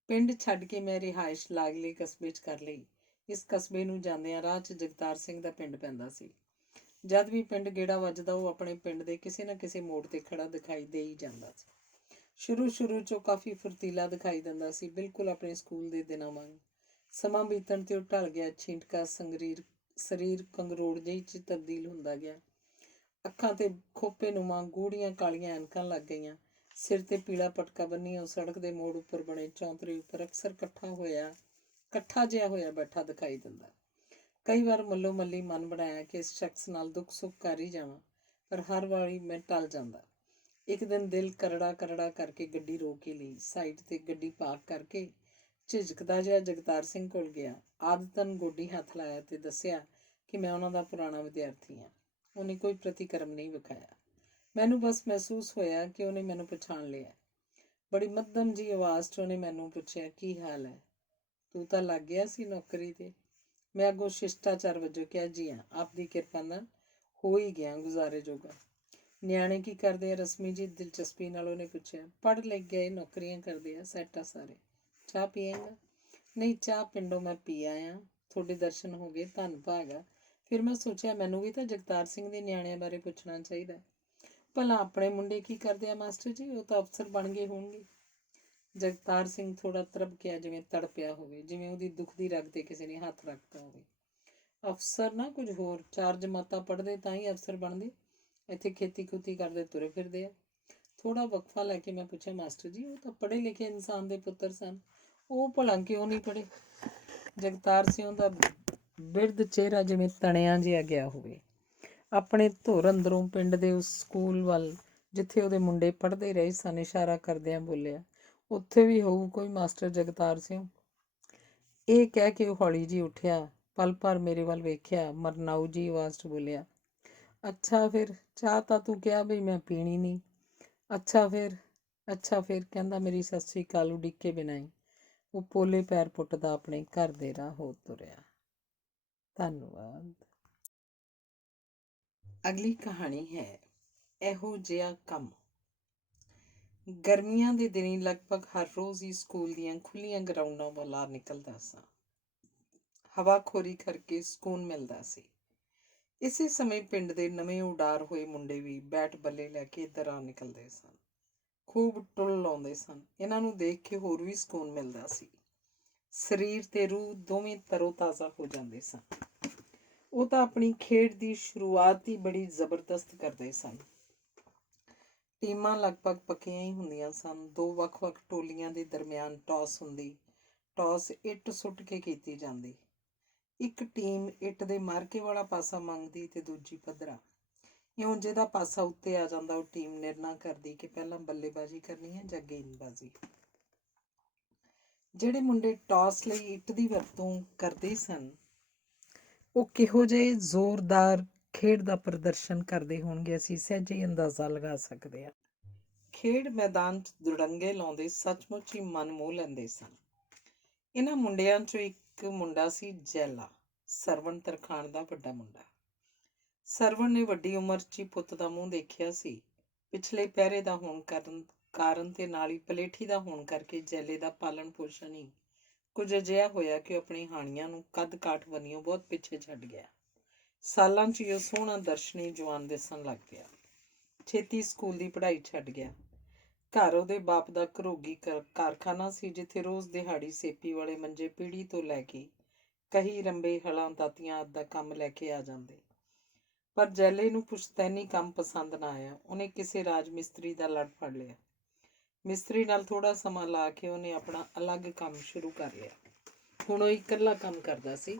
ਪਿੰਡ ਛੱਡ ਕੇ ਮੈਂ ਰਿਹਾਇਸ਼ ਲਾਗਲੇ ਕਸਬੇ 'ਚ ਕਰ ਲਈ। ਇਸ ਕਸਬੇ ਨੂੰ ਜਾਂਦਿਆਂ ਰਾਹ 'ਚ ਜਗਤਾਰ ਸਿੰਘ ਦਾ ਪਿੰਡ ਪੈਂਦਾ ਸੀ। ਜਦ ਵੀ ਪਿੰਡ ਗੇੜਾ ਵੱਜਦਾ ਉਹ ਆਪਣੇ ਪਿੰਡ ਦੇ ਕਿਸੇ ਨਾ ਕਿਸੇ ਮੋੜ ਤੇ ਖੜਾ ਦਿਖਾਈ ਦੇ ਹੀ ਜਾਂਦਾ ਸੀ। ਸ਼ੁਰੂ ਚ ਉਹ ਕਾਫੀ ਫੁਰਤੀਲਾ ਦਿਖਾਈ ਦਿੰਦਾ ਸੀ, ਬਿਲਕੁਲ ਆਪਣੇ ਸਕੂਲ ਦੇ ਦਿਨਾਂ ਵਾਂਗ। ਸਮਾਂ ਬੀਤਣ ਤੇ ਉਹ ਢਲ ਗਿਆ, ਛਿੰਟਕਾ ਸਰੀਰ ਕੰਗਰੋੜ ਜਿਹੀ ਚ ਤਬਦੀਲ ਹੁੰਦਾ ਗਿਆ। ਅੱਖਾਂ ਤੇ ਖੋਪੇ ਨੂੰਮਾਂ ਗੂੜੀਆਂ ਕਾਲੀਆਂ ਐਨਕਾਂ ਲੱਗ ਗਈਆਂ। ਸਿਰ ਤੇ ਪੀਲਾ ਪਟਕਾ ਬੰਨੀ ਉਹ ਸੜਕ ਦੇ ਮੋੜ ਉੱਪਰ ਬਣੇ ਚੌਂਤਰੇ ਉੱਪਰ ਅਕਸਰ ਇਕੱਠਾ ਜਿਹਾ ਹੋਇਆ ਬੈਠਾ ਦਿਖਾਈ ਦਿੰਦਾ। ਕਈ ਵਾਰ ਮੱਲੋ ਮੱਲੀ ਮਨ ਬਣਾਇਆ ਕਿ ਇਸ ਸ਼ਖਸ ਨਾਲ ਦੁੱਖ ਸੁੱਖ ਕਰ ਹੀ ਜਾਵਾਂ, ਪਰ ਹਰ ਵਾਰੀ ਮੈਂ ਟਲ ਜਾਂਦਾ। ਇੱਕ ਦਿਨ ਦਿਲ ਕਰੜਾ ਕਰਕੇ ਗੱਡੀ ਰੋਕ ਕੇ ਲਈ, ਸਾਈਡ ਤੇ ਗੱਡੀ ਪਾਰਕ ਕਰਕੇ ਝਿਜਕਦਾ ਜਿਹਾ ਜਗਤਾਰ ਸਿੰਘ ਕੋਲ ਗਿਆ। ਆਦਤਨ ਗੋਡੀ ਹੱਥ ਲਾਇਆ ਤੇ ਦੱਸਿਆ ਕਿ ਮੈਂ ਉਹਨਾਂ ਦਾ ਪੁਰਾਣਾ ਵਿਦਿਆਰਥੀ ਹਾਂ। ਉਹਨੇ ਕੋਈ ਪ੍ਰਤੀਕਰਮ ਨਹੀਂ ਵਿਖਾਇਆ। ਮੈਨੂੰ ਬਸ ਮਹਿਸੂਸ ਹੋਇਆ ਕਿ ਉਹਨੇ ਮੈਨੂੰ ਪਛਾਣ ਲਿਆ। ਬੜੀ ਮੱਧਮ ਜੀ ਆਵਾਜ਼ 'ਚ ਉਹਨੇ ਮੈਨੂੰ ਪੁੱਛਿਆ, ਕੀ ਹਾਲ ਹੈ? ਤੂੰ ਤਾਂ ਲੱਗ ਗਿਆ ਸੀ ਨੌਕਰੀ ਤੇ। ਮੈਂ ਅੱਗੋਂ ਸ਼ਿਸ਼ਟਾਚਾਰ ਵਜੋਂ ਕਿਹਾ, ਜੀ ਹਾਂ, ਆਪਦੀ ਕਿਰਪਾ ਨਾਲ ਹੋ ਹੀ ਗਿਆ ਗੁਜ਼ਾਰੇ ਜੋਗਾ। ਨਿਆਣੇ ਕੀ ਕਰਦੇ ਆ? ਰਸਮੀ ਜੀ ਦਿਲਚਸਪੀ ਨਾਲ ਉਹਨੇ ਪੁੱਛਿਆ। ਪੜ੍ਹ ਲਿਖ ਗਏ, ਨੌਕਰੀਆਂ ਕਰਦੇ ਆ, ਸੈੱਟ ਆ ਸਾਰੇ। ਚਾਹ ਪੀਏਂਗਾ? ਨਹੀਂ, ਚਾਹ ਪਿੰਡੋਂ ਮੈਂ ਪੀ ਆਇਆ। ਤੁਹਾਡੇ ਦਰਸ਼ਨ ਹੋ ਗਏ, ਧੰਨ ਭਾਗਾ। ਫਿਰ ਮੈਂ ਸੋਚਿਆ ਮੈਨੂੰ ਵੀ ਤਾਂ ਜਗਤਾਰ ਸਿੰਘ ਦੇ ਨਿਆਣਿਆਂ ਬਾਰੇ ਪੁੱਛਣਾ ਚਾਹੀਦਾ। ਭਲਾ ਆਪਣੇ ਮੁੰਡੇ ਕੀ ਕਰਦੇ ਆ ਮਾਸਟਰ ਜੀ? ਉਹ ਤਾਂ ਅਫਸਰ ਬਣ ਗਏ ਹੋਣਗੇ। ਜਗਤਾਰ ਸਿੰਘ ਥੋੜਾ ਤੜਪਕਿਆ, ਜਿਵੇਂ ਤੜਪਿਆ ਹੋਵੇ, ਜਿਵੇਂ ਉਹਦੀ ਦੁਖਦੀ ਰਗ ਤੇ ਕਿਸੇ ਨੇ ਹੱਥ ਰੱਖਤਾ ਹੋਵੇ। ਅਫਸਰ ਨਾ ਕੁਝ ਹੋਰ, 4 ਜਮਾਤਾਂ ਪੜ੍ਹਦੇ ਤਾਂ ਹੀ ਅਫਸਰ ਬਣਦੇ। ਇੱਥੇ ਖੇਤੀ ਖੂਤੀ ਕਰਦੇ ਤੁਰੇ ਫਿਰਦੇ ਆ। ਥੋੜਾ ਵਕਫਾ ਲੈ ਕੇ ਮੈਂ ਪੁੱਛਿਆ, ਮਾਸਟਰ ਜੀ ਉਹ ਤਾਂ ਪੜ੍ਹੇ ਲਿਖੇ ਇਨਸਾਨ ਦੇ ਪੁੱਤਰ ਸਨ, ਉਹ ਭਲਾ ਕਿਉਂ ਨਹੀਂ ਪੜ੍ਹੇ? ਜਗਤਾਰ ਸਿੰਘ ਦਾ ਬਿਰਧ ਚਿਹਰਾ ਜਿਵੇਂ ਤਣਿਆ ਜਿਹਾ ਗਿਆ ਹੋਵੇ। ਆਪਣੇ ਧੁਰ ਅੰਦਰੋਂ ਪਿੰਡ ਦੇ ਉਸ ਸਕੂਲ ਵੱਲ ਜਿੱਥੇ ਉਹਦੇ ਮੁੰਡੇ ਪੜ੍ਹਦੇ ਰਹੇ ਸਨ ਇਸ਼ਾਰਾ ਕਰਦਿਆਂ ਬੋਲਿਆ, ਉੱਥੇ ਵੀ ਹੋਊ ਕੋਈ ਮਾਸਟਰ ਜਗਤਾਰ ਸਿੰਘ। ਇਹ ਕਹਿ ਕੇ ਉਹ ਹੌਲੀ ਜਿਹੀ ਉੱਠਿਆ, ਪਲ ਭਰ ਮੇਰੇ ਵੱਲ ਵੇਖਿਆ, ਮਰਨਾਊ ਜੀ ਆਵਾਜ਼ 'ਚ ਬੋਲਿਆ, ਅੱਛਾ ਫਿਰ ਚਾਹ ਤਾਂ ਤੂੰ ਕਿਹਾ ਵੀ ਮੈਂ ਪੀਣੀ ਨਹੀਂ। ਅੱਛਾ ਫਿਰ ਕਹਿੰਦਾ ਮੇਰੀ ਸਤਿ ਸ੍ਰੀ ਅਕਾਲ ਉਡੀਕੇ ਬਿਨਾਂ ਹੀ ਉਹ ਪੋਲੇ ਪੈਰ ਪੁੱਟਦਾ ਆਪਣੇ ਘਰ ਦੇ ਰਾਹ ਹੋ ਤੁਰਿਆ। ਧੰਨਵਾਦ। ਅਗਲੀ ਕਹਾਣੀ ਹੈ ਇਹੋ ਜਿਹਾ ਕੰਮ। ਗਰਮੀਆਂ ਦੇ ਦਿਨੀ ਲਗਭਗ ਹਰ ਰੋਜ਼ ਹੀ ਸਕੂਲ ਦੀਆਂ ਖੁੱਲ੍ਹੀਆਂ ਗਰਾਊਂਡਾਂ ਵੱਲ ਆ ਨਿਕਲਦਾ ਸਾਂ। ਹਵਾਖੋਰੀ ਕਰਕੇ ਸਕੂਨ ਮਿਲਦਾ ਸੀ। ਇਸੇ ਸਮੇਂ ਪਿੰਡ ਦੇ ਨਵੇਂ ਉਡਾਰ ਹੋਏ ਮੁੰਡੇ ਵੀ ਬੈਟ ਬੱਲੇ ਲੈ ਕੇ ਇੱਧਰ ਆ ਨਿਕਲਦੇ ਸਨ। ਖੂਬ ਟੁੱਲ ਲਾਉਂਦੇ ਸਨ। ਇਹਨਾਂ ਨੂੰ ਦੇਖ ਕੇ ਹੋਰ ਵੀ ਸਕੂਨ ਮਿਲਦਾ ਸੀ। ਸਰੀਰ ਤੇ ਰੂਹ ਦੋਵੇਂ ਤਰੋ ਤਾਜ਼ਾ ਹੋ ਜਾਂਦੇ ਸਨ। ਉਹ ਤਾਂ ਆਪਣੀ ਖੇਡ ਦੀ ਸ਼ੁਰੂਆਤ ਹੀ ਬੜੀ ਜ਼ਬਰਦਸਤ ਕਰਦੇ ਸਨ। ਟੀਮਾਂ ਲਗਭਗ ਪੱਕੀਆਂ ਹੀ ਹੁੰਦੀਆਂ ਸਨ। 2 ਵੱਖ-ਵੱਖ ਟੋਲੀਆਂ ਦੇ ਦਰਮਿਆਨ ਟਾਸ ਹੁੰਦੀ। ਟਾਸ ਇੱਟ ਸੁੱਟ ਕੇ ਕੀਤੀ ਜਾਂਦੀ। ਇੱਕ ਟੀਮ ਇੱਟ ਦੇ ਮਾਰਕੇ ਵਾਲਾ ਪਾਸਾ ਮੰਗਦੀ ਤੇ ਦੂਜੀ ਪੱਧਰਾ। ਇਉਂ ਜਿਹਦਾ ਪਾਸਾ ਉੱਤੇ ਆ ਜਾਂਦਾ ਉਹ ਟੀਮ ਨਿਰਣਾ ਕਰਦੀ ਕਿ ਪਹਿਲਾਂ ਬੱਲੇਬਾਜ਼ੀ ਕਰਨੀ ਹੈ ਜਾਂ ਗੇਂਦਬਾਜ਼ੀ। ਜਿਹੜੇ ਮੁੰਡੇ ਟਾਸ ਲਈ ਇੱਟ ਦੀ ਵਰਤੋਂ ਕਰਦੇ ਸਨ ਉਹ ਕਿਹੋ ਜਿਹੇ ਜ਼ੋਰਦਾਰ ਖੇਡ ਦਾ ਪ੍ਰਦਰਸ਼ਨ ਕਰਦੇ ਹੋਣਗੇ ਅਸੀਂ ਸਹਿਜੇ ਹੀ ਅੰਦਾਜ਼ਾ ਲਗਾ ਸਕਦੇ ਹਾਂ। ਖੇਡ ਮੈਦਾਨ 'ਚ ਦੁੜੰਗੇ ਲਾਉਂਦੇ ਸੱਚਮੁੱਚ ਹੀ ਮਨ ਮੋਹ ਲੈਂਦੇ ਸਨ। ਇਹਨਾਂ ਮੁੰਡਿਆਂ 'ਚੋਂ ਇੱਕ ਮੁੰਡਾ ਸੀ ਜੈਲਾ, ਸਰਵਣ ਤਰਖਾਣ ਦਾ ਵੱਡਾ ਮੁੰਡਾ। ਸਰਵਣ ਨੇ ਵੱਡੀ ਉਮਰ 'ਚ ਹੀ ਪੁੱਤ ਦਾ ਮੂੰਹ ਦੇਖਿਆ ਸੀ। ਪਿਛਲੇ ਪਹਿਰੇ ਦਾ ਹੋਣ ਕਾਰਨ ਤੇ ਨਾਲ ਹੀ ਪਲੇਠੀ ਦਾ ਹੋਣ ਕਰਕੇ ਜੈਲੇ ਦਾ ਪਾਲਣ ਪੋਸ਼ਣ ਹੀ ਕੁਝ ਅਜਿਹਾ ਹੋਇਆ ਕਿ ਉਹ ਆਪਣੀ ਹਾਣੀਆਂ ਨੂੰ ਕੱਦ ਕਾਠ ਬੰਨਿਓ ਬਹੁਤ ਪਿੱਛੇ ਛੱਡ ਗਿਆ। ਸਾਲਾਂ 'ਚ ਹੀ ਉਹ ਸੋਹਣਾ ਦਰਸ਼ਨੀ ਜਵਾਨ ਦਿਸਣ ਲੱਗ ਪਿਆ। ਛੇਤੀ ਸਕੂਲ ਦੀ ਪੜ੍ਹਾਈ ਛੱਡ ਗਿਆ। ਘਰ ਉਹਦੇ ਬਾਪ ਦਾ ਘਰੋਗੀ ਕਾਰਖਾਨਾ ਸੀ ਜਿੱਥੇ ਰੋਜ਼ ਦਿਹਾੜੀ ਸੇਪੀ ਵਾਲੇ ਮੰਜੇ ਪੀੜ੍ਹੀ ਤੋਂ ਲੈ ਕੇ ਕਹੀ ਰੰਬੇ ਹਲਾਂ ਦਾਤੀਆਂ ਆਦਿ ਦਾ ਕੰਮ ਲੈ ਕੇ ਆ ਜਾਂਦੇ। ਪਰ ਜੈਲੇ ਨੂੰ ਪੁਸ਼ਤੈਨੀ ਕੰਮ ਪਸੰਦ ਨਾ ਆਇਆ। ਉਹਨੇ ਕਿਸੇ ਰਾਜ ਮਿਸਤਰੀ ਦਾ ਲੜ ਫੜ ਲਿਆ। ਮਿਸਤਰੀ ਨਾਲ ਥੋੜਾ ਸਮਾਂ ਲਾ ਕੇ ਉਹਨੇ ਆਪਣਾ ਅਲੱਗ ਕੰਮ ਸ਼ੁਰੂ ਕਰ ਲਿਆ। ਹੁਣ ਉਹ ਇਕੱਲਾ ਕੰਮ ਕਰਦਾ ਸੀ।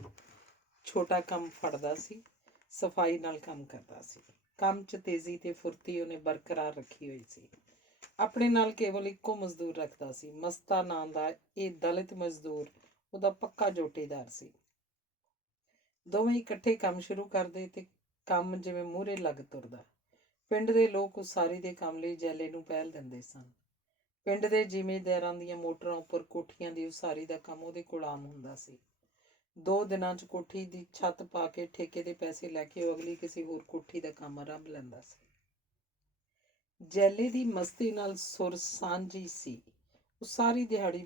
ਛੋਟਾ ਕੰਮ ਫੜਦਾ ਸੀ, ਸਫਾਈ ਨਾਲ ਕੰਮ ਕਰਦਾ ਸੀ। ਕੰਮ 'ਚ ਤੇਜ਼ੀ ਤੇ ਫੁਰਤੀ ਉਹਨੇ ਬਰਕਰਾਰ ਰੱਖੀ ਹੋਈ ਸੀ। ਆਪਣੇ ਨਾਲ ਕੇਵਲ ਇੱਕੋ ਮਜ਼ਦੂਰ ਰੱਖਦਾ ਸੀ। ਮਸਤਾ ਨਾਂ ਦਾ ਇਹ ਦਲਿਤ ਮਜ਼ਦੂਰ ਉਹਦਾ ਪੱਕਾ ਜੋਟੀਦਾਰ ਸੀ। ਦੋਵੇਂ ਇਕੱਠੇ ਕੰਮ ਸ਼ੁਰੂ ਕਰਦੇ ਤੇ ਕੰਮ ਜਿਵੇਂ ਮੂਹਰੇ ਲੱਗ ਤੁਰਦਾ। ਪਿੰਡ ਦੇ ਲੋਕ ਉਸਾਰੀ ਦੇ ਕੰਮ ਲਈ ਜੈਲੇ ਨੂੰ ਪਹਿਲ ਦਿੰਦੇ ਸਨ। ਪਿੰਡ ਦੇ ਜ਼ਿਮੀਂਦਾਰਾਂ ਦੀਆਂ ਮੋਟਰਾਂ ਉੱਪਰ ਕੋਠੀਆਂ ਦੀ ਉਸਾਰੀ ਦਾ ਕੰਮ ਉਹਦੇ ਕੋਲ ਆਮ ਹੁੰਦਾ ਸੀ। 2 ਦਿਨਾਂ 'ਚ ਕੋਠੀ ਦੀ ਛੱਤ ਪਾ ਕੇ ਠੇਕੇ ਦੇ ਪੈਸੇ ਲੈ ਕੇ ਉਹ ਅਗਲੀ ਕਿਸੇ ਹੋਰ ਕੋਠੀ ਦਾ ਕੰਮ ਆਰੰਭ ਲੈਂਦਾ ਸੀ। ਜੈਲੇ ਦੀ ਮਸਤੀ ਨਾਲ ਸੁਰ ਸਾਂਝੀ ਸੀ। ਉਹ ਸਾਰੀ ਦਿਹਾੜੀ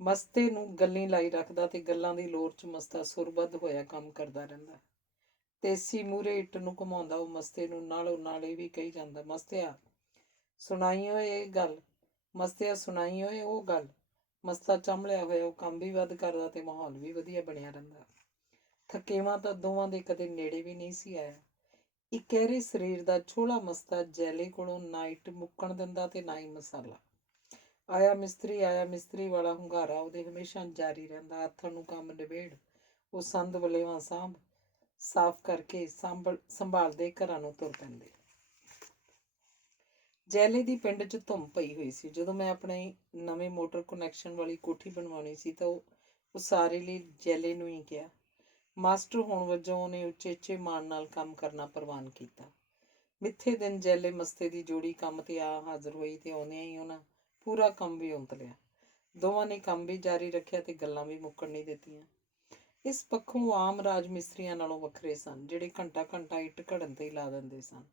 ਮਸਤੇ ਨੂੰ ਗੱਲੀਂ ਲਾਈ ਰੱਖਦਾ ਤੇ ਗੱਲਾਂ ਦੀ ਲੋਰ 'ਚ ਮਸਤਾ ਸੁਰਬੱਧ ਹੋਇਆ ਕੰਮ ਕਰਦਾ ਰਹਿੰਦਾ। ਤੇਸੀ ਮੂਹਰੇ ਇੱਟ ਨੂੰ ਘੁਮਾਉਂਦਾ ਉਹ ਮਸਤੇ ਨੂੰ ਨਾਲੋਂ ਨਾਲ ਇਹ ਵੀ ਕਹੀ ਜਾਂਦਾ, ਮਸਤਿਆ ਸੁਣਾਈ ਓਏ ਇਹ ਗੱਲ, ਮਸਤਿਆ ਸੁਣਾਈ ਓਏ ਉਹ ਗੱਲ। ਮਸਤਾ ਚੰਬਲਿਆ ਹੋਇਆ ਉਹ ਕੰਮ ਵੀ ਵੱਧ ਕਰਦਾ ਤੇ ਮਾਹੌਲ ਵੀ ਵਧੀਆ ਬਣਿਆ ਰਹਿੰਦਾ। ਥਕੇਵਾਂ ਤਾਂ ਦੋਵਾਂ ਦੇ ਕਦੇ ਨੇੜੇ ਵੀ ਨਹੀਂ ਸੀ ਆਇਆ। ਇਕਹਿਰੇ ਸਰੀਰ ਦਾ ਛੋਲਾ ਮਸਤਾ ਜੈਲੇ ਕੋਲੋਂ ਨਾ ਇੱਟ ਮੁੱਕਣ ਦਿੰਦਾ ਤੇ ਨਾ ਹੀ ਮਸਾਲਾ। ਆਇਆ ਮਿਸਤਰੀ ਵਾਲਾ ਹੁੰਗਾਰਾ ਉਹਦੇ ਹਮੇਸ਼ਾ ਜਾਰੀ ਰਹਿੰਦਾ। ਹੱਥਾਂ ਨੂੰ ਕੰਮ ਨਿਬੇੜ ਉਹ ਸੰਦ ਵਲੇਵਾਂ ਸਾਫ਼ ਕਰਕੇ ਸੰਭਾਲਦੇ ਘਰਾਂ ਨੂੰ ਤੁਰ ਪੈਂਦੇ। ਜੈਲੇ ਦੀ ਪਿੰਡ 'ਚ ਧੁੰਮ ਪਈ ਹੋਈ ਸੀ। ਜਦੋਂ ਮੈਂ ਆਪਣੇ ਨਵੇਂ ਮੋਟਰ ਕਨੈਕਸ਼ਨ ਵਾਲੀ ਕੋਠੀ ਬਣਵਾਉਣੀ ਸੀ ਤਾਂ ਉਹ ਸਾਰੇ ਲਈ ਜੈਲੇ ਨੂੰ ਹੀ ਕਿਹਾ। ਮਾਸਟਰ ਹੋਣ ਵਜੋਂ ਉਹਨੇ ਉਚੇਚੇ ਮਾਣ ਨਾਲ ਕੰਮ ਕਰਨਾ ਪ੍ਰਵਾਨ ਕੀਤਾ। ਮਿੱਥੇ ਦਿਨ ਜੈਲੇ ਮਸਤੇ ਦੀ ਜੋੜੀ ਕੰਮ ਤੇ ਆ ਹਾਜ਼ਰ ਹੋਈ ਤੇ ਆਉਂਦਿਆਂ ਹੀ ਉਹਨਾਂ ਪੂਰਾ ਕੰਮ ਵੀ ਉੰਤ ਲਿਆ। ਦੋਵਾਂ ਨੇ ਕੰਮ ਵੀ ਜਾਰੀ ਰੱਖਿਆ ਤੇ ਗੱਲਾਂ ਵੀ ਮੁੱਕਣ ਨਹੀਂ ਦਿੱਤੀਆਂ। ਇਸ ਪੱਖੋਂ ਆਮ ਰਾਜ ਮਿਸਤਰੀਆਂ ਨਾਲੋਂ ਵੱਖਰੇ ਸਨ, ਜਿਹੜੇ ਘੰਟਾ ਇੱਟ ਘੜਨ ਤੇ ਹੀ ਲਾ ਦਿੰਦੇ ਸਨ।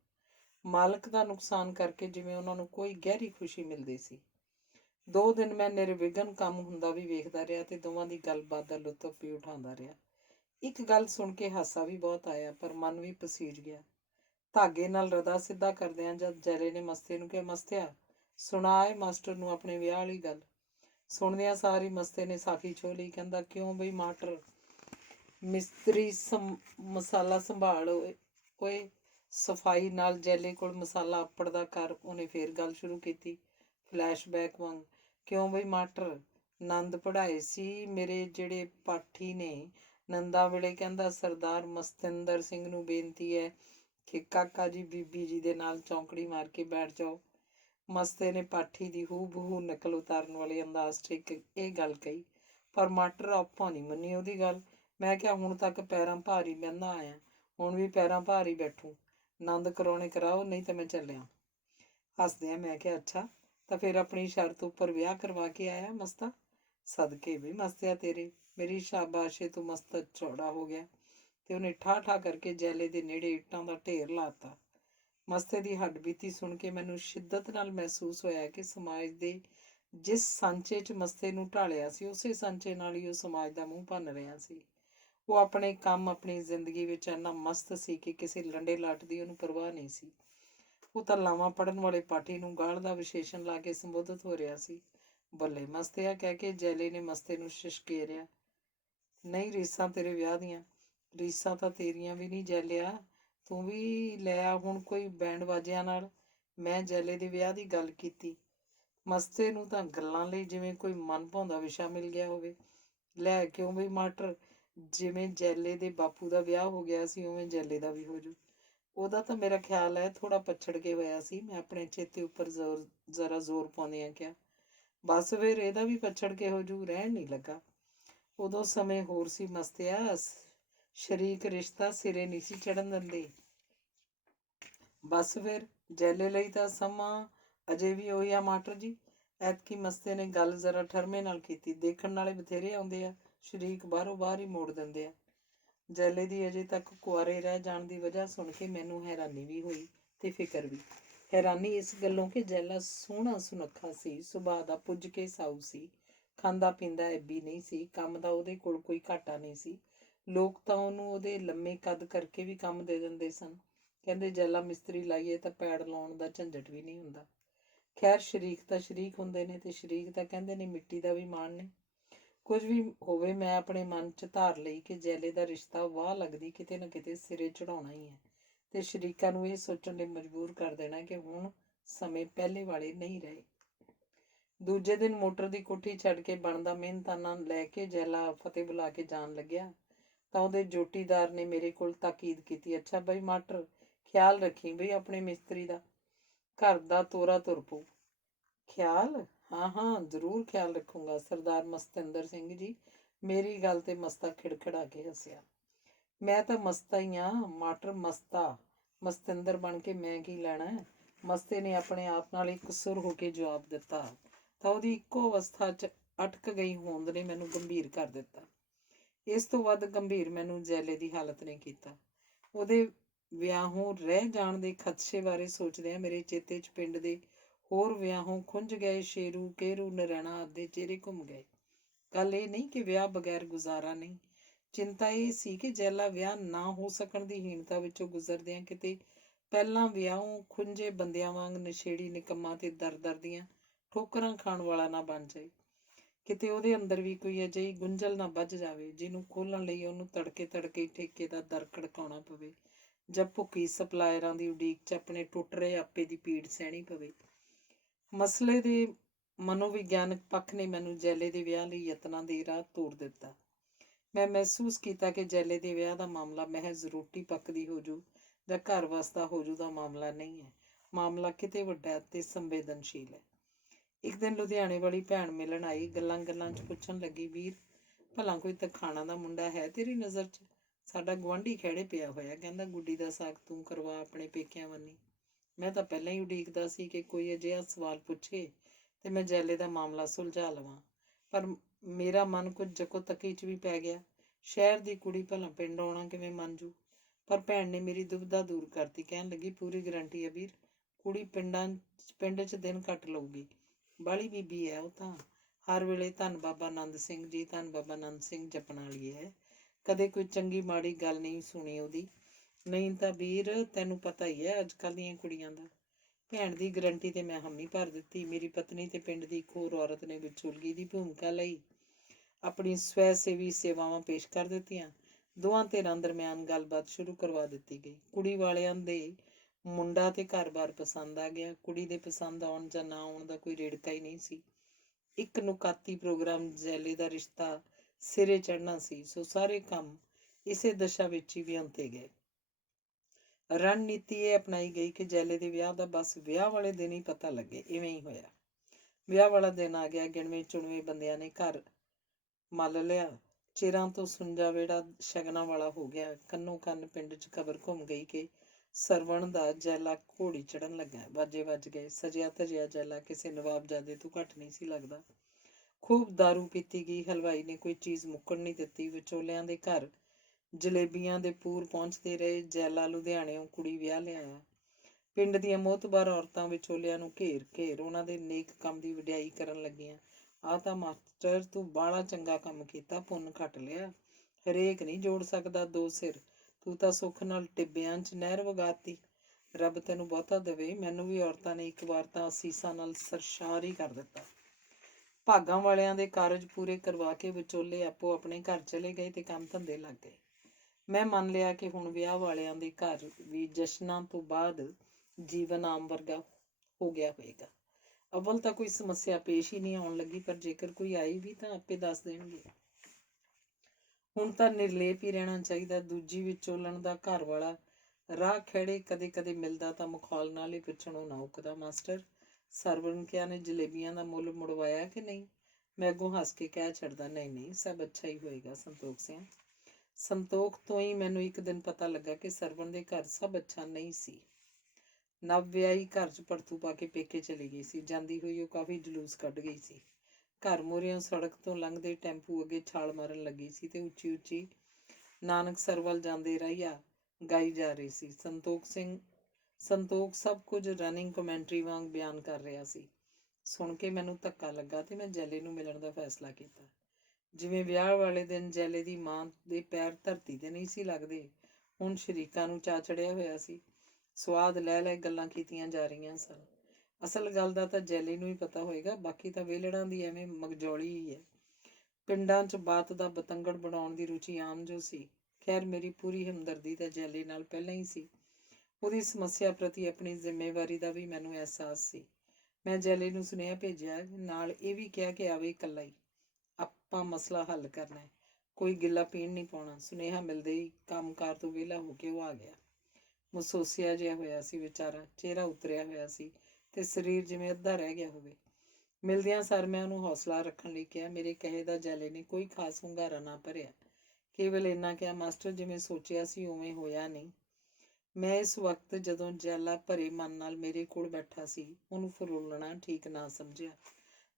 ਮਾਲਕ ਦਾ ਨੁਕਸਾਨ ਕਰਕੇ ਜਿਵੇਂ ਉਹਨਾਂ ਨੂੰ ਕੋਈ ਗਹਿਰੀ ਖੁਸ਼ੀ ਮਿਲਦੀ ਸੀ। 2 ਦਿਨ ਮੈਂ ਨਿਰਵਿਘਨ ਕੰਮ ਹੁੰਦਾ ਵੀ ਵੇਖਦਾ ਰਿਹਾ ਤੇ ਦੋਵਾਂ ਦੀ ਗੱਲਬਾਤ ਦਾ ਲੁਤਫ ਵੀ ਉਠਾਉਂਦਾ ਰਿਹਾ। ਇੱਕ ਗੱਲ ਸੁਣ ਕੇ ਹਾਸਾ ਵੀ ਬਹੁਤ ਆਇਆ, ਪਰ ਮਨ ਵੀ ਪਸੀਜ ਗਿਆ। ਧਾਗੇ ਨਾਲ ਰਦਾ ਸਿੱਧਾ ਕਰਦਿਆਂ ਜਦ ਜੈਲੇ ਨੇ ਮਸਤੇ ਨੂੰ ਕਿਹਾ, ਮਸਤਿਆ ਸੁਣਾ ਏ ਮਾਸਟਰ ਨੂੰ ਆਪਣੇ ਵਿਆਹ ਵਾਲੀ ਗੱਲ। ਸੁਣਦਿਆਂ ਸਾਰੀ ਮਸਤੇ ਨੇ ਸਾਖੀ ਛੋ ਲਈ। ਕਹਿੰਦਾ, ਕਿਉਂ ਬਈ ਮਾਟਰ, ਮਿਸਤਰੀ ਮਸਾਲਾ ਸੰਭਾਲ ਓਏ। ਸਫਾਈ ਨਾਲ ਜੈਲੇ ਕੋਲ ਮਸਾਲਾ ਅੱਪੜਦਾ ਕਰ ਉਹਨੇ ਫੇਰ ਗੱਲ ਸ਼ੁਰੂ ਕੀਤੀ ਫਲੈਸ਼ਬੈਕ ਵਾਂਗ। ਕਿਉਂ ਬਈ ਮਾਟਰ, ਨੰਦ ਪੜ੍ਹਾਏ ਸੀ ਮੇਰੇ ਜਿਹੜੇ ਪਾਠੀ ਨੇ ਨੰਦਾ ਵੇਲੇ। ਕਹਿੰਦਾ, ਸਰਦਾਰ ਮਸਤਿੰਦਰ ਸਿੰਘ ਨੂੰ ਬੇਨਤੀ ਹੈ ਕਿ ਕਾਕਾ ਜੀ ਬੀਬੀ ਜੀ ਦੇ ਨਾਲ ਚੌਂਕੜੀ ਮਾਰ ਕੇ ਬੈਠ ਜਾਓ। ਮਸਤੇ ਨੇ ਪਾਠੀ ਦੀ ਹੂ-ਬਹੂ ਨਕਲ ਉਤਾਰਨ ਵਾਲੇ ਅੰਦਾਜ਼ 'ਚ ਇਹ ਗੱਲ ਕਹੀ, ਪਰ ਮਾਟਰ ਆਪੋ ਨਹੀਂ ਮੰਨੀ ਉਹਦੀ ਗੱਲ। ਮੈਂ ਕਿਹਾ, ਹੁਣ ਤੱਕ ਪੈਰਾਂ ਭਾਰੀ ਬਹਿੰਦਾ ਆਇਆ, ਹੁਣ ਵੀ ਪੈਰਾਂ ਭਾਰੀ ਬੈਠੂ। ਨੰਦ ਕਰਾਉਣੇ ਕਰਾਓ, ਨਹੀਂ ਤਾਂ ਮੈਂ ਚੱਲਿਆ। ਹੱਸਦਿਆਂ ਮੈਂ ਕਿਹਾ, ਅੱਛਾ ਤਾਂ ਫਿਰ ਆਪਣੀ ਸ਼ਰਤ ਉੱਪਰ ਵਿਆਹ ਕਰਵਾ ਕੇ ਆਇਆ ਮਸਤਾ। ਸਦਕੇ ਵੀ ਮਸਤਿਆ ਤੇਰੇ, ਮੇਰੀ ਸ਼ਾਬਾਸ਼ੇ ਤੂੰ ਮਸਤ ਚੌੜਾ ਹੋ ਗਿਆ। ਤੇ ਉਹਨੇ ਠਾਹ ਕਰਕੇ ਜੈਲੇ ਦੇ ਨੇੜੇ ਇੱਟਾਂ ਦਾ ਢੇਰ ਲਾਤਾ। ਮਸਤੇ ਦੀ ਹੱਡਬੀਤੀ ਸੁਣ ਕੇ ਮੈਨੂੰ ਸ਼ਿੱਦਤ ਨਾਲ ਮਹਿਸੂਸ ਹੋਇਆ ਕਿ ਸਮਾਜ ਦੇ ਜਿਸ ਸਾਂਚੇ 'ਚ ਮਸਤੇ ਨੂੰ ਢਾਲਿਆ ਸੀ, ਉਸੇ ਸਾਂਚੇ ਨਾਲ ਹੀ ਉਹ ਸਮਾਜ ਦਾ ਮੂੰਹ ਭੰਨ ਰਿਹਾ ਸੀ। ਉਹ ਆਪਣੇ ਕੰਮ, ਆਪਣੀ ਜ਼ਿੰਦਗੀ ਵਿੱਚ ਇੰਨਾ ਮਸਤ ਸੀ ਕਿ ਕਿਸੇ ਲੰਡੇ ਲੱਟ ਦੀ ਉਹਨੂੰ ਪਰਵਾਹ ਨਹੀਂ ਸੀ। ਉਹ ਤਾਂ ਲਾਵਾਂ ਪੜ੍ਹਨ ਵਾਲੇ ਪਾਠੀ ਨੂੰ ਗਾਲ ਦਾ ਵਿਸ਼ੇਸ਼ਣ ਲਾ ਕੇ ਸੰਬੋਧਿਤ ਹੋ ਰਿਹਾ ਸੀ। ਬੱਲੇ ਮਸਤਿਆ ਕਹਿ ਕੇ ਜੈਲੇ ਨੇ ਮਸਤੇ ਨੂੰ ਸ਼ਿਸ਼ਕੇਰਿਆ। ਨਹੀਂ ਰੀਸਾਂ ਤੇਰੇ ਵਿਆਹ ਦੀਆਂ। ਰੀਸਾਂ ਤਾਂ ਤੇਰੀਆਂ ਵੀ ਨਹੀਂ ਜੈਲਿਆ, ਤੂੰ ਵੀ ਲੈ ਆ ਹੁਣ ਕੋਈ ਬੈਂਡ ਬਾਜਿਆਂ ਨਾਲ। ਮੈਂ ਜੈਲੇ ਦੇ ਵਿਆਹ ਦੀ ਗੱਲ ਕੀਤੀ। ਮਸਤੇ ਨੂੰ ਤਾਂ ਗੱਲਾਂ ਲਈ ਜਿਵੇਂ ਕੋਈ ਮਨ ਭਾਉਂਦਾ ਵਿਸ਼ਾ ਮਿਲ ਗਿਆ ਹੋਵੇ। ਲੈ ਕਿਉਂ ਬਈ ਮਾਟਰ, ਜਿਵੇਂ ਜੈਲੇ ਦੇ ਬਾਪੂ ਦਾ ਵਿਆਹ ਹੋ ਗਿਆ ਸੀ ਉਵੇਂ ਜੈਲੇ ਦਾ ਵੀ ਹੋ ਜੂ। ਉਹਦਾ ਤਾਂ ਮੇਰਾ ਖਿਆਲ ਹੈ ਥੋੜ੍ਹਾ ਪਛੜ ਕੇ ਹੋਇਆ ਸੀ। ਮੈਂ ਆਪਣੇ ਚੇਤੇ ਉੱਪਰ ਜ਼ਰਾ ਜ਼ੋਰ ਪਾਉਂਦਿਆਂ ਕਿਹਾ, ਬਸ ਫਿਰ ਇਹਦਾ ਵੀ ਪਛੜ ਕੇ ਹੋ ਜੂ, ਰਹਿਣ ਨਹੀਂ ਲੱਗਾ। ਉਦੋਂ ਸਮੇਂ ਹੋਰ ਸੀ ਮਸਤਿਆ, ਸ਼ਰੀਕ ਰਿਸ਼ਤਾ ਸਿਰੇ ਨਹੀਂ ਸੀ ਚੜ੍ਹਨ ਦਿੰਦੇ। ਬਸ ਫਿਰ ਜੈਲੇ ਲਈ ਤਾਂ ਸਮਾਂ ਅਜੇ ਵੀ ਉਹੀ ਆ ਮਾਟਰ ਜੀ। ਐਤਕੀ ਮਸਤੇ ਨੇ ਗੱਲ ਜ਼ਰਾ ਠਰਮੇ ਨਾਲ ਕੀਤੀ। ਦੇਖਣ ਨਾਲੇ ਬਥੇਰੇ ਆਉਂਦੇ ਆ, ਸ਼ਰੀਕ ਬਾਹਰੋਂ ਬਾਹਰ ਹੀ ਮੋੜ ਦਿੰਦੇ ਆ। ਜੈਲੇ ਦੀ ਅਜੇ ਤੱਕ ਕੁਆਰੇ ਰਹਿ ਜਾਣ ਦੀ ਵਜ੍ਹਾ ਸੁਣ ਕੇ ਮੈਨੂੰ ਹੈਰਾਨੀ ਵੀ ਹੋਈ ਤੇ ਫਿਕਰ ਵੀ। ਹੈਰਾਨੀ ਇਸ ਗੱਲੋਂ ਕਿ ਜੈਲਾ ਸੋਹਣਾ ਸੁਨੱਖਾ ਸੀ, ਸੁਭਾਅ ਦਾ ਪੁੱਜ ਕੇ ਸਾਊ ਸੀ, ਖਾਂਦਾ ਪੀਂਦਾ ਐਬੀ ਨਹੀਂ ਸੀ, ਕੰਮ ਦਾ ਉਹਦੇ ਕੋਲ ਕੋਈ ਘਾਟਾ ਨਹੀਂ ਸੀ। ਲੋਕ ਤਾਂ ਉਹਨੂੰ ਉਹਦੇ ਲੰਮੇ ਕੱਦ ਕਰਕੇ ਵੀ ਕੰਮ ਦੇ ਦਿੰਦੇ ਸਨ। ਕਹਿੰਦੇ ਜੈਲਾ ਮਿਸਤਰੀ ਲਾਈਏ ਤਾਂ ਪੈੜ ਲਾਉਣ ਦਾ ਝੰਜਟ ਵੀ ਨਹੀਂ ਹੁੰਦਾ। ਖੈਰ ਸ਼ਰੀਕ ਤਾਂ ਸ਼ਰੀਕ ਹੁੰਦੇ ਨੇ ਤੇ ਸ਼ਰੀਕ ਤਾਂ ਕਹਿੰਦੇ ਨੇ ਮਿੱਟੀ ਦਾ ਵੀ ਮਾਣ ਨੇ। ਕੁਝ ਵੀ ਹੋਵੇ, ਮੈਂ ਆਪਣੇ ਮਨ 'ਚ ਧਾਰ ਲਈ ਕਿ ਜੈਲੇ ਦਾ ਰਿਸ਼ਤਾ ਵਾਹ ਲੱਗਦੀ ਕਿਤੇ ਨਾ ਕਿਤੇ ਸਿਰੇ ਚੜਾਉਣਾ ਹੀ ਹੈ ਤੇ ਸ਼ਰੀਕਾਂ ਨੂੰ ਇਹ ਸੋਚਣ ਲਈ ਮਜਬੂਰ ਕਰ ਦੇਣਾ ਕਿ ਹੁਣ ਸਮੇਂ ਪਹਿਲੇ ਵਾਲੇ ਨਹੀਂ ਰਹੇ। ਦੂਜੇ ਦਿਨ ਮੋਟਰ ਦੀ ਕੋਠੀ ਛੱਡ ਕੇ ਬਣਦਾ ਮਿਹਨਤਾਨਾ ਲੈ ਕੇ ਜੈਲਾ ਫਤਿਹ ਬੁਲਾ ਕੇ ਜਾਣ ਲੱਗਿਆ ਤਾਂ ਉਹਦੇ ਜੋਟੀਦਾਰ ਨੇ ਮੇਰੇ ਕੋਲ ਤਾਕੀਦ ਕੀਤੀ, ਅੱਛਾ ਬਈ ਮਾਟਰ, ਖਿਆਲ ਰੱਖੀ ਬਈ ਆਪਣੇ ਮਿਸਤਰੀ ਦਾ, ਘਰ ਦਾ ਤੋਰਾ ਤੁਰ ਪਊ। ਖਿਆਲ? ਹਾਂ ਜ਼ਰੂਰ ਖਿਆਲ ਰੱਖੂੰਗਾ ਸਰਦਾਰ ਮਸਤਿੰਦਰ ਸਿੰਘ ਜੀ। ਮੇਰੀ ਗੱਲ ਤੇ ਮਸਤਾ ਖਿੜਖਿੜਾ ਕੇ ਹੱਸਿਆ। ਮੈਂ ਤਾਂ ਮਸਤਾ ਹੀ ਆ ਮਾਟਰ, ਮਸਤਿੰਦਰ ਬਣ ਕੇ ਮੈਂ ਕੀ ਲੈਣਾ। ਮਸਤੇ ਨੇ ਆਪਣੇ ਆਪ ਨਾਲ ਇੱਕ ਸੁਰ ਹੋ ਕੇ ਜਵਾਬ ਦਿੱਤਾ ਤਾਂ ਉਹਦੀ ਇੱਕੋ ਅਵਸਥਾ 'ਚ ਅਟਕ ਗਈ ਹੋਂਦ ਨੇ ਮੈਨੂੰ ਗੰਭੀਰ ਕਰ ਦਿੱਤਾ। ਇਸ ਤੋਂ ਵੱਧ ਗੰਭੀਰ ਮੈਨੂੰ ਜੈਲੇ ਦੀ ਹਾਲਤ ਨੇ ਕੀਤਾ। ਉਹਦੇ ਵਿਆਹੋਂ ਰਹਿ ਜਾਣ ਦੇ ਖਦਸ਼ੇ ਬਾਰੇ ਸੋਚਦਿਆਂ ਮੇਰੇ ਚੇਤੇ 'ਚ ਪਿੰਡ ਦੇ ਹੋਰ ਵਿਆਹੋਂ ਖੁੰਝ ਗਏ ਸ਼ੇਰੂ, ਕੇਰੂ, ਨਰੈਣਾ ਆਦਿ ਚਿਹਰੇ ਘੁੰਮ ਗਏ। ਗੱਲ ਇਹ ਨਹੀਂ ਕਿ ਵਿਆਹ ਬਗੈਰ ਗੁਜ਼ਾਰਾ ਨਹੀਂ, ਚਿੰਤਾ ਇਹ ਸੀ ਕਿ ਜੈਲਾ ਵਿਆਹ ਨਾ ਹੋ ਸਕਣ ਦੀ ਹੀਣਤਾ ਵਿੱਚੋਂ ਗੁਜ਼ਰਦਿਆਂ ਕਿਤੇ ਪਹਿਲਾਂ ਵਿਆਹੋਂ ਖੁੰਝੇ ਬੰਦਿਆਂ ਵਾਂਗ ਨਸ਼ੇੜੀ, ਨਿਕੰਮਾ ਤੇ ਦਰ ਦੀਆਂ ਠੋਕਰਾਂ ਖਾਣ ਵਾਲਾ ਨਾ ਬਣ ਜਾਏ। ਕਿਤੇ ਉਹਦੇ ਅੰਦਰ ਵੀ ਕੋਈ ਅਜਿਹੀ ਗੁੰਝਲ ਨਾ ਵੱਜ ਜਾਵੇ ਜਿਹਨੂੰ ਖੋਲ੍ਹਣ ਲਈ ਉਹਨੂੰ ਤੜਕੇ ਠੇਕੇ ਦਾ ਦਰ ਖੜਕਾਉਣਾ ਪਵੇ ਜਾਂ ਭੁੱਖੀ ਸਪਲਾਇਰਾਂ ਦੀ ਉਡੀਕ 'ਚ ਆਪਣੇ ਟੁੱਟ ਰਹੇ ਆਪੇ ਦੀ ਪੀੜ ਸਹਿਣੀ ਪਵੇ। ਮਸਲੇ ਦੇ ਮਨੋਵਿਗਿਆਨਕ ਪੱਖ ਨੇ ਮੈਨੂੰ ਜੈਲੇ ਦੇ ਵਿਆਹ ਲਈ ਯਤਨਾਂ ਦੇ ਰਾਹ ਤੋੜ ਦਿੱਤਾ। ਮੈਂ ਮਹਿਸੂਸ ਕੀਤਾ ਕਿ ਜੈਲੇ ਦੇ ਵਿਆਹ ਦਾ ਮਾਮਲਾ ਮਹਿਜ਼ ਰੋਟੀ ਪੱਕਦੀ ਹੋ ਜੂ ਜਾਂ ਘਰ ਵਸਦਾ ਹੋ ਜੂ ਦਾ ਮਾਮਲਾ ਨਹੀਂ ਹੈ। ਮਾਮਲਾ ਕਿਤੇ ਵੱਡਾ ਤੇ ਸੰਵੇਦਨਸ਼ੀਲ ਹੈ। ਇੱਕ ਦਿਨ ਲੁਧਿਆਣੇ ਵਾਲੀ ਭੈਣ ਮਿਲਣ ਆਈ। ਗੱਲਾਂ 'ਚ ਪੁੱਛਣ ਲੱਗੀ, ਵੀਰ ਭਲਾ ਕੋਈ ਤਖਾਣਾ ਦਾ ਮੁੰਡਾ ਹੈ ਤੇਰੀ ਨਜ਼ਰ 'ਚ? ਸਾਡਾ ਗੁਆਂਢੀ ਖਹਿੜੇ ਪਿਆ ਹੋਇਆ, ਕਹਿੰਦਾ ਗੁੱਡੀ ਦਾ ਸਾਕ ਤੂੰ ਕਰਵਾ ਆਪਣੇ ਪੇਕਿਆਂ ਵੰਨੀ। ਮੈਂ ਤਾਂ ਪਹਿਲਾਂ ਹੀ ਉਡੀਕਦਾ ਸੀ ਕਿ ਕੋਈ ਅਜਿਹਾ ਸਵਾਲ ਪੁੱਛੇ ਤੇ ਮੈਂ ਜੈਲੇ ਦਾ ਮਾਮਲਾ ਸੁਲਝਾ ਲਵਾਂ, ਪਰ ਮੇਰਾ ਮਨ ਕੁਝ ਜਕੋ ਤਕੀ 'ਚ ਵੀ ਪੈ ਗਿਆ। ਸ਼ਹਿਰ ਦੀ ਕੁੜੀ ਭਲਾ ਪਿੰਡ ਆਉਣਾ ਕਿਵੇਂ ਮੰਨ ਜੂ? ਪਰ ਭੈਣ ਨੇ ਮੇਰੀ ਦੁਬਿਧਾ ਦੂਰ ਕਰਤੀ। ਕਹਿਣ ਲੱਗੀ, ਪੂਰੀ ਗਰੰਟੀ ਹੈ ਵੀਰ, ਕੁੜੀ ਪਿੰਡ 'ਚ ਦਿਨ ਘੱਟ ਲਊਗੀ। ਬਾਹਲੀ ਬੀਬੀ ਹੈ ਉਹ ਤਾਂ, ਹਰ ਵੇਲੇ ਧੰਨ ਬਾਬਾ ਨੰਦ ਸਿੰਘ ਜੀ, ਧੰਨ ਬਾਬਾ ਨੰਦ ਸਿੰਘ ਜਪਣ ਵਾਲੀ ਹੈ। ਕਦੇ ਕੋਈ ਚੰਗੀ ਮਾੜੀ ਗੱਲ ਨਹੀਂ ਸੁਣੀ ਉਹਦੀ। ਨਹੀਂ ਤਾਂ ਵੀਰ ਤੈਨੂੰ ਪਤਾ ਹੀ ਹੈ ਅੱਜ ਕੱਲ੍ਹ ਦੀਆਂ ਕੁੜੀਆਂ ਦਾ। ਭੈਣ ਦੀ ਗਰੰਟੀ ਤੇ ਮੈਂ ਹਾਮੀ ਭਰ ਦਿੱਤੀ। ਮੇਰੀ ਪਤਨੀ ਤੇ ਪਿੰਡ ਦੀ ਇੱਕ ਹੋਰ ਔਰਤ ਨੇ ਵਿਚੋਲਗੀ ਦੀ ਭੂਮਿਕਾ ਲਈ ਆਪਣੀ ਸਵੈ ਸੇਵੀ ਸੇਵਾਵਾਂ ਪੇਸ਼ ਕਰ ਦਿੱਤੀਆਂ। ਦੋਵਾਂ ਧਿਰਾਂ ਦਰਮਿਆਨ ਗੱਲਬਾਤ ਸ਼ੁਰੂ ਕਰਵਾ ਦਿੱਤੀ ਗਈ। ਕੁੜੀ ਵਾਲਿਆਂ ਦੇ ਮੁੰਡਾ ਤੇ ਘਰ-ਬਾਰ ਪਸੰਦ ਆ ਗਿਆ। ਕੁੜੀ ਦੇ ਪਸੰਦ ਆਉਣ ਜਾਂ ਨਾ ਆਉਣ ਦਾ ਕੋਈ ਰੇੜਕਾ ਹੀ ਨਹੀਂ ਸੀ। ਇੱਕ ਨੁਕਾਤੀ ਪ੍ਰੋਗਰਾਮ ਜੈਲੇ ਦਾ ਰਿਸ਼ਤਾ ਸਿਰੇ ਚੜ੍ਹਨਾ ਸੀ, ਸੋ ਸਾਰੇ ਕੰਮ ਇਸੇ ਦਸ਼ਾ ਵਿੱਚ ਹੀ ਵਿਅੰਤੇ ਗਏ। ਰਣਨੀਤੀ ਇਹ ਅਪਣਾਈ ਗਈ ਕਿ ਜੈਲੇ ਦੇ ਵਿਆਹ ਦਾ ਬਸ ਵਿਆਹ ਵਾਲੇ ਦਿਨ ਹੀ ਪਤਾ ਲੱਗੇ। ਇਵੇਂ ਹੀ ਹੋਇਆ। ਵਿਆਹ ਵਾਲਾ ਦਿਨ ਆ ਗਿਆ। ਗਿਣਵੇਂ ਚੁਣਵੇਂ ਬੰਦਿਆਂ ਨੇ ਘਰ ਮੱਲ ਲਿਆ। ਚਿਰਾਂ ਤੋਂ ਸੁੰਜਾ ਵਿਹੜਾ ਸ਼ਗਨਾਂ ਵਾਲਾ ਹੋ ਗਿਆ। ਕੰਨੋਂ ਕੰਨ ਪਿੰਡ 'ਚ ਖਬਰ ਘੁੰਮ ਗਈ ਕਿ ਸਰਵਣ ਦਾ ਜੈਲਾ ਘੋੜੀ ਚੜ੍ਹਨ ਲੱਗਾ। ਬਾਜੇ ਵੱਜ ਗਏ। ਸਜਿਆ ਧਜਿਆ ਜੈਲਾ ਕਿਸੇ ਨਵਾਬਜ਼ਾਦੇ ਤੋਂ ਘੱਟ ਨਹੀਂ ਸੀ ਲੱਗਦਾ। ਖੂਬ ਦਾਰੂ ਪੀਤੀ ਗਈ। ਹਲਵਾਈ ਨੇ ਕੋਈ ਚੀਜ਼ ਮੁੱਕਣ ਨਹੀਂ ਦਿੱਤੀ। ਵਿਚੋਲਿਆਂ ਦੇ ਘਰ ਜਲੇਬੀਆਂ ਦੇ ਪੂਰ ਪਹੁੰਚਦੇ ਰਹੇ। ਜੈਲਾ ਲੁਧਿਆਣਿਓਂ ਕੁੜੀ ਵਿਆਹ ਲਿਆਇਆ। ਪਿੰਡ ਦੀਆਂ ਮੋਹਤਬਾਰ ਔਰਤਾਂ ਵਿਚੋਲਿਆਂ ਨੂੰ ਘੇਰ ਉਹਨਾਂ ਦੇ ਨੇਕ ਕੰਮ ਦੀ ਵਡਿਆਈ ਕਰਨ ਲੱਗੀਆਂ। ਆਹ ਤਾਂ ਮਾਸਟਰ ਤੂੰ ਬਾਹਲਾ ਚੰਗਾ ਕੰਮ ਕੀਤਾ, ਪੁੰਨ ਖੱਟ ਲਿਆ। ਹਰੇਕ ਨਹੀਂ ਜੋੜ ਸਕਦਾ ਦੋ ਸਿਰ। ਤੂੰ ਤਾਂ ਸੁੱਖ ਨਾਲ ਟਿੱਬਿਆਂ 'ਚ ਨਹਿਰ ਵਗਾਤੀ। ਰੱਬ ਤੈਨੂੰ ਬਹੁਤਾ ਦੇਵੇ। ਮੈਨੂੰ ਵੀ ਔਰਤਾਂ ਨੇ ਇੱਕ ਵਾਰ ਤਾਂ ਅਸੀਸਾਂ ਨਾਲ ਸਰਸ਼ਾਰ ਹੀ ਕਰ ਦਿੱਤਾ। ਭਾਗਾਂ ਵਾਲਿਆਂ ਦੇ ਕਾਰਜ ਪੂਰੇ ਕਰਵਾ ਕੇ ਵਿਚੋਲੇ ਆਪੋ ਆਪਣੇ ਘਰ ਚਲੇ ਗਏ ਤੇ ਕੰਮ ਧੰਦੇ ਲੱਗ ਗਏ। ਮੈਂ ਮੰਨ ਲਿਆ ਕਿ ਹੁਣ ਵਿਆਹ ਵਾਲਿਆਂ ਦੇ ਘਰ ਵੀ ਜਸ਼ਨਾਂ ਤੋਂ ਬਾਅਦ ਜੀਵਨ ਆਮ ਵਰਗਾ ਹੋ ਗਿਆ ਹੋਵੇਗਾ। ਅਵਲ ਤਾਂ ਕੋਈ ਸਮੱਸਿਆ ਪੇਸ਼ ਹੀ ਨਹੀਂ ਆਉਣ ਲੱਗੀ, ਪਰ ਜੇਕਰ ਕੋਈ ਆਈ ਵੀ ਤਾਂ ਆਪੇ ਦੱਸ ਦੇਣਗੇ। ਹੁਣ ਤਾਂ ਨਿਰਲੇਪ ਹੀ ਰਹਿਣਾ ਚਾਹੀਦਾ। ਦੂਜੀ ਵਿਚੋਲਣ ਦਾ ਘਰ ਵਾਲਾ ਰਾਹ ਖਹਿੜੇ ਕਦੇ ਮਿਲਦਾ ਤਾਂ ਮਖੌਲ ਨਾਲ ਹੀ ਪਿੱਛਣੋਂ ਨਾ ਉਕਦਾ, ਮਾਸਟਰ ਸਰਵਣਕਿਆ ਨੇ ਜਲੇਬੀਆਂ ਦਾ ਮੁੱਲ ਮੁੜਵਾਇਆ ਕਿ ਨਹੀਂ? ਮੈਂ ਅੱਗੋਂ ਹੱਸ ਕੇ ਕਹਿ ਛੱਡਦਾ, ਨਹੀਂ ਸਭ ਅੱਛਾ ਹੀ ਹੋਏਗਾ ਸੰਤੋਖ ਸਿੰਘ। ਸੰਤੋਖ ਤੋਂ ਹੀ ਮੈਨੂੰ ਇੱਕ ਦਿਨ ਪਤਾ ਲੱਗਾ ਕਿ ਸਰਵਣ ਦੇ ਘਰ ਸਭ ਅੱਛਾ ਨਹੀਂ ਸੀ। ਨਵ ਵਿਆਹੀ ਘਰ 'ਚ ਭੜਥੂ ਪਾ ਕੇ ਪੇਕੇ ਚਲੀ ਗਈ ਸੀ। ਜਾਂਦੀ ਹੋਈ ਉਹ ਕਾਫੀ ਜਲੂਸ ਕੱਢ ਗਈ ਸੀ। ਘਰ ਮੂਹਰਿਓਂ ਸੜਕ ਤੋਂ ਲੰਘਦੇ ਟੈਂਪੂ ਅੱਗੇ ਛਾਲ ਮਾਰਨ ਲੱਗੀ ਸੀ ਤੇ ਉੱਚੀ ਨਾਨਕਸਰ ਵੱਲ ਜਾਂਦੇ ਰਾਹੀਆ ਗਾਈ ਜਾ ਰਹੀ ਸੀ। ਸੰਤੋਖ ਸਭ ਕੁਝ ਰਨਿੰਗ ਕਮੈਂਟਰੀ ਵਾਂਗ ਬਿਆਨ ਕਰ ਰਿਹਾ ਸੀ। ਸੁਣ ਕੇ ਮੈਨੂੰ ਧੱਕਾ ਲੱਗਾ ਤੇ ਮੈਂ ਜੈਲੇ ਨੂੰ ਮਿਲਣ ਦਾ ਫੈਸਲਾ ਕੀਤਾ। ਜਿਵੇਂ ਵਿਆਹ ਵਾਲੇ ਦਿਨ ਜੈਲੇ ਦੀ ਮਾਂ ਦੇ ਪੈਰ ਧਰਤੀ ਤੇ ਨਹੀਂ ਸੀ ਲੱਗਦੇ, ਹੁਣ ਸ਼ਰੀਕਾਂ ਨੂੰ ਚਾ ਚੜਿਆ ਹੋਇਆ ਸੀ। ਸਵਾਦ ਲੈ ਗੱਲਾਂ ਕੀਤੀਆਂ ਜਾ ਰਹੀਆਂ ਸਨ। ਅਸਲ ਗੱਲ ਦਾ ਤਾਂ ਜੈਲੇ ਨੂੰ ਹੀ ਪਤਾ ਹੋਏਗਾ, ਬਾਕੀ ਤਾਂ ਵਿਹਲੜਾਂ ਦੀ ਐਵੇਂ ਮਗਜੌਲੀ ਹੀ ਹੈ। ਪਿੰਡਾਂ 'ਚ ਬਾਤ ਦਾ ਬਤੰਗੜ ਬਣਾਉਣ ਦੀ ਰੁਚੀ ਆਮ ਜੋ ਸੀ। ਖੈਰ ਮੇਰੀ ਪੂਰੀ ਹਮਦਰਦੀ ਤਾਂ ਜੈਲੇ ਨਾਲ ਪਹਿਲਾਂ ਹੀ ਸੀ। ਉਹਦੀ ਸਮੱਸਿਆ ਪ੍ਰਤੀ ਆਪਣੀ ਜ਼ਿੰਮੇਵਾਰੀ ਦਾ ਵੀ ਮੈਨੂੰ ਅਹਿਸਾਸ ਸੀ। ਮੈਂ ਜੈਲੇ ਨੂੰ ਸੁਨੇਹਾ ਭੇਜਿਆ, ਨਾਲ ਇਹ ਵੀ ਕਿਹਾ ਕਿ ਆਵੇ ਇਕੱਲਾ ਹੀ, ਆਪਾਂ ਮਸਲਾ ਹੱਲ ਕਰਨਾ ਹੈ, ਕੋਈ ਗਿੱਲਾ ਪੀਣ ਨਹੀਂ ਪਾਉਣਾ। ਸੁਨੇਹਾ ਮਿਲਦੇ ਹੀ ਕੰਮਕਾਰ ਤੋਂ ਵਿਹਲਾ ਹੋ ਕੇ ਉਹ ਆ ਗਿਆ। ਮਸੋਸਿਆ ਜਿਹਾ ਹੋਇਆ ਸੀ ਵਿਚਾਰਾ, ਚਿਹਰਾ ਉਤਰਿਆ ਹੋਇਆ ਸੀ ਤੇ ਸਰੀਰ ਜਿਵੇਂ ਅੱਧਾ ਰਹਿ ਗਿਆ ਹੋਵੇ। ਮਿਲਦਿਆਂ ਸਰ ਮੈਂ ਉਹਨੂੰ ਹੌਸਲਾ ਰੱਖਣ ਲਈ ਕਿਹਾ। ਮੇਰੇ ਕਹੇ ਦਾ ਜੈਲੇ ਨੇ ਕੋਈ ਖਾਸ ਹੁੰਗਾਰਾ ਨਾ ਭਰਿਆ, ਕੇਵਲ ਇੰਨਾ ਕਿਹਾ, ਮਾਸਟਰ ਜਿਵੇਂ ਸੋਚਿਆ ਸੀ ਉਵੇਂ ਹੋਇਆ ਨਹੀਂ। ਮੈਂ ਇਸ ਵਕਤ ਜਦੋਂ ਜੈਲਾ ਭਰੇ ਮਨ ਨਾਲ ਮੇਰੇ ਕੋਲ ਬੈਠਾ ਸੀ ਉਹਨੂੰ ਫਰੋਲਣਾ ਠੀਕ ਨਾ ਸਮਝਿਆ।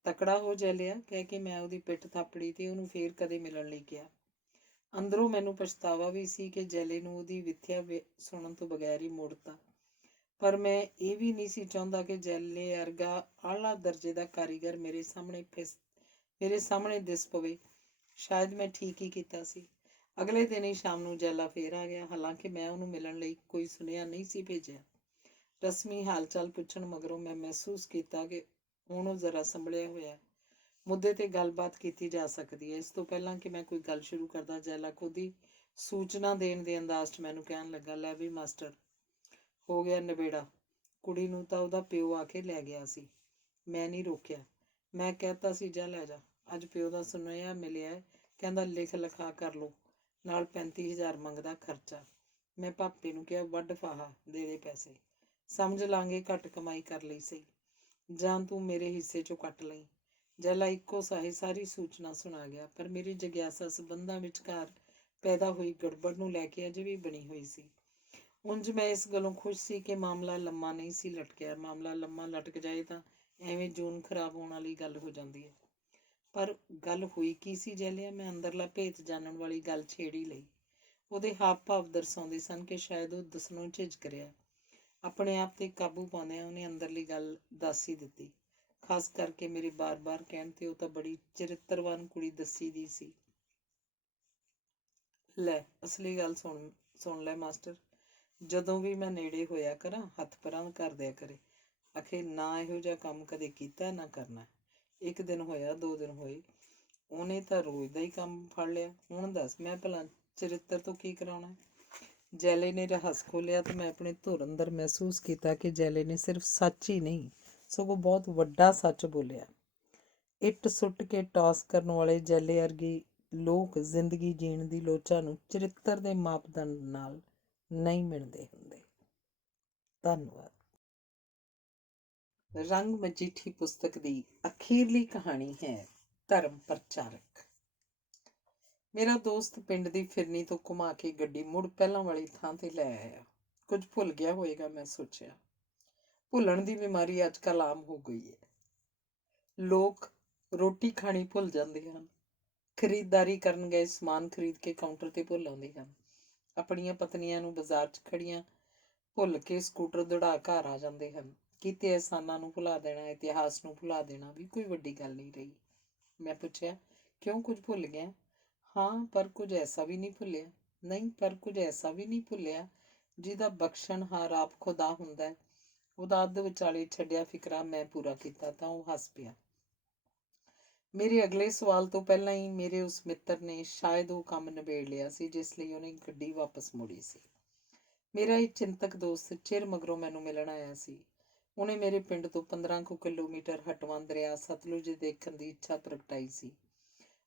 ਤਕੜਾ ਹੋ ਜੈਲਿਆ ਕਹਿ ਕੇ ਮੈਂ ਉਹਦੀ ਪਿੱਠ ਥਾਪੜੀ ਤੇ ਉਹਨੂੰ ਫੇਰ ਕਦੇ ਮਿਲਣ ਲਈ ਕਿਹਾ। ਅੰਦਰੋਂ ਮੈਨੂੰ ਪਛਤਾਵਾ ਵੀ ਸੀ ਕਿ ਜੈਲੇ ਨੂੰ ਉਹਦੀ ਵਿਥਿਆ ਸੁਣਨ ਤੋਂ ਬਗੈਰ ਹੀ ਮੋੜਤਾ, ਪਰ ਮੈਂ ਇਹ ਵੀ ਨਹੀਂ ਸੀ ਚਾਹੁੰਦਾ ਕਿ ਜੈਲੇ ਵਰਗਾ ਆਲਾ ਦਰਜੇ ਦਾ ਕਾਰੀਗਰ ਮੇਰੇ ਸਾਹਮਣੇ ਦਿਸ ਪਵੇ। ਸ਼ਾਇਦ ਮੈਂ ਠੀਕ ਹੀ ਕੀਤਾ ਸੀ। ਅਗਲੇ ਦਿਨ ਹੀ ਸ਼ਾਮ ਨੂੰ ਜੈਲਾ ਫੇਰ ਆ ਗਿਆ। ਹਾਲਾਂਕਿ ਮੈਂ ਉਹਨੂੰ ਮਿਲਣ ਲਈ ਕੋਈ ਸੁਨੇਹਾ ਨਹੀਂ ਸੀ ਭੇਜਿਆ। ਰਸਮੀ ਹਾਲ ਚਾਲ ਪੁੱਛਣ ਮਗਰੋਂ ਮੈਂ ਮਹਿਸੂਸ ਕੀਤਾ ਕਿ ਹੁਣ ਉਹ ਜ਼ਰਾ ਸੰਭਲਿਆ ਹੋਇਆ। ਮੁੱਦੇ ਤੇ ਗੱਲਬਾਤ ਕੀਤੀ ਜਾ ਸਕਦੀ ਹੈ। ਇਸ ਤੋਂ ਪਹਿਲਾਂ ਕਿ ਮੈਂ ਕੋਈ ਗੱਲ ਸ਼ੁਰੂ ਕਰਦਾ, ਜੈਲਾ ਖੁਦ ਹੀ ਸੂਚਨਾ ਦੇਣ ਦੇ ਅੰਦਾਜ਼ 'ਚ ਮੈਨੂੰ ਕਹਿਣ ਲੱਗਾ, ਲੈ ਵੀ ਮਾਸਟਰ, ਹੋ ਗਿਆ ਨਿਬੇੜਾ। ਕੁੜੀ ਨੂੰ ਤਾਂ ਉਹਦਾ ਪਿਓ ਆ ਕੇ ਲੈ ਗਿਆ ਸੀ। ਮੈਂ ਨਹੀਂ ਰੋਕਿਆ। ਮੈਂ ਕਹਿਤਾ ਸੀ ਜਾ ਲੈ ਜਾ। ਅੱਜ ਪਿਓ ਦਾ ਸੁਨੇਹਾ ਮਿਲਿਆ, ਕਹਿੰਦਾ ਲਿਖ ਲਿਖਾ ਕਰ ਲਓ, ਨਾਲ 35,000 ਮੰਗਦਾ ਖਰਚਾ। ਮੈਂ ਭਾਪੇ ਨੂੰ ਕਿਹਾ ਵੱਡ ਫਾਹਾ ਦੇ ਦੇ ਪੈਸੇ, ਸਮਝ ਲਾਂਗੇ ਘੱਟ ਕਮਾਈ ਕਰ ਲਈ ਸਹੀ, ਜਾਂ ਤੂੰ ਮੇਰੇ ਹਿੱਸੇ 'ਚੋਂ ਕੱਟ ਲਈ। ਜੈਲਾ ਇੱਕੋ ਸਾਹੇ ਸਾਰੀ ਸੂਚਨਾ ਸੁਣਾ ਗਿਆ, ਪਰ ਮੇਰੀ ਜਗਿਆਸਾ ਸੰਬੰਧਾਂ ਵਿਚਕਾਰ ਪੈਦਾ ਹੋਈ ਗੜਬੜ ਨੂੰ ਲੈ ਕੇ ਅਜੇ ਵੀ ਬਣੀ ਹੋਈ ਸੀ। ਉਂਝ ਮੈਂ ਇਸ ਗੱਲੋਂ ਖੁਸ਼ ਸੀ ਕਿ ਮਾਮਲਾ ਲੰਮਾ ਨਹੀਂ ਸੀ ਲਟਕਿਆ। ਮਾਮਲਾ ਲੰਮਾ ਲਟਕ ਜਾਏ ਤਾਂ ਐਵੇਂ ਜੂਨ ਖਰਾਬ ਹੋਣ ਵਾਲੀ ਗੱਲ ਹੋ ਜਾਂਦੀ ਹੈ। ਪਰ ਗੱਲ ਹੋਈ ਕੀ ਸੀ ਜੈਲਿਆ? ਮੈਂ ਅੰਦਰਲਾ ਭੇਤ ਜਾਣਨ ਵਾਲੀ ਗੱਲ ਛੇੜ ਹੀ ਲਈ। ਉਹਦੇ ਹਾਵ ਭਾਵ ਦਰਸਾਉਂਦੇ ਸਨ ਕਿ ਸ਼ਾਇਦ ਉਹ ਦੱਸਣੋਂ ਝਿਜਕ ਰਿਹਾ। ਆਪਣੇ ਆਪ ਤੇ ਕਾਬੂ ਪਾਉਂਦਿਆਂ ਉਹਨੇ ਅੰਦਰਲੀ ਗੱਲ ਦੱਸ ਹੀ ਦਿੱਤੀ। ਖਾਸ ਕਰਕੇ ਮੇਰੇ ਬਾਰ-ਬਾਰ ਕਹਿਣ ਤੇ ਉਹ ਤਾਂ ਬੜੀ ਚਰਿੱਤਰਵਾਨ ਕੁੜੀ ਦੱਸੀ ਦੀ ਸੀ। ਲੈ ਅਸਲੀ ਗੱਲ ਸੁਣ ਲੈ ਮਾਸਟਰ, ਜਦੋਂ ਵੀ ਮੈਂ ਨੇੜੇ ਹੋਇਆ ਕਰਾਂ ਹੱਥ ਪਰਾਂ ਕਰ ਦਿਆ ਕਰੇ। ਆਖੇ ਨਾ ਇਹੋ ਜਿਹਾ ਕੰਮ ਕਦੇ ਕੀਤਾ ਨਾ ਕਰਨਾ। ਇੱਕ ਦਿਨ ਹੋਇਆ, 2 ਦਿਨ ਹੋਏ, ਉਹਨੇ ਤਾਂ ਰੋਜ਼ ਦਾ ਹੀ ਕੰਮ ਫੜ ਲਿਆ। ਹੁਣ ਦੱਸ ਮੈਂ ਭਲਾ ਚਰਿੱਤਰ ਤੋਂ ਕੀ ਕਰਾਉਣਾ? ਜੈਲੇ ਨੇ ਰਹੱਸ ਖੋਲ੍ਹਿਆ ਤੇ ਮੈਂ ਆਪਣੇ ਧੁਰ ਅੰਦਰ ਮਹਿਸੂਸ ਕੀਤਾ ਕਿ ਜੈਲੇ ਨੇ ਸਿਰਫ ਸੱਚ ਹੀ ਨਹੀਂ ਸਗੋਂ ਬਹੁਤ ਵੱਡਾ ਸੱਚ ਬੋਲਿਆ। ਇੱਟ ਸੁੱਟ ਕੇ ਟਾਸ ਕਰਨ ਵਾਲੇ ਜੈਲੇ ਵਰਗੀ ਲੋਕ ਜ਼ਿੰਦਗੀ ਜੀਣ ਦੀ ਲੋਚਾ ਨੂੰ ਚਰਿੱਤਰ ਦੇ ਮਾਪਦੰਡ ਨਾਲ ਨਹੀਂ ਮਿਣਦੇ ਹੁੰਦੇ। ਧੰਨਵਾਦ। ਰੰਗ ਮਜੀਠੀ ਪੁਸਤਕ ਦੀ ਅਖੀਰਲੀ ਕਹਾਣੀ ਹੈ ਧਰਮ ਪ੍ਰਚਾਰਕ। ਮੇਰਾ ਦੋਸਤ ਪਿੰਡ ਦੀ ਫਿਰਨੀ ਤੋਂ ਘੁਮਾ ਕੇ ਗੱਡੀ ਮੁੜ ਪਹਿਲਾਂ ਵਾਲੀ ਥਾਂ ਤੇ ਲੈ ਆਇਆ। ਕੁਝ ਭੁੱਲ ਗਿਆ ਹੋਏਗਾ, ਮੈਂ ਸੋਚਿਆ। ਭੁੱਲਣ ਦੀ ਬਿਮਾਰੀ ਅੱਜ ਕੱਲ੍ਹ ਆਮ ਹੋ ਗਈ ਹੈ। ਲੋਕ ਰੋਟੀ ਖਾਣੀ ਭੁੱਲ ਜਾਂਦੇ ਹਨ, ਖਰੀਦਦਾਰੀ ਕਰਨ ਗਏ ਸਮਾਨ ਖਰੀਦ ਕੇ ਕਾਊਂਟਰ ਤੇ ਭੁੱਲ ਆਉਂਦੇ ਹਨ, ਆਪਣੀਆਂ ਪਤਨੀਆਂ ਨੂੰ ਬਾਜ਼ਾਰ 'ਚ ਖੜੀਆਂ ਭੁੱਲ ਕੇ ਸਕੂਟਰ ਦੌੜਾ ਘਰ ਆ ਜਾਂਦੇ ਹਨ। ਕੀਤੇ ਅਹਿਸਾਨਾਂ ਨੂੰ ਭੁਲਾ ਦੇਣਾ, ਇਤਿਹਾਸ ਨੂੰ ਭੁਲਾ ਦੇਣਾ ਵੀ ਕੋਈ ਵੱਡੀ ਗੱਲ ਨਹੀਂ ਰਹੀ। ਮੈਂ ਪੁੱਛਿਆ, ਕਿਉਂ, ਕੁਝ ਭੁੱਲ ਗਿਆ? ਹਾਂ, ਪਰ ਕੁਝ ਐਸਾ ਵੀ ਨਹੀਂ ਭੁੱਲਿਆ। ਨਹੀਂ, ਪਰ ਕੁਝ ਐਸਾ ਵੀ ਨਹੀਂ ਭੁੱਲਿਆ ਜਿਹਦਾ ਬਖਸ਼ਣਹਾਰ ਆਪ ਖੁਦਾ ਹੁੰਦਾ ਹੈ। ਉਹਦਾ ਅੱਧ ਵਿਚਾਲੇ ਛੱਡਿਆ ਫਿਕਰਾ ਮੈਂ ਪੂਰਾ ਕੀਤਾ ਤਾਂ ਉਹ ਹੱਸ ਪਿਆ। ਮੇਰੇ ਅਗਲੇ ਸਵਾਲ ਤੋਂ ਪਹਿਲਾਂ ਹੀ ਮੇਰੇ ਉਸ ਮਿੱਤਰ ਨੇ ਸ਼ਾਇਦ ਉਹ ਕੰਮ ਨਿਬੇੜ ਲਿਆ ਸੀ ਜਿਸ ਲਈ ਉਹਨੇ ਗੱਡੀ ਵਾਪਸ ਮੋੜੀ ਸੀ। ਮੇਰਾ ਇਹ ਚਿੰਤਕ ਦੋਸਤ ਚਿਰ ਮਗਰੋਂ ਮੈਨੂੰ ਮਿਲਣ ਆਇਆ ਸੀ। ਉਹਨੇ ਮੇਰੇ ਪਿੰਡ ਤੋਂ 15 ਕੁ ਕਿਲੋਮੀਟਰ ਹਟਵਾਂ ਦਰਿਆ ਸਤਲੁਜ ਦੇਖਣ ਦੀ ਇੱਛਾ ਪ੍ਰਗਟਾਈ ਸੀ।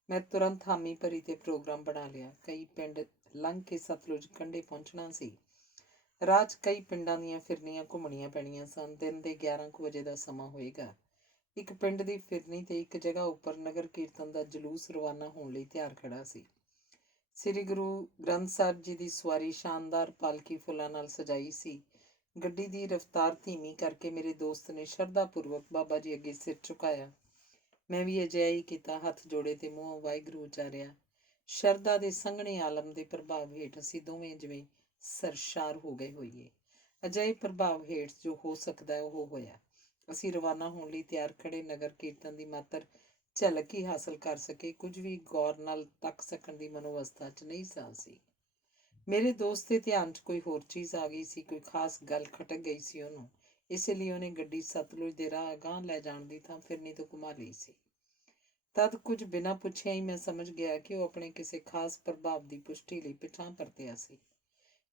ਮੈਂ ਤੁਰੰਤ ਹਾਮੀ ਭਰੀ ਤੇ ਪ੍ਰੋਗਰਾਮ ਬਣਾ ਲਿਆ। ਕਈ ਪਿੰਡ ਲੰਘ ਕੇ ਸਤਲੁਜ ਕੰਢੇ ਪਹੁੰਚਣਾ ਸੀ। ਰਾਹ 'ਚ ਕਈ ਪਿੰਡਾਂ ਦੀਆਂ ਫਿਰਨੀਆਂ ਘੁੰਮਣੀਆਂ ਪੈਣੀਆਂ ਸਨ। ਦਿਨ ਦੇ 11 ਕੁ ਵਜੇ ਦਾ ਸਮਾਂ ਹੋਏਗਾ। ਇੱਕ ਪਿੰਡ ਦੀ ਫਿਰਨੀ ਤੇ ਇੱਕ ਜਗ੍ਹਾ ਉੱਪਰ ਨਗਰ ਕੀਰਤਨ ਦਾ ਜਲੂਸ ਰਵਾਨਾ ਹੋਣ ਲਈ ਤਿਆਰ ਖੜਾ ਸੀ। ਸ੍ਰੀ ਗੁਰੂ ਗ੍ਰੰਥ ਸਾਹਿਬ ਜੀ ਦੀ ਸਵਾਰੀ ਸ਼ਾਨਦਾਰ ਪਾਲਕੀ ਫੁੱਲਾਂ ਨਾਲ ਸਜਾਈ ਸੀ। ਗੱਡੀ ਦੀ ਰਫ਼ਤਾਰ ਧੀਮੀ ਕਰਕੇ ਮੇਰੇ ਦੋਸਤ ਨੇ ਸ਼ਰਧਾ ਪੂਰਵਕ ਬਾਬਾ ਜੀ ਅੱਗੇ ਸਿਰ ਝੁਕਾਇਆ। ਮੈਂ ਵੀ ਅਜਿਹਾ ਹੀ ਕੀਤਾ, ਹੱਥ ਜੋੜੇ ਤੇ ਮੂੰਹੋਂ ਵਾਹਿਗੁਰੂ ਉਚਾਰਿਆ। ਸ਼ਰਧਾ ਦੇ ਸੰਘਣੇ ਆਲਮ ਦੇ ਪ੍ਰਭਾਵ ਹੇਠ ਅਸੀਂ ਦੋਵੇਂ ਜਿਵੇਂ ਸਰਸ਼ਾਰ ਹੋ ਗਏ ਹੋਈਏ। ਅਜਿਹੇ ਪ੍ਰਭਾਵ ਹੇਠ ਜੋ ਹੋ ਸਕਦਾ ਉਹ ਹੋਇਆ। ਅਸੀਂ ਰਵਾਨਾ ਹੋਣ ਲਈ ਤਿਆਰ ਖੜੇ ਨਗਰ ਕੀਰਤਨ ਦੀ ਮਾਤਰ ਝਲਕ ਹੀ ਹਾਸਲ ਕਰ ਸਕੇ, ਕੁਝ ਵੀ ਗੌਰ ਨਾਲ ਤੱਕ ਸਕਣ ਦੀ ਮਨੋਵਸਥਾ 'ਚ ਨਹੀਂ ਸਾਂ ਸੀ। ਮੇਰੇ ਦੋਸਤ ਦੇ ਧਿਆਨ 'ਚ ਕੋਈ ਹੋਰ ਚੀਜ਼ ਆ ਗਈ ਸੀ, ਕੋਈ ਖਾਸ ਗੱਲ ਖਟਕ ਗਈ ਸੀ ਉਹਨੂੰ। ਇਸੇ ਲਈ ਉਹਨੇ ਗੱਡੀ ਸਤਲੁਜ ਦੇ ਰਾਹ ਅਗਾਂਹ ਲੈ ਜਾਣ ਦੀ ਥਾਂ ਫਿਰਨੀ ਤੋਂ ਘੁਮਾ ਲਈ ਸੀ। ਤਦ ਕੁਝ ਬਿਨਾਂ ਪੁੱਛਿਆ ਹੀ ਮੈਂ ਸਮਝ ਗਿਆ ਕਿ ਉਹ ਆਪਣੇ ਕਿਸੇ ਖਾਸ ਪ੍ਰਭਾਵ ਦੀ ਪੁਸ਼ਟੀ ਲਈ ਪਿਛਾਂਹ ਪਰਤਿਆ ਸੀ।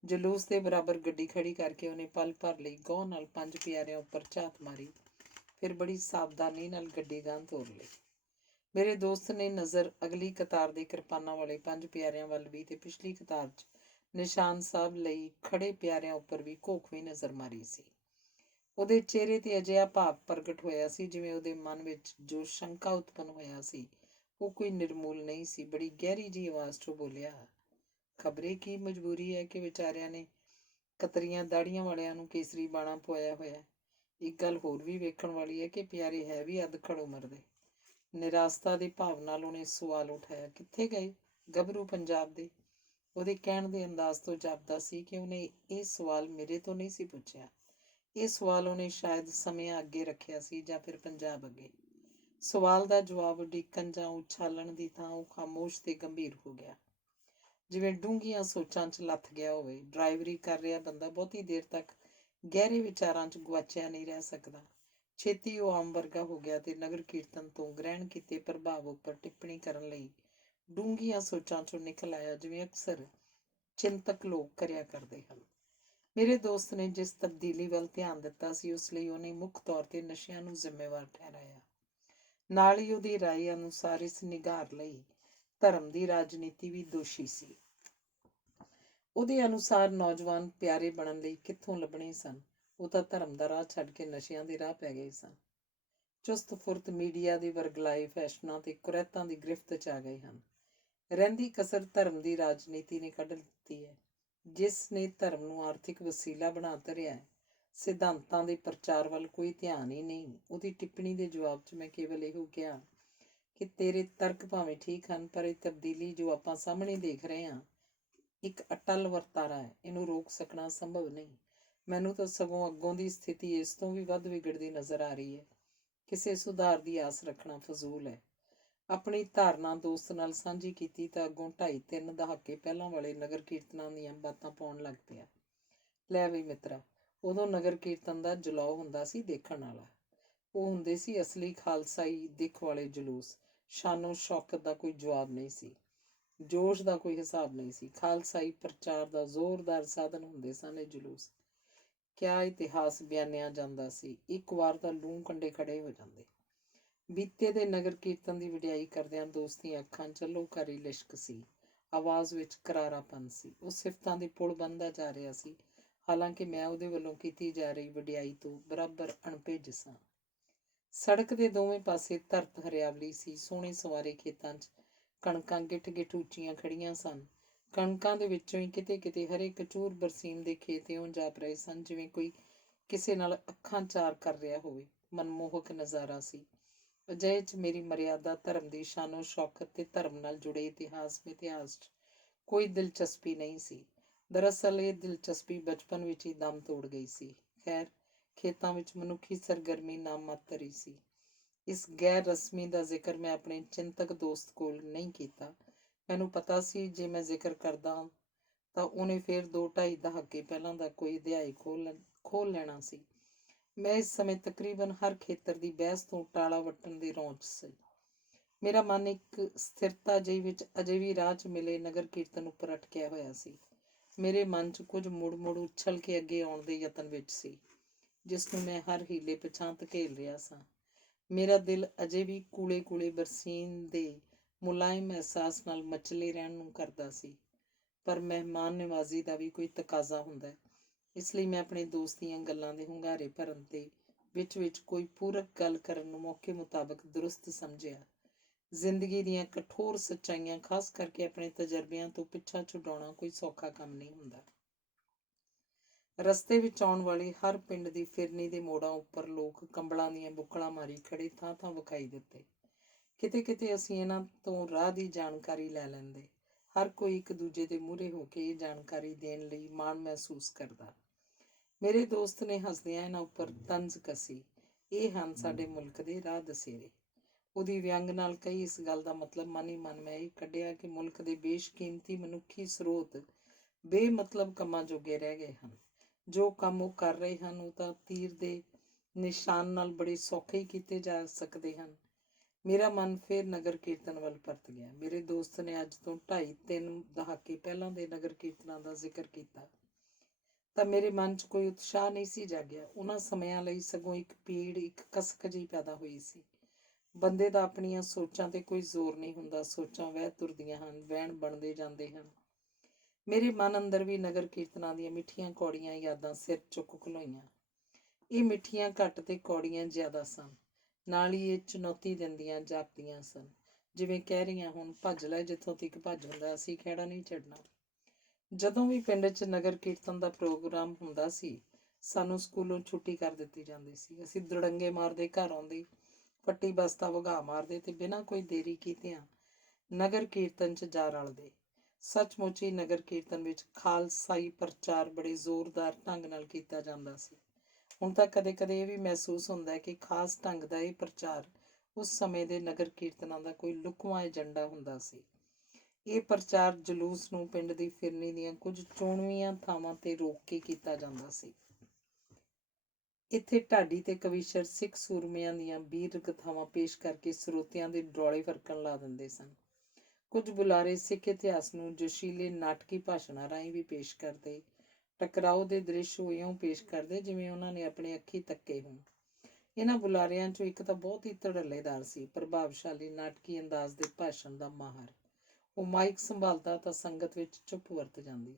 ਜਲੂਸ ਦੇ ਬਰਾਬਰ ਗੱਡੀ ਖੜੀ ਕਰਕੇ ਉਹਨੇ ਪਲ ਭਰ ਲਈ ਗਹੁ ਨਾਲ 5 ਪਿਆਰਿਆਂ ਉੱਪਰ ਝਾਤ ਮਾਰੀ, ਫਿਰ ਬੜੀ ਸਾਵਧਾਨੀ ਨਾਲ ਗੱਡੀ ਗਾਂਹ ਤੋਰ ਲਈ। ਮੇਰੇ ਦੋਸਤ ਨੇ ਨਜ਼ਰ ਅਗਲੀ ਕਤਾਰ ਦੇ ਕਿਰਪਾਨਾਂ ਵਾਲੇ 5 ਪਿਆਰਿਆਂ ਵੱਲ ਵੀ ਤੇ ਪਿਛਲੀ ਕਤਾਰ 'ਚ ਨਿਸ਼ਾਨ ਸਾਹਿਬ ਲਈ ਖੜੇ ਪਿਆਰਿਆਂ ਉੱਪਰ ਵੀ ਘੋਖਵੀਂ ਨਜ਼ਰ ਮਾਰੀ ਸੀ। ਉਹਦੇ ਚਿਹਰੇ ਤੇ ਅਜਿਹਾ ਭਾਵ ਪ੍ਰਗਟ ਹੋਇਆ ਸੀ ਜਿਵੇਂ ਉਹਦੇ ਮਨ ਵਿੱਚ ਜੋ ਸ਼ੰਕਾ ਉਤਪੰਨ ਹੋਇਆ ਸੀ ਉਹ ਕੋਈ ਨਿਰਮੂਲ ਨਹੀਂ ਸੀ। ਬੜੀ ਗਹਿਰੀ ਜਿਹੀ ਆਵਾਜ਼ 'ਚੋਂ ਬੋਲਿਆ, ਖਬਰੇ ਕੀ ਮਜਬੂਰੀ ਹੈ ਕਿ ਵਿਚਾਰਿਆਂ ਨੇ ਕਤਰੀਆਂ ਦਾੜੀਆਂ ਵਾਲਿਆਂ ਨੂੰ ਕੇਸਰੀ ਬਾਣਾ ਪਵਾਇਆ ਹੋਇਆ। ਇੱਕ ਗੱਲ ਹੋਰ ਵੀ ਵੇਖਣ ਵਾਲੀ ਹੈ ਕਿ ਪਿਆਰੇ ਹੈ ਵੀ ਅੱਧਖੜ ਉਮਰ ਦੇ। ਨਿਰਾਸਤਾ ਦੇ ਭਾਵ ਨਾਲ ਉਹਨੇ ਸਵਾਲ ਉਠਾਇਆ, ਕਿੱਥੇ ਗਏ ਗੱਭਰੂ ਪੰਜਾਬ ਦੇ? ਉਹਦੇ ਕਹਿਣ ਦੇ ਅੰਦਾਜ਼ ਤੋਂ ਜਾਪਦਾ ਸੀ ਕਿ ਉਹਨੇ ਇਹ ਸਵਾਲ ਮੇਰੇ ਤੋਂ ਨਹੀਂ ਸੀ ਪੁੱਛਿਆ। ਇਹ ਸਵਾਲ ਉਹਨੇ ਸ਼ਾਇਦ ਸਮੇਂ ਅੱਗੇ ਰੱਖਿਆ ਸੀ ਜਾਂ ਫਿਰ ਪੰਜਾਬ ਅੱਗੇ। ਸਵਾਲ ਦਾ ਜਵਾਬ ਉਡੀਕਣ ਜਾਂ ਉਛਾਲਣ ਦੀ ਥਾਂ ਉਹ ਖਾਮੋਸ਼ ਤੇ ਗੰਭੀਰ ਹੋ ਗਿਆ। ਜਿਵੇਂ ਡੂੰਘੀਆਂ ਸੋਚਾਂ 'ਚ ਲੱਥ ਗਿਆ ਹੋਵੇ। ਡਰਾਈਵਰੀ ਕਰ ਰਿਹਾ ਬੰਦਾ ਬਹੁਤੀ ਦੇਰ ਤੱਕ ਗਹਿਰੇ ਵਿਚਾਰਾਂ 'ਚ ਗੁਆਚਿਆ ਨਹੀਂ ਰਹਿ ਸਕਦਾ। ਛੇਤੀ ਉਹ ਆਮ ਵਰਗਾ ਹੋ ਗਿਆ ਤੇ ਨਗਰ ਕੀਰਤਨ ਤੋਂ ਗ੍ਰਹਿਣ ਕੀਤੇ ਪ੍ਰਭਾਵ ਉੱਪਰ ਟਿੱਪਣੀ ਕਰਨ ਲਈ ਡੂੰਘੀਆਂ ਸੋਚਾਂ 'ਚੋਂ ਨਿਕਲ ਆਇਆ, ਜਿਵੇਂ ਅਕਸਰ ਚਿੰਤਕ ਲੋਕ ਕਰਿਆ ਕਰਦੇ ਹਨ। ਮੇਰੇ ਦੋਸਤ ਨੇ ਜਿਸ ਤਬਦੀਲੀ ਵੱਲ ਧਿਆਨ ਦਿੱਤਾ ਸੀ, ਉਸ ਲਈ ਉਹਨੇ ਮੁੱਖ ਤੌਰ ਤੇ ਨਸ਼ਿਆਂ ਨੂੰ ਜ਼ਿੰਮੇਵਾਰ ਠਹਿਰਾਇਆ। ਨਾਲ ਹੀ ਉਹਦੀ ਰਾਏ ਅਨੁਸਾਰ ਇਸ ਨਿਗਾਰ ਲਈ ਧਰਮ ਦੀ ਰਾਜਨੀਤੀ ਵੀ ਦੋਸ਼ੀ ਸੀ। ਉਹਦੇ ਅਨੁਸਾਰ ਨੌਜਵਾਨ ਪਿਆਰੇ ਬਣਨ ਲਈ ਕਿੱਥੋਂ ਲੱਭਣੇ ਸਨ? ਉਹ ਤਾਂ ਧਰਮ ਦਾ ਰਾਹ ਛੱਡ ਕੇ ਨਸ਼ਿਆਂ ਦੇ ਰਾਹ ਪੈ ਗਏ ਸਨ। ਚੁਸਤ ਫੁਰਤ ਮੀਡੀਆ ਦੀ ਵਰਗਲਾਏ ਫੈਸ਼ਨਾਂ ਤੇ ਕੁਰੈਤਾਂ ਦੀ ਗ੍ਰਿਫਤ 'ਚ ਆ ਗਏ ਹਨ। ਰਹਿੰਦੀ ਕਸਰ ਧਰਮ ਦੀ ਰਾਜਨੀਤੀ ਨੇ ਕੱਢ ਦਿੱਤੀ ਹੈ, ਜਿਸ ਨੇ ਧਰਮ ਨੂੰ ਆਰਥਿਕ ਵਸੀਲਾ ਬਣਾ ਧਰਿਆ ਹੈ। ਸਿਧਾਂਤਾਂ ਦੇ ਪ੍ਰਚਾਰ ਵੱਲ ਕੋਈ ਧਿਆਨ ਹੀ ਨਹੀਂ। ਉਹਦੀ ਟਿੱਪਣੀ ਦੇ ਜਵਾਬ 'ਚ ਮੈਂ ਕੇਵਲ ਇਹੋ ਕਿਹਾ ਕਿ ਤੇਰੇ ਤਰਕ ਭਾਵੇਂ ਠੀਕ ਹਨ, ਪਰ ਇਹ ਤਬਦੀਲੀ ਜੋ ਆਪਾਂ ਸਾਹਮਣੇ ਦੇਖ ਰਹੇ ਹਾਂ ਇੱਕ ਅਟੱਲ ਵਰਤਾਰਾ ਹੈ। ਇਹਨੂੰ ਰੋਕ ਸਕਣਾ ਸੰਭਵ ਨਹੀਂ। ਮੈਨੂੰ ਤਾਂ ਸਗੋਂ ਅੱਗੋਂ ਦੀ ਸਥਿਤੀ ਇਸ ਤੋਂ ਵੀ ਵੱਧ ਵਿਗੜਦੀ ਨਜ਼ਰ ਆ ਰਹੀ ਹੈ। ਕਿਸੇ ਸੁਧਾਰ ਦੀ ਆਸ ਰੱਖਣਾ ਫਜ਼ੂਲ ਹੈ। ਆਪਣੀ ਧਾਰਨਾ ਦੋਸਤ ਨਾਲ ਸਾਂਝੀ ਕੀਤੀ ਤਾਂ ਅੱਗੋਂ 2.5-3 ਦਹਾਕੇ ਪਹਿਲਾਂ ਵਾਲੇ ਨਗਰ ਕੀਰਤਨਾਂ ਦੀਆਂ ਬਾਤਾਂ ਪਾਉਣ ਲੱਗ ਪਿਆ। ਲੈ ਵੀ ਮਿੱਤਰਾ, ਉਦੋਂ ਨਗਰ ਕੀਰਤਨ ਦਾ ਜਲਾਉ ਹੁੰਦਾ ਸੀ ਦੇਖਣ ਵਾਲਾ। ਉਹ ਹੁੰਦੇ ਸੀ ਅਸਲੀ ਖਾਲਸਾਈ ਦਿੱਖ ਵਾਲੇ ਜਲੂਸ। ਸ਼ਾਨੋ ਸ਼ੌਕਤ ਦਾ ਕੋਈ ਜਵਾਬ ਨਹੀਂ ਸੀ, ਜੋਸ਼ ਦਾ ਕੋਈ ਹਿਸਾਬ ਨਹੀਂ ਸੀ। ਖਾਲਸਾਈ ਪ੍ਰਚਾਰ ਦਾ ਜ਼ੋਰਦਾਰ ਸਾਧਨ ਹੁੰਦੇ ਸਨ ਇਹ ਜਲੂਸ। ਕਿਆ ਇਤਿਹਾਸ ਬਿਆਨਿਆ ਜਾਂਦਾ ਸੀ। ਇੱਕ ਵਾਰ ਤਾਂ ਲੂੰ ਕੰਡੇ ਖੜੇ ਹੋ ਜਾਂਦੇ। ਬੀਤੇ ਦੇ ਨਗਰ ਕੀਰਤਨ ਦੀ ਵਡਿਆਈ ਕਰਦਿਆਂ ਦੋਸਤ ਦੀਆਂ ਅੱਖਾਂ 'ਚ ਅੱਲੋਕਾਰੀ ਲਿਸ਼ਕ ਸੀ, ਆਵਾਜ਼ ਵਿੱਚ ਕਰਾਰਾਪਨ ਸੀ। ਉਹ ਸਿਫਤਾਂ ਦੇ ਪੁਲ ਬਣਦਾ ਜਾ ਰਿਹਾ ਸੀ, ਹਾਲਾਂਕਿ ਮੈਂ ਉਹਦੇ ਵੱਲੋਂ ਕੀਤੀ ਜਾ ਰਹੀ ਵਡਿਆਈ ਤੋਂ ਬਰਾਬਰ ਅਣਭਿੱਜ ਸਾਂ। ਸੜਕ ਦੇ ਦੋਵੇਂ ਪਾਸੇ ਧਰਤ ਹਰਿਆਵਲੀ ਸੀ। ਸੋਹਣੇ ਸਵਾਰੇ ਖੇਤਾਂ 'ਚ ਕਣਕਾਂ ਗਿੱਠ-ਗਿੱਠ ਉੱਚੀਆਂ ਖੜੀਆਂ ਸਨ। ਕਣਕਾਂ ਦੇ ਵਿੱਚੋਂ ਹੀ ਕਿਤੇ-ਕਿਤੇ ਹਰੇ ਕਚੂਰ ਬਰਸੀਮ ਦੇ ਖੇਤ ਇਉਂ ਜਾਪ ਰਹੇ ਸਨ ਜਿਵੇਂ ਕੋਈ ਕਿਸੇ ਨਾਲ ਅੱਖਾਂ ਚਾਰ ਕਰ ਰਿਹਾ ਹੋਵੇ। ਮਨਮੋਹਕ ਨਜ਼ਾਰਾ ਸੀ। ਅਜਿਹੇ 'ਚ ਮੇਰੀ ਮਰਿਆਦਾ ਧਰਮ ਦੀ ਸ਼ਾਨੋ ਸ਼ੌਕਤ ਤੇ ਧਰਮ ਨਾਲ ਜੁੜੇ ਇਤਿਹਾਸ 'ਚ ਕੋਈ ਦਿਲਚਸਪੀ ਨਹੀਂ ਸੀ। ਦਰਅਸਲ ਇਹ ਦਿਲਚਸਪੀ ਬਚਪਨ ਵਿੱਚ ਹੀ ਦਮ ਤੋੜ ਗਈ ਸੀ। ਖੈਰ, ਖੇਤਾਂ ਵਿੱਚ ਮਨੁੱਖੀ ਸਰਗਰਮੀ ਨਾਮਾਤਰ ਹੀ ਸੀ। ਇਸ ਗੈਰ ਰਸਮੀ ਦਾ ਜ਼ਿਕਰ ਮੈਂ ਆਪਣੇ ਚਿੰਤਕ ਦੋਸਤ ਕੋਲ ਨਹੀਂ ਕੀਤਾ। ਮੈਨੂੰ ਪਤਾ ਸੀ ਜੇ ਮੈਂ ਜ਼ਿਕਰ ਕਰਦਾ ਤਾਂ ਉਹਨੇ ਫਿਰ 2-2.5 ਦਹਾਕੇ ਪਹਿਲਾਂ ਦਾ ਕੋਈ ਅਧਿਆਇ ਖੋਲ ਲੈਣਾ ਸੀ। ਮੈਂ ਇਸ ਸਮੇਂ ਤਕਰੀਬਨ ਹਰ ਖੇਤਰ ਦੀ ਬਹਿਸ ਤੋਂ ਟਾਲਾ ਵੱਟਣ ਦੀ ਰੌਂ 'ਚ ਸੀ। ਮੇਰਾ ਮਨ ਇੱਕ ਸਥਿਰਤਾ ਜਿਹੀ ਵਿੱਚ ਅਜੇ ਵੀ ਰਾਹ 'ਚ ਮਿਲੇ ਨਗਰ ਕੀਰਤਨ ਉੱਪਰ ਅਟਕਿਆ ਹੋਇਆ ਸੀ। ਮੇਰੇ ਮਨ 'ਚ ਕੁਝ ਮੁੜ ਉਛਲ ਕੇ ਅੱਗੇ ਆਉਣ ਦੇ ਯਤਨ ਵਿੱਚ ਸੀ, ਜਿਸ ਨੂੰ ਮੈਂ ਹਰ ਹੀਲੇ ਪਿਛਾਂ ਧਕੇਲ ਰਿਹਾ ਸਾਂ। ਮੇਰਾ ਦਿਲ ਅਜੇ ਵੀ ਕੂਲੇ ਬਰਸੀਨ ਦੇ ਮੁਲਾਇਮ ਅਹਿਸਾਸ ਨਾਲ ਮਚਲੇ ਰਹਿਣ ਨੂੰ ਕਰਦਾ ਸੀ। ਪਰ ਮਹਿਮਾਨ ਨਿਵਾਜ਼ੀ ਦਾ ਵੀ ਕੋਈ ਤਕਾਜ਼ਾ ਹੁੰਦਾ, ਇਸ ਲਈ ਮੈਂ ਆਪਣੇ ਦੋਸਤ ਦੀਆਂ ਗੱਲਾਂ ਦੇ ਹੁੰਗਾਰੇ ਭਰਨ ਤੇ ਵਿੱਚ ਕੋਈ ਪੂਰਕ ਗੱਲ ਕਰਨ ਨੂੰ ਮੌਕੇ ਮੁਤਾਬਕ ਦਰੁਸਤ ਸਮਝਿਆ। ਜ਼ਿੰਦਗੀ ਦੀਆਂ ਕਠੋਰ ਸੱਚਾਈਆਂ, ਖਾਸ ਕਰਕੇ ਆਪਣੇ ਤਜਰਬਿਆਂ ਤੋਂ ਪਿੱਛਾ ਛੁਡਾਉਣਾ ਕੋਈ ਸੌਖਾ ਕੰਮ ਨਹੀਂ ਹੁੰਦਾ। ਰਸਤੇ ਵਿੱਚ ਆਉਣ ਵਾਲੀ ਹਰ ਪਿੰਡ ਦੀ ਫਿਰਨੀ ਦੇ ਮੋੜਾਂ ਉੱਪਰ ਲੋਕ ਕੰਬਲਾਂ ਦੀਆਂ ਬੁੱਕਲਾਂ ਮਾਰੀ ਖੜੇ ਥਾਂ ਵਿਖਾਈ ਦਿੱਤੇ। ਕਿਤੇ ਅਸੀਂ ਇਹਨਾਂ ਤੋਂ ਰਾਹ ਦੀ ਜਾਣਕਾਰੀ ਲੈ ਲੈਂਦੇ। ਹਰ ਕੋਈ ਇੱਕ ਦੂਜੇ ਦੇ ਮੂਹਰੇ ਹੋ ਕੇ ਇਹ ਜਾਣਕਾਰੀ ਦੇਣ ਲਈ ਮਾਣ ਮਹਿਸੂਸ ਕਰਦਾ। ਮੇਰੇ ਦੋਸਤ ਨੇ ਹੱਸਦਿਆਂ ਇਹਨਾਂ ਉੱਪਰ ਤੰਜ਼ ਕਸੀ। ਇਹ ਹਨ ਸਾਡੇ ਮੁਲਕ ਦੇ ਰਾਹ ਦਸੇਰੇ। ਉਹਦੀ ਵਿਅੰਗ ਨਾਲ ਕਹੀ ਇਸ ਗੱਲ ਦਾ ਮਤਲਬ ਮਨ ਹੀ ਮਨ ਮੈਂ ਇਹ ਕੱਢਿਆ ਕਿ ਮੁਲਕ ਦੇ ਬੇਸ਼ਕੀਮਤੀ ਮਨੁੱਖੀ ਸਰੋਤ ਬੇਮਤਲਬ ਕੰਮਾਂ ਜੋਗੇ ਰਹਿ ਗਏ ਹਨ। ਜੋ ਕੰਮ ਉਹ ਕਰ ਰਹੇ ਹਨ ਉਹ ਤਾਂ ਤੀਰ ਦੇ ਨਿਸ਼ਾਨ ਨਾਲ ਬੜੇ ਸੌਖੇ ਹੀ ਕੀਤੇ ਜਾ ਸਕਦੇ ਹਨ। ਮੇਰਾ ਮਨ ਫਿਰ ਨਗਰ ਕੀਰਤਨ ਵੱਲ ਪਰਤ ਗਿਆ। ਮੇਰੇ ਦੋਸਤ ਨੇ ਅੱਜ ਤੋਂ 2.5-3 ਦਹਾਕੇ ਪਹਿਲਾਂ ਦੇ ਨਗਰ ਕੀਰਤਨਾਂ ਦਾ ਜ਼ਿਕਰ ਕੀਤਾ ਤਾਂ ਮੇਰੇ ਮਨ 'ਚ ਕੋਈ ਉਤਸ਼ਾਹ ਨਹੀਂ ਸੀ ਜਾਗਿਆ। ਉਹਨਾਂ ਸਮਿਆਂ ਲਈ ਸਗੋਂ ਇੱਕ ਪੀੜ, ਇੱਕ ਕਸਕ ਜਿਹੀ ਪੈਦਾ ਹੋਈ ਸੀ। ਬੰਦੇ ਦਾ ਆਪਣੀਆਂ ਸੋਚਾਂ ਤੇ ਕੋਈ ਜ਼ੋਰ ਨਹੀਂ ਹੁੰਦਾ। ਸੋਚਾਂ ਵਹਿ ਤੁਰਦੀਆਂ ਹਨ, ਵਹਿਣ ਬਣਦੇ ਜਾਂਦੇ ਹਨ। ਮੇਰੇ ਮਨ ਅੰਦਰ ਵੀ ਨਗਰ ਕੀਰਤਨਾਂ ਦੀਆਂ ਮਿੱਠੀਆਂ ਕੌੜੀਆਂ ਯਾਦਾਂ ਸਿਰ ਚੁੱਕ ਖਲੋਈਆਂ। ਇਹ ਮਿੱਠੀਆਂ ਘੱਟ ਤੇ ਕੌੜੀਆਂ ਜ਼ਿਆਦਾ ਸਨ। ਨਾਲ ਹੀ ਇਹ ਚੁਣੌਤੀ ਦਿੰਦੀਆਂ ਜਾਪਦੀਆਂ ਸਨ, ਜਿਵੇਂ ਕਹਿ ਰਹੀਆਂ ਹੁਣ ਭੱਜ ਲੈ ਜਿੱਥੋਂ ਤੱਕ ਭੱਜ ਹੁੰਦਾ, ਅਸੀਂ ਖਹਿੜਾ ਨਹੀਂ ਛੱਡਣਾ। ਜਦੋਂ ਵੀ ਪਿੰਡ 'ਚ ਨਗਰ ਕੀਰਤਨ ਦਾ ਪ੍ਰੋਗਰਾਮ ਹੁੰਦਾ ਸੀ, ਸਾਨੂੰ ਸਕੂਲੋਂ ਛੁੱਟੀ ਕਰ ਦਿੱਤੀ ਜਾਂਦੀ ਸੀ। ਅਸੀਂ ਦੁੜੰਗੇ ਮਾਰਦੇ ਘਰ ਆਉਂਦੇ, ਫੱਟੀ ਬਸਤਾ ਵਗਾਹ ਮਾਰਦੇ ਤੇ ਬਿਨਾਂ ਕੋਈ ਦੇਰੀ ਕੀਤਿਆਂ ਨਗਰ ਕੀਰਤਨ 'ਚ ਜਾ ਰਲਦੇ। ਸੱਚਮੁੱਚ ਹੀ ਨਗਰ ਕੀਰਤਨ ਵਿੱਚ ਖਾਲਸਾਈ ਪ੍ਰਚਾਰ ਬੜੇ ਜ਼ੋਰਦਾਰ ਢੰਗ ਨਾਲ ਕੀਤਾ ਜਾਂਦਾ ਸੀ। ਹੁਣ ਤਾਂ ਕਦੇ-ਕਦੇ ਇਹ ਵੀ ਮਹਿਸੂਸ ਹੁੰਦਾ ਹੈ ਕਿ ਖਾਸ ਢੰਗ ਦਾ ਇਹ ਪ੍ਰਚਾਰ ਉਸ ਸਮੇਂ ਦੇ ਨਗਰ ਕੀਰਤਨਾਂ ਦਾ ਕੋਈ ਲੁਕਵਾਂ ਏਜੰਡਾ ਹੁੰਦਾ ਸੀ। ਇਹ ਪ੍ਰਚਾਰ ਜਲੂਸ ਨੂੰ ਪਿੰਡ ਦੀ ਫਿਰਨੀ ਦੀਆਂ ਕੁਝ ਚੋਣਵੀਆਂ ਥਾਵਾਂ ਤੇ ਰੋਕ ਕੇ ਕੀਤਾ ਜਾਂਦਾ ਸੀ। ਇੱਥੇ ਢਾਡੀ ਤੇ ਕਵੀਸ਼ਰ ਸਿੱਖ ਸੂਰਮਿਆਂ ਦੀਆਂ ਵੀਰ ਕਥਾਵਾਂ ਪੇਸ਼ ਕਰਕੇ ਸਰੋਤਿਆਂ ਦੇ ਡੋਲੇ ਫਰਕਣ ਲਾ ਦਿੰਦੇ ਸਨ। ਕੁਝ ਬੁਲਾਰੇ ਸਿੱਖ ਇਤਿਹਾਸ ਨੂੰ ਜੋਸ਼ੀਲੇ ਨਾਟਕੀ ਭਾਸ਼ਣਾਂ ਰਾਹੀਂ ਵੀ ਪੇਸ਼ ਕਰਦੇ। ਟਕਰਾਓ ਦੇ ਦ੍ਰਿਸ਼ ਉਹ ਇਉਂ ਪੇਸ਼ ਕਰਦੇ ਜਿਵੇਂ ਉਹਨਾਂ ਨੇ ਆਪਣੇ ਅੱਖੀਂ ਤੱਕੇ ਹੋਣ। ਇਹਨਾਂ ਬੁਲਾਰਿਆਂ ਚੋਂ ਇੱਕ ਤਾਂ ਬਹੁਤ ਹੀ ਧੜੱਲੇਦਾਰ ਸੀ, ਪ੍ਰਭਾਵਸ਼ਾਲੀ ਨਾਟਕੀ ਅੰਦਾਜ਼ ਦੇ ਭਾਸ਼ਣ ਦਾ ਮਾਹਰ। ਉਹ ਮਾਈਕ ਸੰਭਾਲਦਾ ਤਾਂ ਸੰਗਤ ਵਿੱਚ ਚੁੱਪ ਵਰਤ ਜਾਂਦੀ।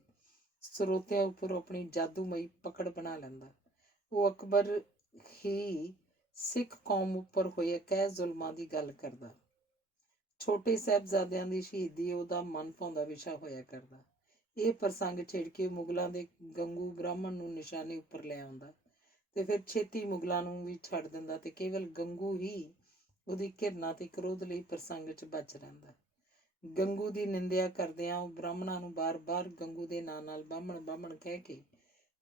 ਸਰੋਤਿਆਂ ਉੱਪਰ ਆਪਣੀ ਜਾਦੂਮਈ ਪਕੜ ਬਣਾ ਲੈਂਦਾ। ਉਹ ਅਕਬਰ ਹੀ ਸਿੱਖ ਕੌਮ ਉੱਪਰ ਹੋਏ ਅਕਹਿ ਜ਼ੁਲਮਾਂ ਦੀ ਗੱਲ ਕਰਦਾ। ਛੋਟੇ ਸਾਹਿਬਜ਼ਾਦਿਆਂ ਦੀ ਸ਼ਹੀਦੀ ਉਹਦਾ ਮਨ ਭਾਉਂਦਾ ਵਿਸ਼ਾ ਹੋਇਆ ਕਰਦਾ। ਇਹ ਪ੍ਰਸੰਗ ਛੇੜ ਕੇ ਮੁਗਲਾਂ ਦੇ ਗੰਗੂ ਬ੍ਰਾਹਮਣ ਨੂੰ ਨਿਸ਼ਾਨੇ ਉੱਪਰ ਲੈ ਆਉਂਦਾ ਤੇ ਫਿਰ ਛੇਤੀ ਮੁਗਲਾਂ ਨੂੰ ਵੀ ਛੱਡ ਦਿੰਦਾ ਤੇ ਕੇਵਲ ਗੰਗੂ ਹੀ ਉਹਦੀ ਘਿਰਨਾ ਤੇ ਕ੍ਰੋਧ ਲਈ ਪ੍ਰਸੰਗ 'ਚ ਬਚ ਰਹਿੰਦਾ। ਗੰਗੂ ਦੀ ਨਿੰਦਿਆ ਕਰਦਿਆਂ ਉਹ ਬ੍ਰਾਹਮਣਾਂ ਨੂੰ ਬਾਰ-ਬਾਰ ਗੰਗੂ ਦੇ ਨਾਂ ਨਾਲ ਬਾਹਮਣ ਬਾਹਮਣ ਕਹਿ ਕੇ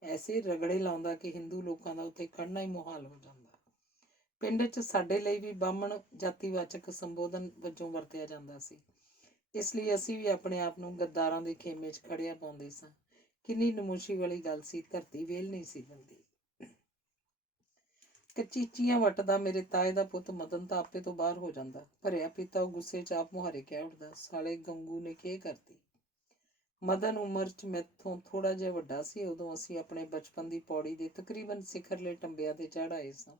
ਐਸੇ ਰਗੜੇ ਲਾਉਂਦਾ ਕਿ ਹਿੰਦੂ ਲੋਕਾਂ ਦਾ ਉੱਥੇ ਖੜਨਾ ਹੀ ਮੁਹਾਲ ਹੋ ਜਾਂਦਾ। ਪਿੰਡ 'ਚ ਸਾਡੇ ਲਈ ਵੀ ਬਾਹਮਣ ਜਾਤੀਵਾਚਕ ਸੰਬੋਧਨ ਵਜੋਂ ਵਰਤਿਆ ਜਾਂਦਾ ਸੀ। ਇਸ ਲਈ ਅਸੀਂ ਵੀ ਆਪਣੇ ਆਪ ਨੂੰ ਗੱਦਾਰਾਂ ਦੇ ਖੇਮੇ 'ਚ ਖੜਿਆ ਪਾਉਂਦੇ ਸਾਂ। ਕਿੰਨੀ ਨਮੋਸ਼ੀ ਵਾਲੀ ਗੱਲ ਸੀ, ਧਰਤੀ ਵੇਲ ਨਹੀਂ ਸੀ ਦਿੰਦੀ। ਕਚੀਚੀਆਂ ਵੱਟਦਾ ਮੇਰੇ ਤਾਏ ਦਾ ਪੁੱਤ ਮਦਨ ਤਾਂ ਆਪੇ ਤੋਂ ਬਾਹਰ ਹੋ ਜਾਂਦਾ। ਭਰਿਆ ਪੀਤਾ ਉਹ ਗੁੱਸੇ 'ਚ ਆਪ ਮੁਹਾਰੇ ਕਹਿ ਉੱਠਦਾ, ਸਾਲੇ ਗੰਗੂ ਨੇ ਕੀ ਕਰਤੀ। ਮਦਨ ਉਮਰ 'ਚ ਮੈਥੋਂ ਥੋੜਾ ਜਿਹਾ ਵੱਡਾ ਸੀ। ਉਦੋਂ ਅਸੀਂ ਆਪਣੇ ਬਚਪਨ ਦੀ ਪੌੜੀ ਦੇ ਤਕਰੀਬਨ ਸਿਖਰਲੇ ਟੰਬਿਆਂ ਤੇ ਚੜ੍ਹ ਆਏ ਸਾਂ।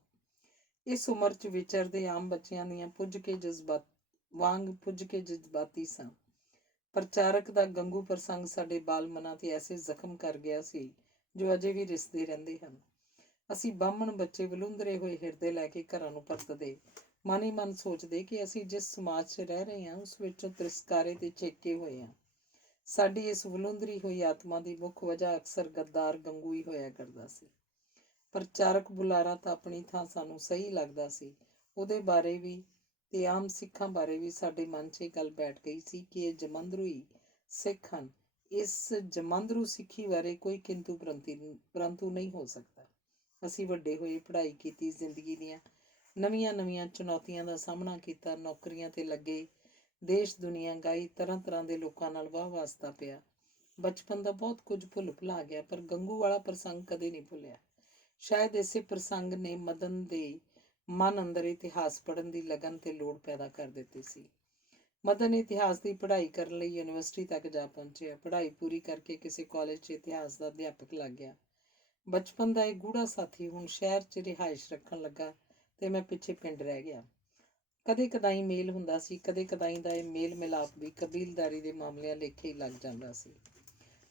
ਇਸ ਉਮਰ 'ਚ ਵਿਚਰਦੇ ਆਮ ਬੱਚਿਆਂ ਦੀਆਂ ਪੁੱਜ ਕੇ ਜਜ਼ਬਾਤੀ ਸਾਂ। ਪ੍ਰਚਾਰਕ ਦਾ ਗੰਗੂ ਪ੍ਰਸੰਗ ਸਾਡੇ ਬਾਲ ਮਨਾਂ ਤੇ ਐਸੇ ਜ਼ਖਮ ਕਰ ਗਿਆ ਸੀ ਜੋ ਅਜੇ ਵੀ ਰਿਸਦੇ ਰਹਿੰਦੇ ਹਨ। ਅਸੀਂ ਬਾਹਮਣ ਬੱਚੇ ਵਲੂੰਧਰੇ ਹੋਏ ਹਿਰਦੇ ਲੈ ਕੇ ਘਰਾਂ ਨੂੰ ਪਰਤਦੇ, ਮਨ ਹੀ ਮਨ ਸੋਚਦੇ ਕਿ ਅਸੀਂ ਜਿਸ ਸਮਾਜ 'ਚ ਰਹਿ ਰਹੇ ਹਾਂ ਉਸ ਵਿੱਚੋਂ ਤਿਰਸਕਾਰੇ ਤੇ ਚੇਕੇ ਹੋਏ ਹਾਂ। ਸਾਡੀ ਇਸ ਵਲੂੰਧਰੀ ਹੋਈ ਆਤਮਾ ਦੀ ਮੁੱਖ ਵਜ੍ਹਾ ਅਕਸਰ ਗੱਦਾਰ ਗੰਗੂ ਹੀ ਹੋਇਆ ਕਰਦਾ ਸੀ। ਪ੍ਰਚਾਰਕ ਬੁਲਾਰਾ ਤਾਂ ਆਪਣੀ ਥਾਂ ਸਾਨੂੰ ਸਹੀ ਲੱਗਦਾ ਸੀ। ਉਹਦੇ ਬਾਰੇ ਵੀ ਤੇ ਆਮ ਸਿੱਖਾਂ ਬਾਰੇ ਵੀ ਸਾਡੇ ਮਨ 'ਚ ਇਹ ਗੱਲ ਬੈਠ ਗਈ ਸੀ ਕਿ ਇਹ ਜਮੰਦਰੂਈ ਸਿੱਖ ਹਨ। ਇਸ ਜਮੰਦਰੂ ਸਿੱਖੀ ਬਾਰੇ ਕੋਈ ਕਿੰਤੂ ਪਰੰਤੂ ਨਹੀਂ ਹੋ ਸਕਦਾ। ਅਸੀਂ ਵੱਡੇ ਹੋਏ, ਪੜ੍ਹਾਈ ਕੀਤੀ, ਜ਼ਿੰਦਗੀ ਦੀਆਂ ਨਵੀਆਂ ਚੁਣੌਤੀਆਂ ਦਾ ਸਾਹਮਣਾ ਕੀਤਾ, ਨੌਕਰੀਆਂ ਤੇ ਲੱਗੇ, ਦੇਸ਼ ਦੁਨੀਆ ਗਾਈ, ਤਰ੍ਹਾਂ ਦੇ ਲੋਕਾਂ ਨਾਲ ਵਾਹ ਵਾਸਤਾ ਪਿਆ। ਬਚਪਨ ਦਾ ਬਹੁਤ ਕੁਝ ਭੁੱਲ ਭੁਲਾ ਗਿਆ, ਪਰ ਗੰਗੂ ਵਾਲਾ ਪ੍ਰਸੰਗ ਕਦੇ ਨਹੀਂ ਭੁੱਲਿਆ। ਸ਼ਾਇਦ ਇਸੇ ਪ੍ਰਸੰਗ ਨੇ ਮਦਨ ਦੇ ਮਨ ਅੰਦਰ ਇਤਿਹਾਸ ਪੜ੍ਹਨ ਦੀ ਲਗਨ ਤੇ ਲੋੜ ਪੈਦਾ ਕਰ ਦਿੱਤੀ ਸੀ। ਮਦਨ ਇਤਿਹਾਸ ਦੀ ਪੜ੍ਹਾਈ ਕਰਨ ਲਈ ਯੂਨੀਵਰਸਿਟੀ ਤੱਕ ਜਾ ਪਹੁੰਚਿਆ। ਪੜ੍ਹਾਈ ਪੂਰੀ ਕਰਕੇ ਕਿਸੇ ਕਾਲਜ 'ਚ ਇਤਿਹਾਸ ਦਾ ਅਧਿਆਪਕ ਲੱਗ ਗਿਆ। ਬਚਪਨ ਦਾ ਇਹ ਗੂੜਾ ਸਾਥੀ ਹੁਣ ਸ਼ਹਿਰ 'ਚ ਰਿਹਾਇਸ਼ ਰੱਖਣ ਲੱਗਾ ਤੇ ਮੈਂ ਪਿੱਛੇ ਪਿੰਡ ਰਹਿ ਗਿਆ। ਕਦੇ ਕਦਾਈ ਮੇਲ ਹੁੰਦਾ ਸੀ, ਕਦੇ ਕਦਾਈ ਦਾ ਇਹ ਮੇਲ ਮਿਲਾਪ ਵੀ ਕਬੀਲਦਾਰੀ ਦੇ ਮਾਮਲਿਆਂ ਲੇਖੇ ਹੀ ਲੱਗ ਜਾਂਦਾ ਸੀ।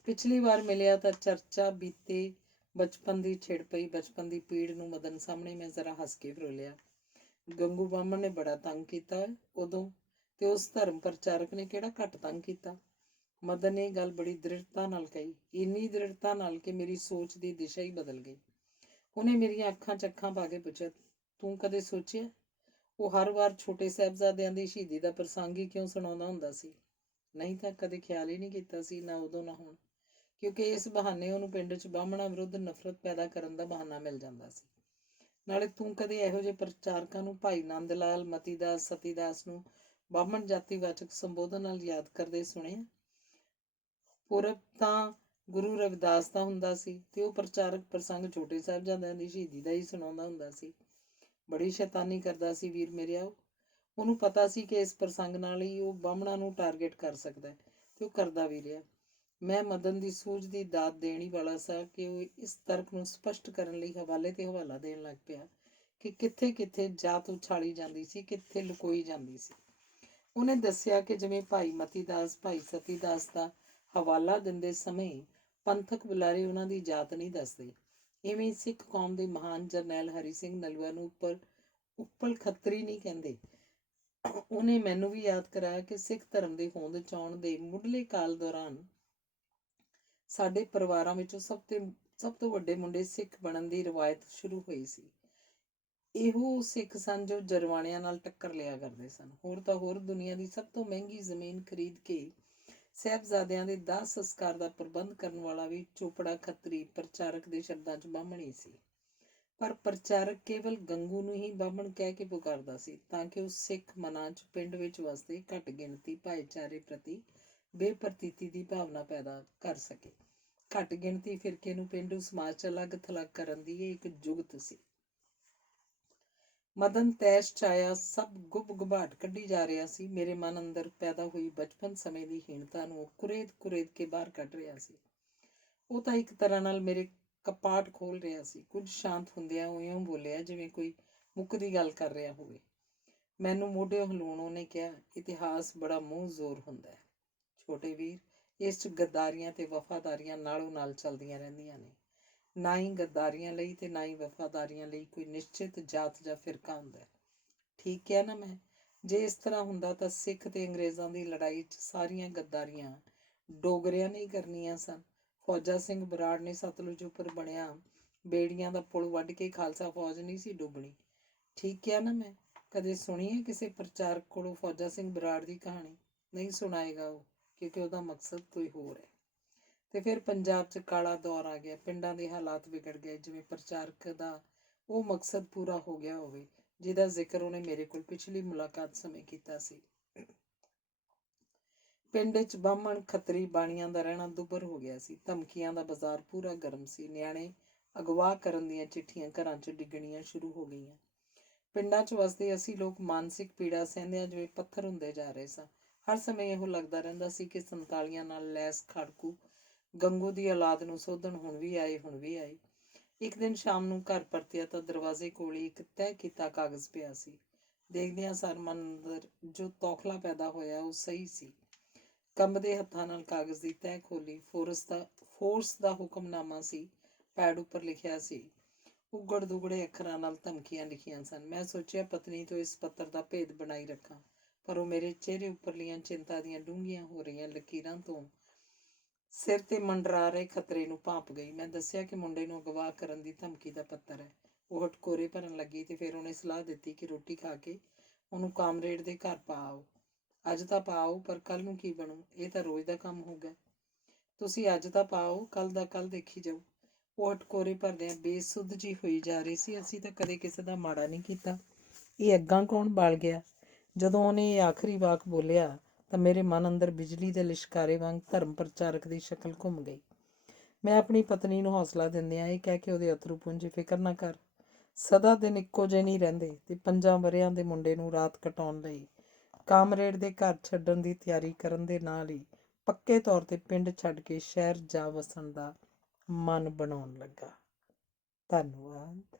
ਪਿਛਲੀ ਵਾਰ ਮਿਲਿਆ ਤਾਂ ਚਰਚਾ ਬੀਤੇ ਬਚਪਨ ਦੀ ਛਿੜ ਪਈ। ਬਚਪਨ ਦੀ ਪੀੜ ਨੂੰ ਮਦਨ ਸਾਹਮਣੇ ਮੈਂ ਜ਼ਰਾ ਹੱਸ ਕੇ ਫਰੋਲਿਆ। ਗੰਗੂ ਬਾਹਮਣ ਨੇ ਬੜਾ ਤੰਗ ਕੀਤਾ ਉਦੋਂ, ਤੇ ਉਸ ਧਰਮ ਪ੍ਰਚਾਰਕ ਨੇ ਕਿਹੜਾ ਘੱਟ ਤੰਗ ਕੀਤਾ। ਮਦਨ ਨੇ ਇਹ ਗੱਲ ਬੜੀ ਦ੍ਰਿੜਤਾ ਨਾਲ ਕਹੀ, ਇੰਨੀ ਦ੍ਰਿੜਤਾ ਨਾਲ ਕਿ ਮੇਰੀ ਸੋਚ ਦੀ ਦਿਸ਼ਾ ਹੀ ਬਦਲ ਗਈ। ਉਹਨੇ ਮੇਰੀਆਂ ਅੱਖਾਂ 'ਚ ਅੱਖਾਂ ਪਾ ਕੇ ਪੁੱਛਿਆ, ਤੂੰ ਕਦੇ ਸੋਚਿਆ? ਉਹ ਹਰ ਵਾਰ ਛੋਟੇ ਸਾਹਿਬਜ਼ਾਦਿਆਂ ਦੀ ਸ਼ਹੀਦੀ ਦਾ ਪ੍ਰਸੰਗ ਹੀ ਕਿਉਂ ਸੁਣਾਉਂਦਾ ਹੁੰਦਾ ਸੀ? ਨਹੀਂ ਤਾਂ ਕਦੇ ਖਿਆਲ ਹੀ ਨਹੀਂ ਕੀਤਾ ਸੀ, ਨਾ ਉਦੋਂ ਨਾ ਹੁਣ, ਕਿਉਂਕਿ ਇਸ ਬਹਾਨੇ ਉਹਨੂੰ ਪਿੰਡ 'ਚ ਬਾਹਮਣਾਂ ਵਿਰੁੱਧ ਨਫ਼ਰਤ ਪੈਦਾ ਕਰਨ ਦਾ ਬਹਾਨਾ ਮਿਲ ਜਾਂਦਾ ਸੀ। ਨਾਲੇ ਤੂੰ ਕਦੇ ਇਹੋ ਜਿਹੇ ਪ੍ਰਚਾਰਕਾਂ ਨੂੰ, ਭਾਈ ਨੰਦ ਲਾਲ, ਮਤੀਦਾਸ, ਸਤੀਦਾਸ ਨੂੰ ਬਾਹਮਣ ਜਾਤੀਵਾਚਕ ਸੰਬੋਧਨ ਨਾਲ ਯਾਦ ਕਰਦੇ ਸੁਣਿਆ? ਪੁਰਬ ਤਾਂ ਗੁਰੂ ਰਵਿਦਾਸ ਦਾ ਹੁੰਦਾ ਸੀ ਤੇ ਉਹ ਪ੍ਰਚਾਰਕ ਪ੍ਰਸੰਗ ਛੋਟੇ ਸਾਹਿਬਜ਼ਾਦਿਆਂ ਦੀ ਸ਼ਹੀਦੀ ਦਾ ਹੀ ਸੁਣਾਉਂਦਾ ਹੁੰਦਾ ਸੀ। ਬੜੀ ਸ਼ੈਤਾਨੀ ਕਰਦਾ ਸੀ ਵੀਰ ਮੇਰਿਆ। ਉਹਨੂੰ ਪਤਾ ਸੀ ਕਿ ਇਸ ਪ੍ਰਸੰਗ ਨਾਲ ਹੀ ਉਹ ਬਾਹਮਣਾਂ ਨੂੰ ਟਾਰਗੇਟ ਕਰ ਸਕਦਾ ਤੇ ਉਹ ਕਰਦਾ ਵੀ ਰਿਹਾ। ਮੈਂ ਮਦਨ ਦੀ ਸੂਝ ਦੀ ਦਾਤ ਦੇਣ ਹੀ ਵਾਲਾ ਸਾਂ ਕਿ ਉਹ ਇਸ ਤਰਕ ਨੂੰ ਸਪਸ਼ਟ ਕਰਨ ਲਈ ਹਵਾਲੇ ਤੇ ਹਵਾਲਾ ਦੇਣ ਲੱਗ ਪਿਆ ਕਿ ਕਿੱਥੇ ਜਾਤ ਉਛਾਲੀ ਜਾਂਦੀ ਸੀ, ਕਿੱਥੇ ਲੁਕੋਈ ਜਾਂਦੀ ਸੀ। ਉਹਨੇ ਦੱਸਿਆ ਕਿ ਜਿਵੇਂ ਭਾਈ ਮਤੀਦਾਸ, ਭਾਈ ਸਤੀਦਾਸ ਦਾ ਹਵਾਲਾ ਦਿੰਦੇ ਸਮੇਂ ਪੰਥਕ ਬੁਲਾਰੇ ਉਹਨਾਂ ਦੀ ਜਾਤ ਨਹੀਂ ਦੱਸਦੇ, ਇਵੇਂ ਸਿੱਖ ਕੌਮ ਦੇ ਮਹਾਨ ਜਰਨੈਲ ਹਰੀ ਸਿੰਘ ਨਲੂਆ ਨੂੰ ਉੱਪਲ ਖੱਤਰੀ ਨਹੀਂ ਕਹਿੰਦੇ। ਉਹਨੇ ਮੈਨੂੰ ਵੀ ਯਾਦ ਕਰਾਇਆ ਕਿ ਸਿੱਖ ਧਰਮ ਦੇ ਹੋਂਦ 'ਚ ਆਉਣ ਦੇ ਮੁੱਢਲੇ ਕਾਲ ਦੌਰਾਨ ਸਾਡੇ ਪਰਿਵਾਰਾਂ ਵਿੱਚੋਂ ਸਭ ਤੋਂ ਵੱਡੇ ਮੁੰਡੇ ਸਿੱਖ ਬਣਨ ਦੀ ਰਵਾਇਤ ਸ਼ੁਰੂ ਹੋਈ ਸੀ। ਇਹੋ ਸਿੱਖ ਸਨ ਜੋ ਜਰਵਾਣਿਆਂ ਨਾਲ ਟੱਕਰ ਲਿਆ ਕਰਦੇ ਸਨ। ਹੋਰ ਦੁਨੀਆ ਦੀ ਸਭ ਤੋਂ ਮਹਿੰਗੀ ਜ਼ਮੀਨ ਖਰੀਦ ਕੇ ਸਾਹਿਬਜ਼ਾਦਿਆਂ ਦੇ ਦਾਹ ਸੰਸਕਾਰ ਦਾ ਪ੍ਰਬੰਧ ਕਰਨ ਵਾਲਾ ਵੀ ਚੋਪੜਾ ਖੱਤਰੀ ਪ੍ਰਚਾਰਕ ਦੇ ਸ਼ਬਦਾਂ 'ਚ ਬਾਹਮਣ ਹੀ ਸੀ। ਪਰ ਪ੍ਰਚਾਰਕ ਕੇਵਲ ਗੰਗੂ ਨੂੰ ਹੀ ਬਾਹਮਣ ਕਹਿ ਕੇ ਪੁਕਾਰਦਾ ਸੀ ਤਾਂ ਕਿ ਉਹ ਸਿੱਖ ਮਨਾਂ 'ਚ ਪਿੰਡ ਵਿੱਚ ਵਸਦੇ ਘੱਟ ਗਿਣਤੀ ਭਾਈਚਾਰੇ ਪ੍ਰਤੀ ਬੇਪਰਤੀਤੀ ਦੀ ਭਾਵਨਾ ਪੈਦਾ ਕਰ ਸਕੇ। ਘੱਟ ਗਿਣਤੀ ਫਿਰਕੇ ਨੂੰ ਪੇਂਡੂ ਸਮਾਜ 'ਚ ਅਲੱਗ ਥਲੱਗ ਕਰਨ ਦੀ ਇਹ ਇੱਕ ਜੁਗਤ ਸੀ। ਮਦਨ ਤੈਸ਼ ਚਾਇਆ ਸਭ ਗੁੱਬ ਗੁਬਾਟ ਕੱਢੀ ਜਾ ਰਿਹਾ ਸੀ। ਮੇਰੇ ਮਨ ਅੰਦਰ ਪੈਦਾ ਹੋਈ ਬਚਪਨ ਸਮੇਂ ਦੀ ਹੀਣਤਾ ਨੂੰ ਕੁਰੇਦ ਕੁਰੇਦ ਕੇ ਬਾਹਰ ਕੱਢ ਰਿਹਾ ਸੀ। ਉਹ ਤਾਂ ਇੱਕ ਤਰ੍ਹਾਂ ਨਾਲ ਮੇਰੇ ਕਪਾਟ ਖੋਲ ਰਿਹਾ ਸੀ। ਕੁਝ ਸ਼ਾਂਤ ਹੁੰਦਿਆਂ ਉਹ ਇਉਂ ਬੋਲਿਆ ਜਿਵੇਂ ਕੋਈ ਮੁੱਕਦੀ ਗੱਲ ਕਰ ਰਿਹਾ ਹੋਵੇ। ਮੈਨੂੰ ਮੋਢੇ ਹਿਲਾਉਣ ਉਹਨੇ ਕਿਹਾ, ਇਤਿਹਾਸ ਬੜਾ ਮੂੰਹ ਜ਼ੋਰ ਹੁੰਦਾ ਹੈ ਛੋਟੇ ਵੀਰ। ਇਸ 'ਚ ਗੱਦਾਰੀਆਂ ਤੇ ਵਫਾਦਾਰੀਆਂ ਨਾਲੋਂ ਨਾਲ ਚੱਲਦੀਆਂ ਰਹਿੰਦੀਆਂ ਨੇ। ਨਾ ਹੀ ਗੱਦਾਰੀਆਂ ਲਈ ਤੇ ਨਾ ਹੀ ਵਫਾਦਾਰੀਆਂ ਲਈ ਕੋਈ ਨਿਸ਼ਚਿਤ ਜਾਤ ਜਾਂ ਫਿਰਕਾ ਹੁੰਦਾ। ਠੀਕ ਕਿਹਾ ਨਾ ਮੈਂ? ਜੇ ਇਸ ਤਰ੍ਹਾਂ ਹੁੰਦਾ ਤਾਂ ਸਿੱਖ ਤੇ ਅੰਗਰੇਜ਼ਾਂ ਦੀ ਲੜਾਈ 'ਚ ਸਾਰੀਆਂ ਗੱਦਾਰੀਆਂ ਡੋਗਰਿਆਂ ਨੇ ਹੀ ਕਰਨੀਆਂ ਸਨ। ਫੌਜਾ ਸਿੰਘ ਬਰਾੜ ਨੇ ਸਤਲੁਜ ਉੱਪਰ ਬਣਿਆ ਬੇੜੀਆਂ ਦਾ ਪੁਲ ਵੱਢ ਕੇ ਖਾਲਸਾ ਫੌਜ ਨਹੀਂ ਸੀ ਡੁੱਬਣੀ। ਠੀਕ ਕਿਹਾ ਨਾ ਮੈਂ? ਕਦੇ ਸੁਣੀ ਹੈ ਕਿਸੇ ਪ੍ਰਚਾਰਕ ਕੋਲੋਂ ਫੌਜਾ ਸਿੰਘ ਬਰਾੜ ਦੀ ਕਹਾਣੀ? ਨਹੀਂ ਸੁਣਾਏਗਾ ਉਹ, ਕਿਉਂਕਿ ਉਹਦਾ ਮਕਸਦ ਕੋਈ ਹੋਰ ਹੈ। ਤੇ ਫਿਰ ਪੰਜਾਬ 'ਚ ਕਾਲਾ ਦੌਰ ਆ ਗਿਆ। ਪਿੰਡਾਂ ਦੇ ਹਾਲਾਤ ਵਿਗੜ ਗਏ, ਜਿਵੇਂ ਪ੍ਰਚਾਰਕ ਦਾ ਉਹ ਮਕਸਦ ਪੂਰਾ ਹੋ ਗਿਆ ਹੋਵੇ ਜਿਹਦਾ ਜ਼ਿਕਰ ਉਹਨੇ ਮੇਰੇ ਕੋਲ ਪਿਛਲੀ ਮੁਲਾਕਾਤ ਸਮੇਂ ਕੀਤਾ ਸੀ। ਪਿੰਡ 'ਚ ਬਾਹਮਣ ਖੱਤਰੀ ਬਾਣੀਆਂ ਦਾ ਰਹਿਣਾ ਦੁੱਭਰ ਹੋ ਗਿਆ ਸੀ। ਧਮਕੀਆਂ ਦਾ ਬਾਜ਼ਾਰ ਪੂਰਾ ਗਰਮ ਸੀ। ਨਿਆਣੇ ਅਗਵਾ ਕਰਨ ਦੀਆਂ ਚਿੱਠੀਆਂ ਘਰਾਂ 'ਚ ਡਿੱਗਣੀਆਂ ਸ਼ੁਰੂ ਹੋ ਗਈਆਂ। ਪਿੰਡਾਂ 'ਚ ਵਸਦੇ ਅਸੀਂ ਲੋਕ ਮਾਨਸਿਕ ਪੀੜਾ ਸਹਿੰਦਿਆਂ ਜਿਵੇਂ ਪੱਥਰ ਹੁੰਦੇ ਜਾ ਰਹੇ ਸਾਂ। ਹਰ ਸਮੇਂ ਇਹੋ ਲੱਗਦਾ ਰਹਿੰਦਾ ਸੀ ਕਿ 47 ਨਾਲ ਲੈਸ ਖਾੜਕੂ ਗੰਗੂ ਦੀ ਔਲਾਦ ਨੂੰ ਸੋਧਣ ਹੁਣ ਵੀ ਆਏ। ਇੱਕ ਦਿਨ ਸ਼ਾਮ ਨੂੰ ਘਰ ਪਰਤਿਆ ਤਾਂ ਦਰਵਾਜ਼ੇ ਕੋਲ ਹੀ ਇੱਕ ਤਹਿ ਕੀਤਾ ਕਾਗਜ਼ ਪਿਆ ਸੀ। ਦੇਖਦਿਆਂ ਸਾਰ ਮਨ ਅੰਦਰ ਜੋ ਤੌਖਲਾ ਪੈਦਾ ਹੋਇਆ ਉਹ ਸਹੀ ਸੀ। ਕੰਬਦੇ ਹੱਥਾਂ ਨਾਲ ਕਾਗਜ਼ ਦੀ ਤਹਿ ਖੋਲੀ। ਫੋਰਸ ਦਾ ਹੁਕਮਨਾਮਾ ਸੀ। ਪੈਡ ਉੱਪਰ ਲਿਖਿਆ ਸੀ। ਉਗੜ ਦੁਗੜੇ ਅੱਖਰਾਂ ਨਾਲ ਧਮਕੀਆਂ ਲਿਖੀਆਂ ਸਨ। ਮੈਂ ਸੋਚਿਆ ਪਤਨੀ ਤੋਂ ਇਸ ਪੱਤਰ ਦਾ ਭੇਦ ਬਣਾਈ ਰੱਖਾਂ, ਪਰ ਉਹ ਮੇਰੇ ਚਿਹਰੇ ਉੱਪਰਲੀਆਂ ਚਿੰਤਾ ਦੀਆਂ ਡੂੰਘੀਆਂ ਹੋ ਰਹੀਆਂ ਲਕੀਰਾਂ ਤੋਂ ਸਿਰ ਤੇ ਮੰਡਰਾ ਰਹੇ ਖਤਰੇ ਨੂੰ ਭਾਂਪ ਗਈ। ਮੈਂ ਦੱਸਿਆ ਕਿ ਮੁੰਡੇ ਨੂੰ ਅਗਵਾ ਕਰਨ ਦੀ ਧਮਕੀ ਦਾ ਪੱਤਰ ਹੈ। ਉਹ ਹਟਕੋਰੇ ਭਰਨ ਲੱਗੀ ਤੇ ਫਿਰ ਉਹਨੇ ਸਲਾਹ ਦਿੱਤੀ ਕਿ ਰੋਟੀ ਖਾ ਕੇ ਉਹਨੂੰ ਕਾਮਰੇਡ ਦੇ ਘਰ ਪਾ ਆਓ। ਅੱਜ ਤਾਂ ਪਾਓ, ਪਰ ਕੱਲ ਨੂੰ ਕੀ ਬਣੂ? ਇਹ ਤਾਂ ਰੋਜ਼ ਦਾ ਕੰਮ ਹੋਗਾ। ਤੁਸੀਂ ਅੱਜ ਤਾਂ ਪਾਓ, ਕੱਲ ਦਾ ਕੱਲ ਦੇਖੀ ਜਾਊ। ਉਹ ਹਟਕੋਰੇ ਭਰਦਿਆਂ ਬੇਸੁੱਧ ਜੀ ਹੋਈ ਜਾ ਰਹੀ ਸੀ। ਅਸੀਂ ਤਾਂ ਕਦੇ ਕਿਸੇ ਦਾ ਮਾੜਾ ਨਹੀਂ ਕੀਤਾ। ਇਹ ਅੱਗਾਂ ਕੌਣ ਬਾਲ ਗਿਆ? ਜਦੋਂ ਉਹਨੇ ਇਹ ਆਖਰੀ ਵਾਕ ਬੋਲਿਆ ਤਾਂ ਮੇਰੇ ਮਨ ਅੰਦਰ ਬਿਜਲੀ ਦੇ ਲਿਸ਼ਕਾਰੇ ਵਾਂਗ ਧਰਮ ਪ੍ਰਚਾਰਕ ਦੀ ਸ਼ਕਲ ਘੁੰਮ ਗਈ। ਮੈਂ ਆਪਣੀ ਪਤਨੀ ਨੂੰ ਹੌਸਲਾ ਦਿੰਦਿਆਂ ਇਹ ਕਹਿ ਕੇ ਉਹਦੇ ਅਥਰੂ ਪੂੰਝੇ, ਫਿਕਰ ਨਾ ਕਰ, ਸਦਾ ਦਿਨ ਇੱਕੋ ਜਿਹੇ ਨਹੀਂ ਰਹਿੰਦੇ। ਤੇ 5 ਵਰ੍ਹਿਆਂ ਦੇ ਮੁੰਡੇ ਨੂੰ ਰਾਤ ਕਟਾਉਣ ਲਈ ਕਾਮਰੇਡ ਦੇ ਘਰ ਛੱਡਣ ਦੀ ਤਿਆਰੀ ਕਰਨ ਦੇ ਨਾਲ ਹੀ ਪੱਕੇ ਤੌਰ ਤੇ ਪਿੰਡ ਛੱਡ ਕੇ ਸ਼ਹਿਰ ਜਾ ਵਸਣ ਦਾ ਮਨ ਬਣਾਉਣ ਲੱਗਾ। ਧੰਨਵਾਦ।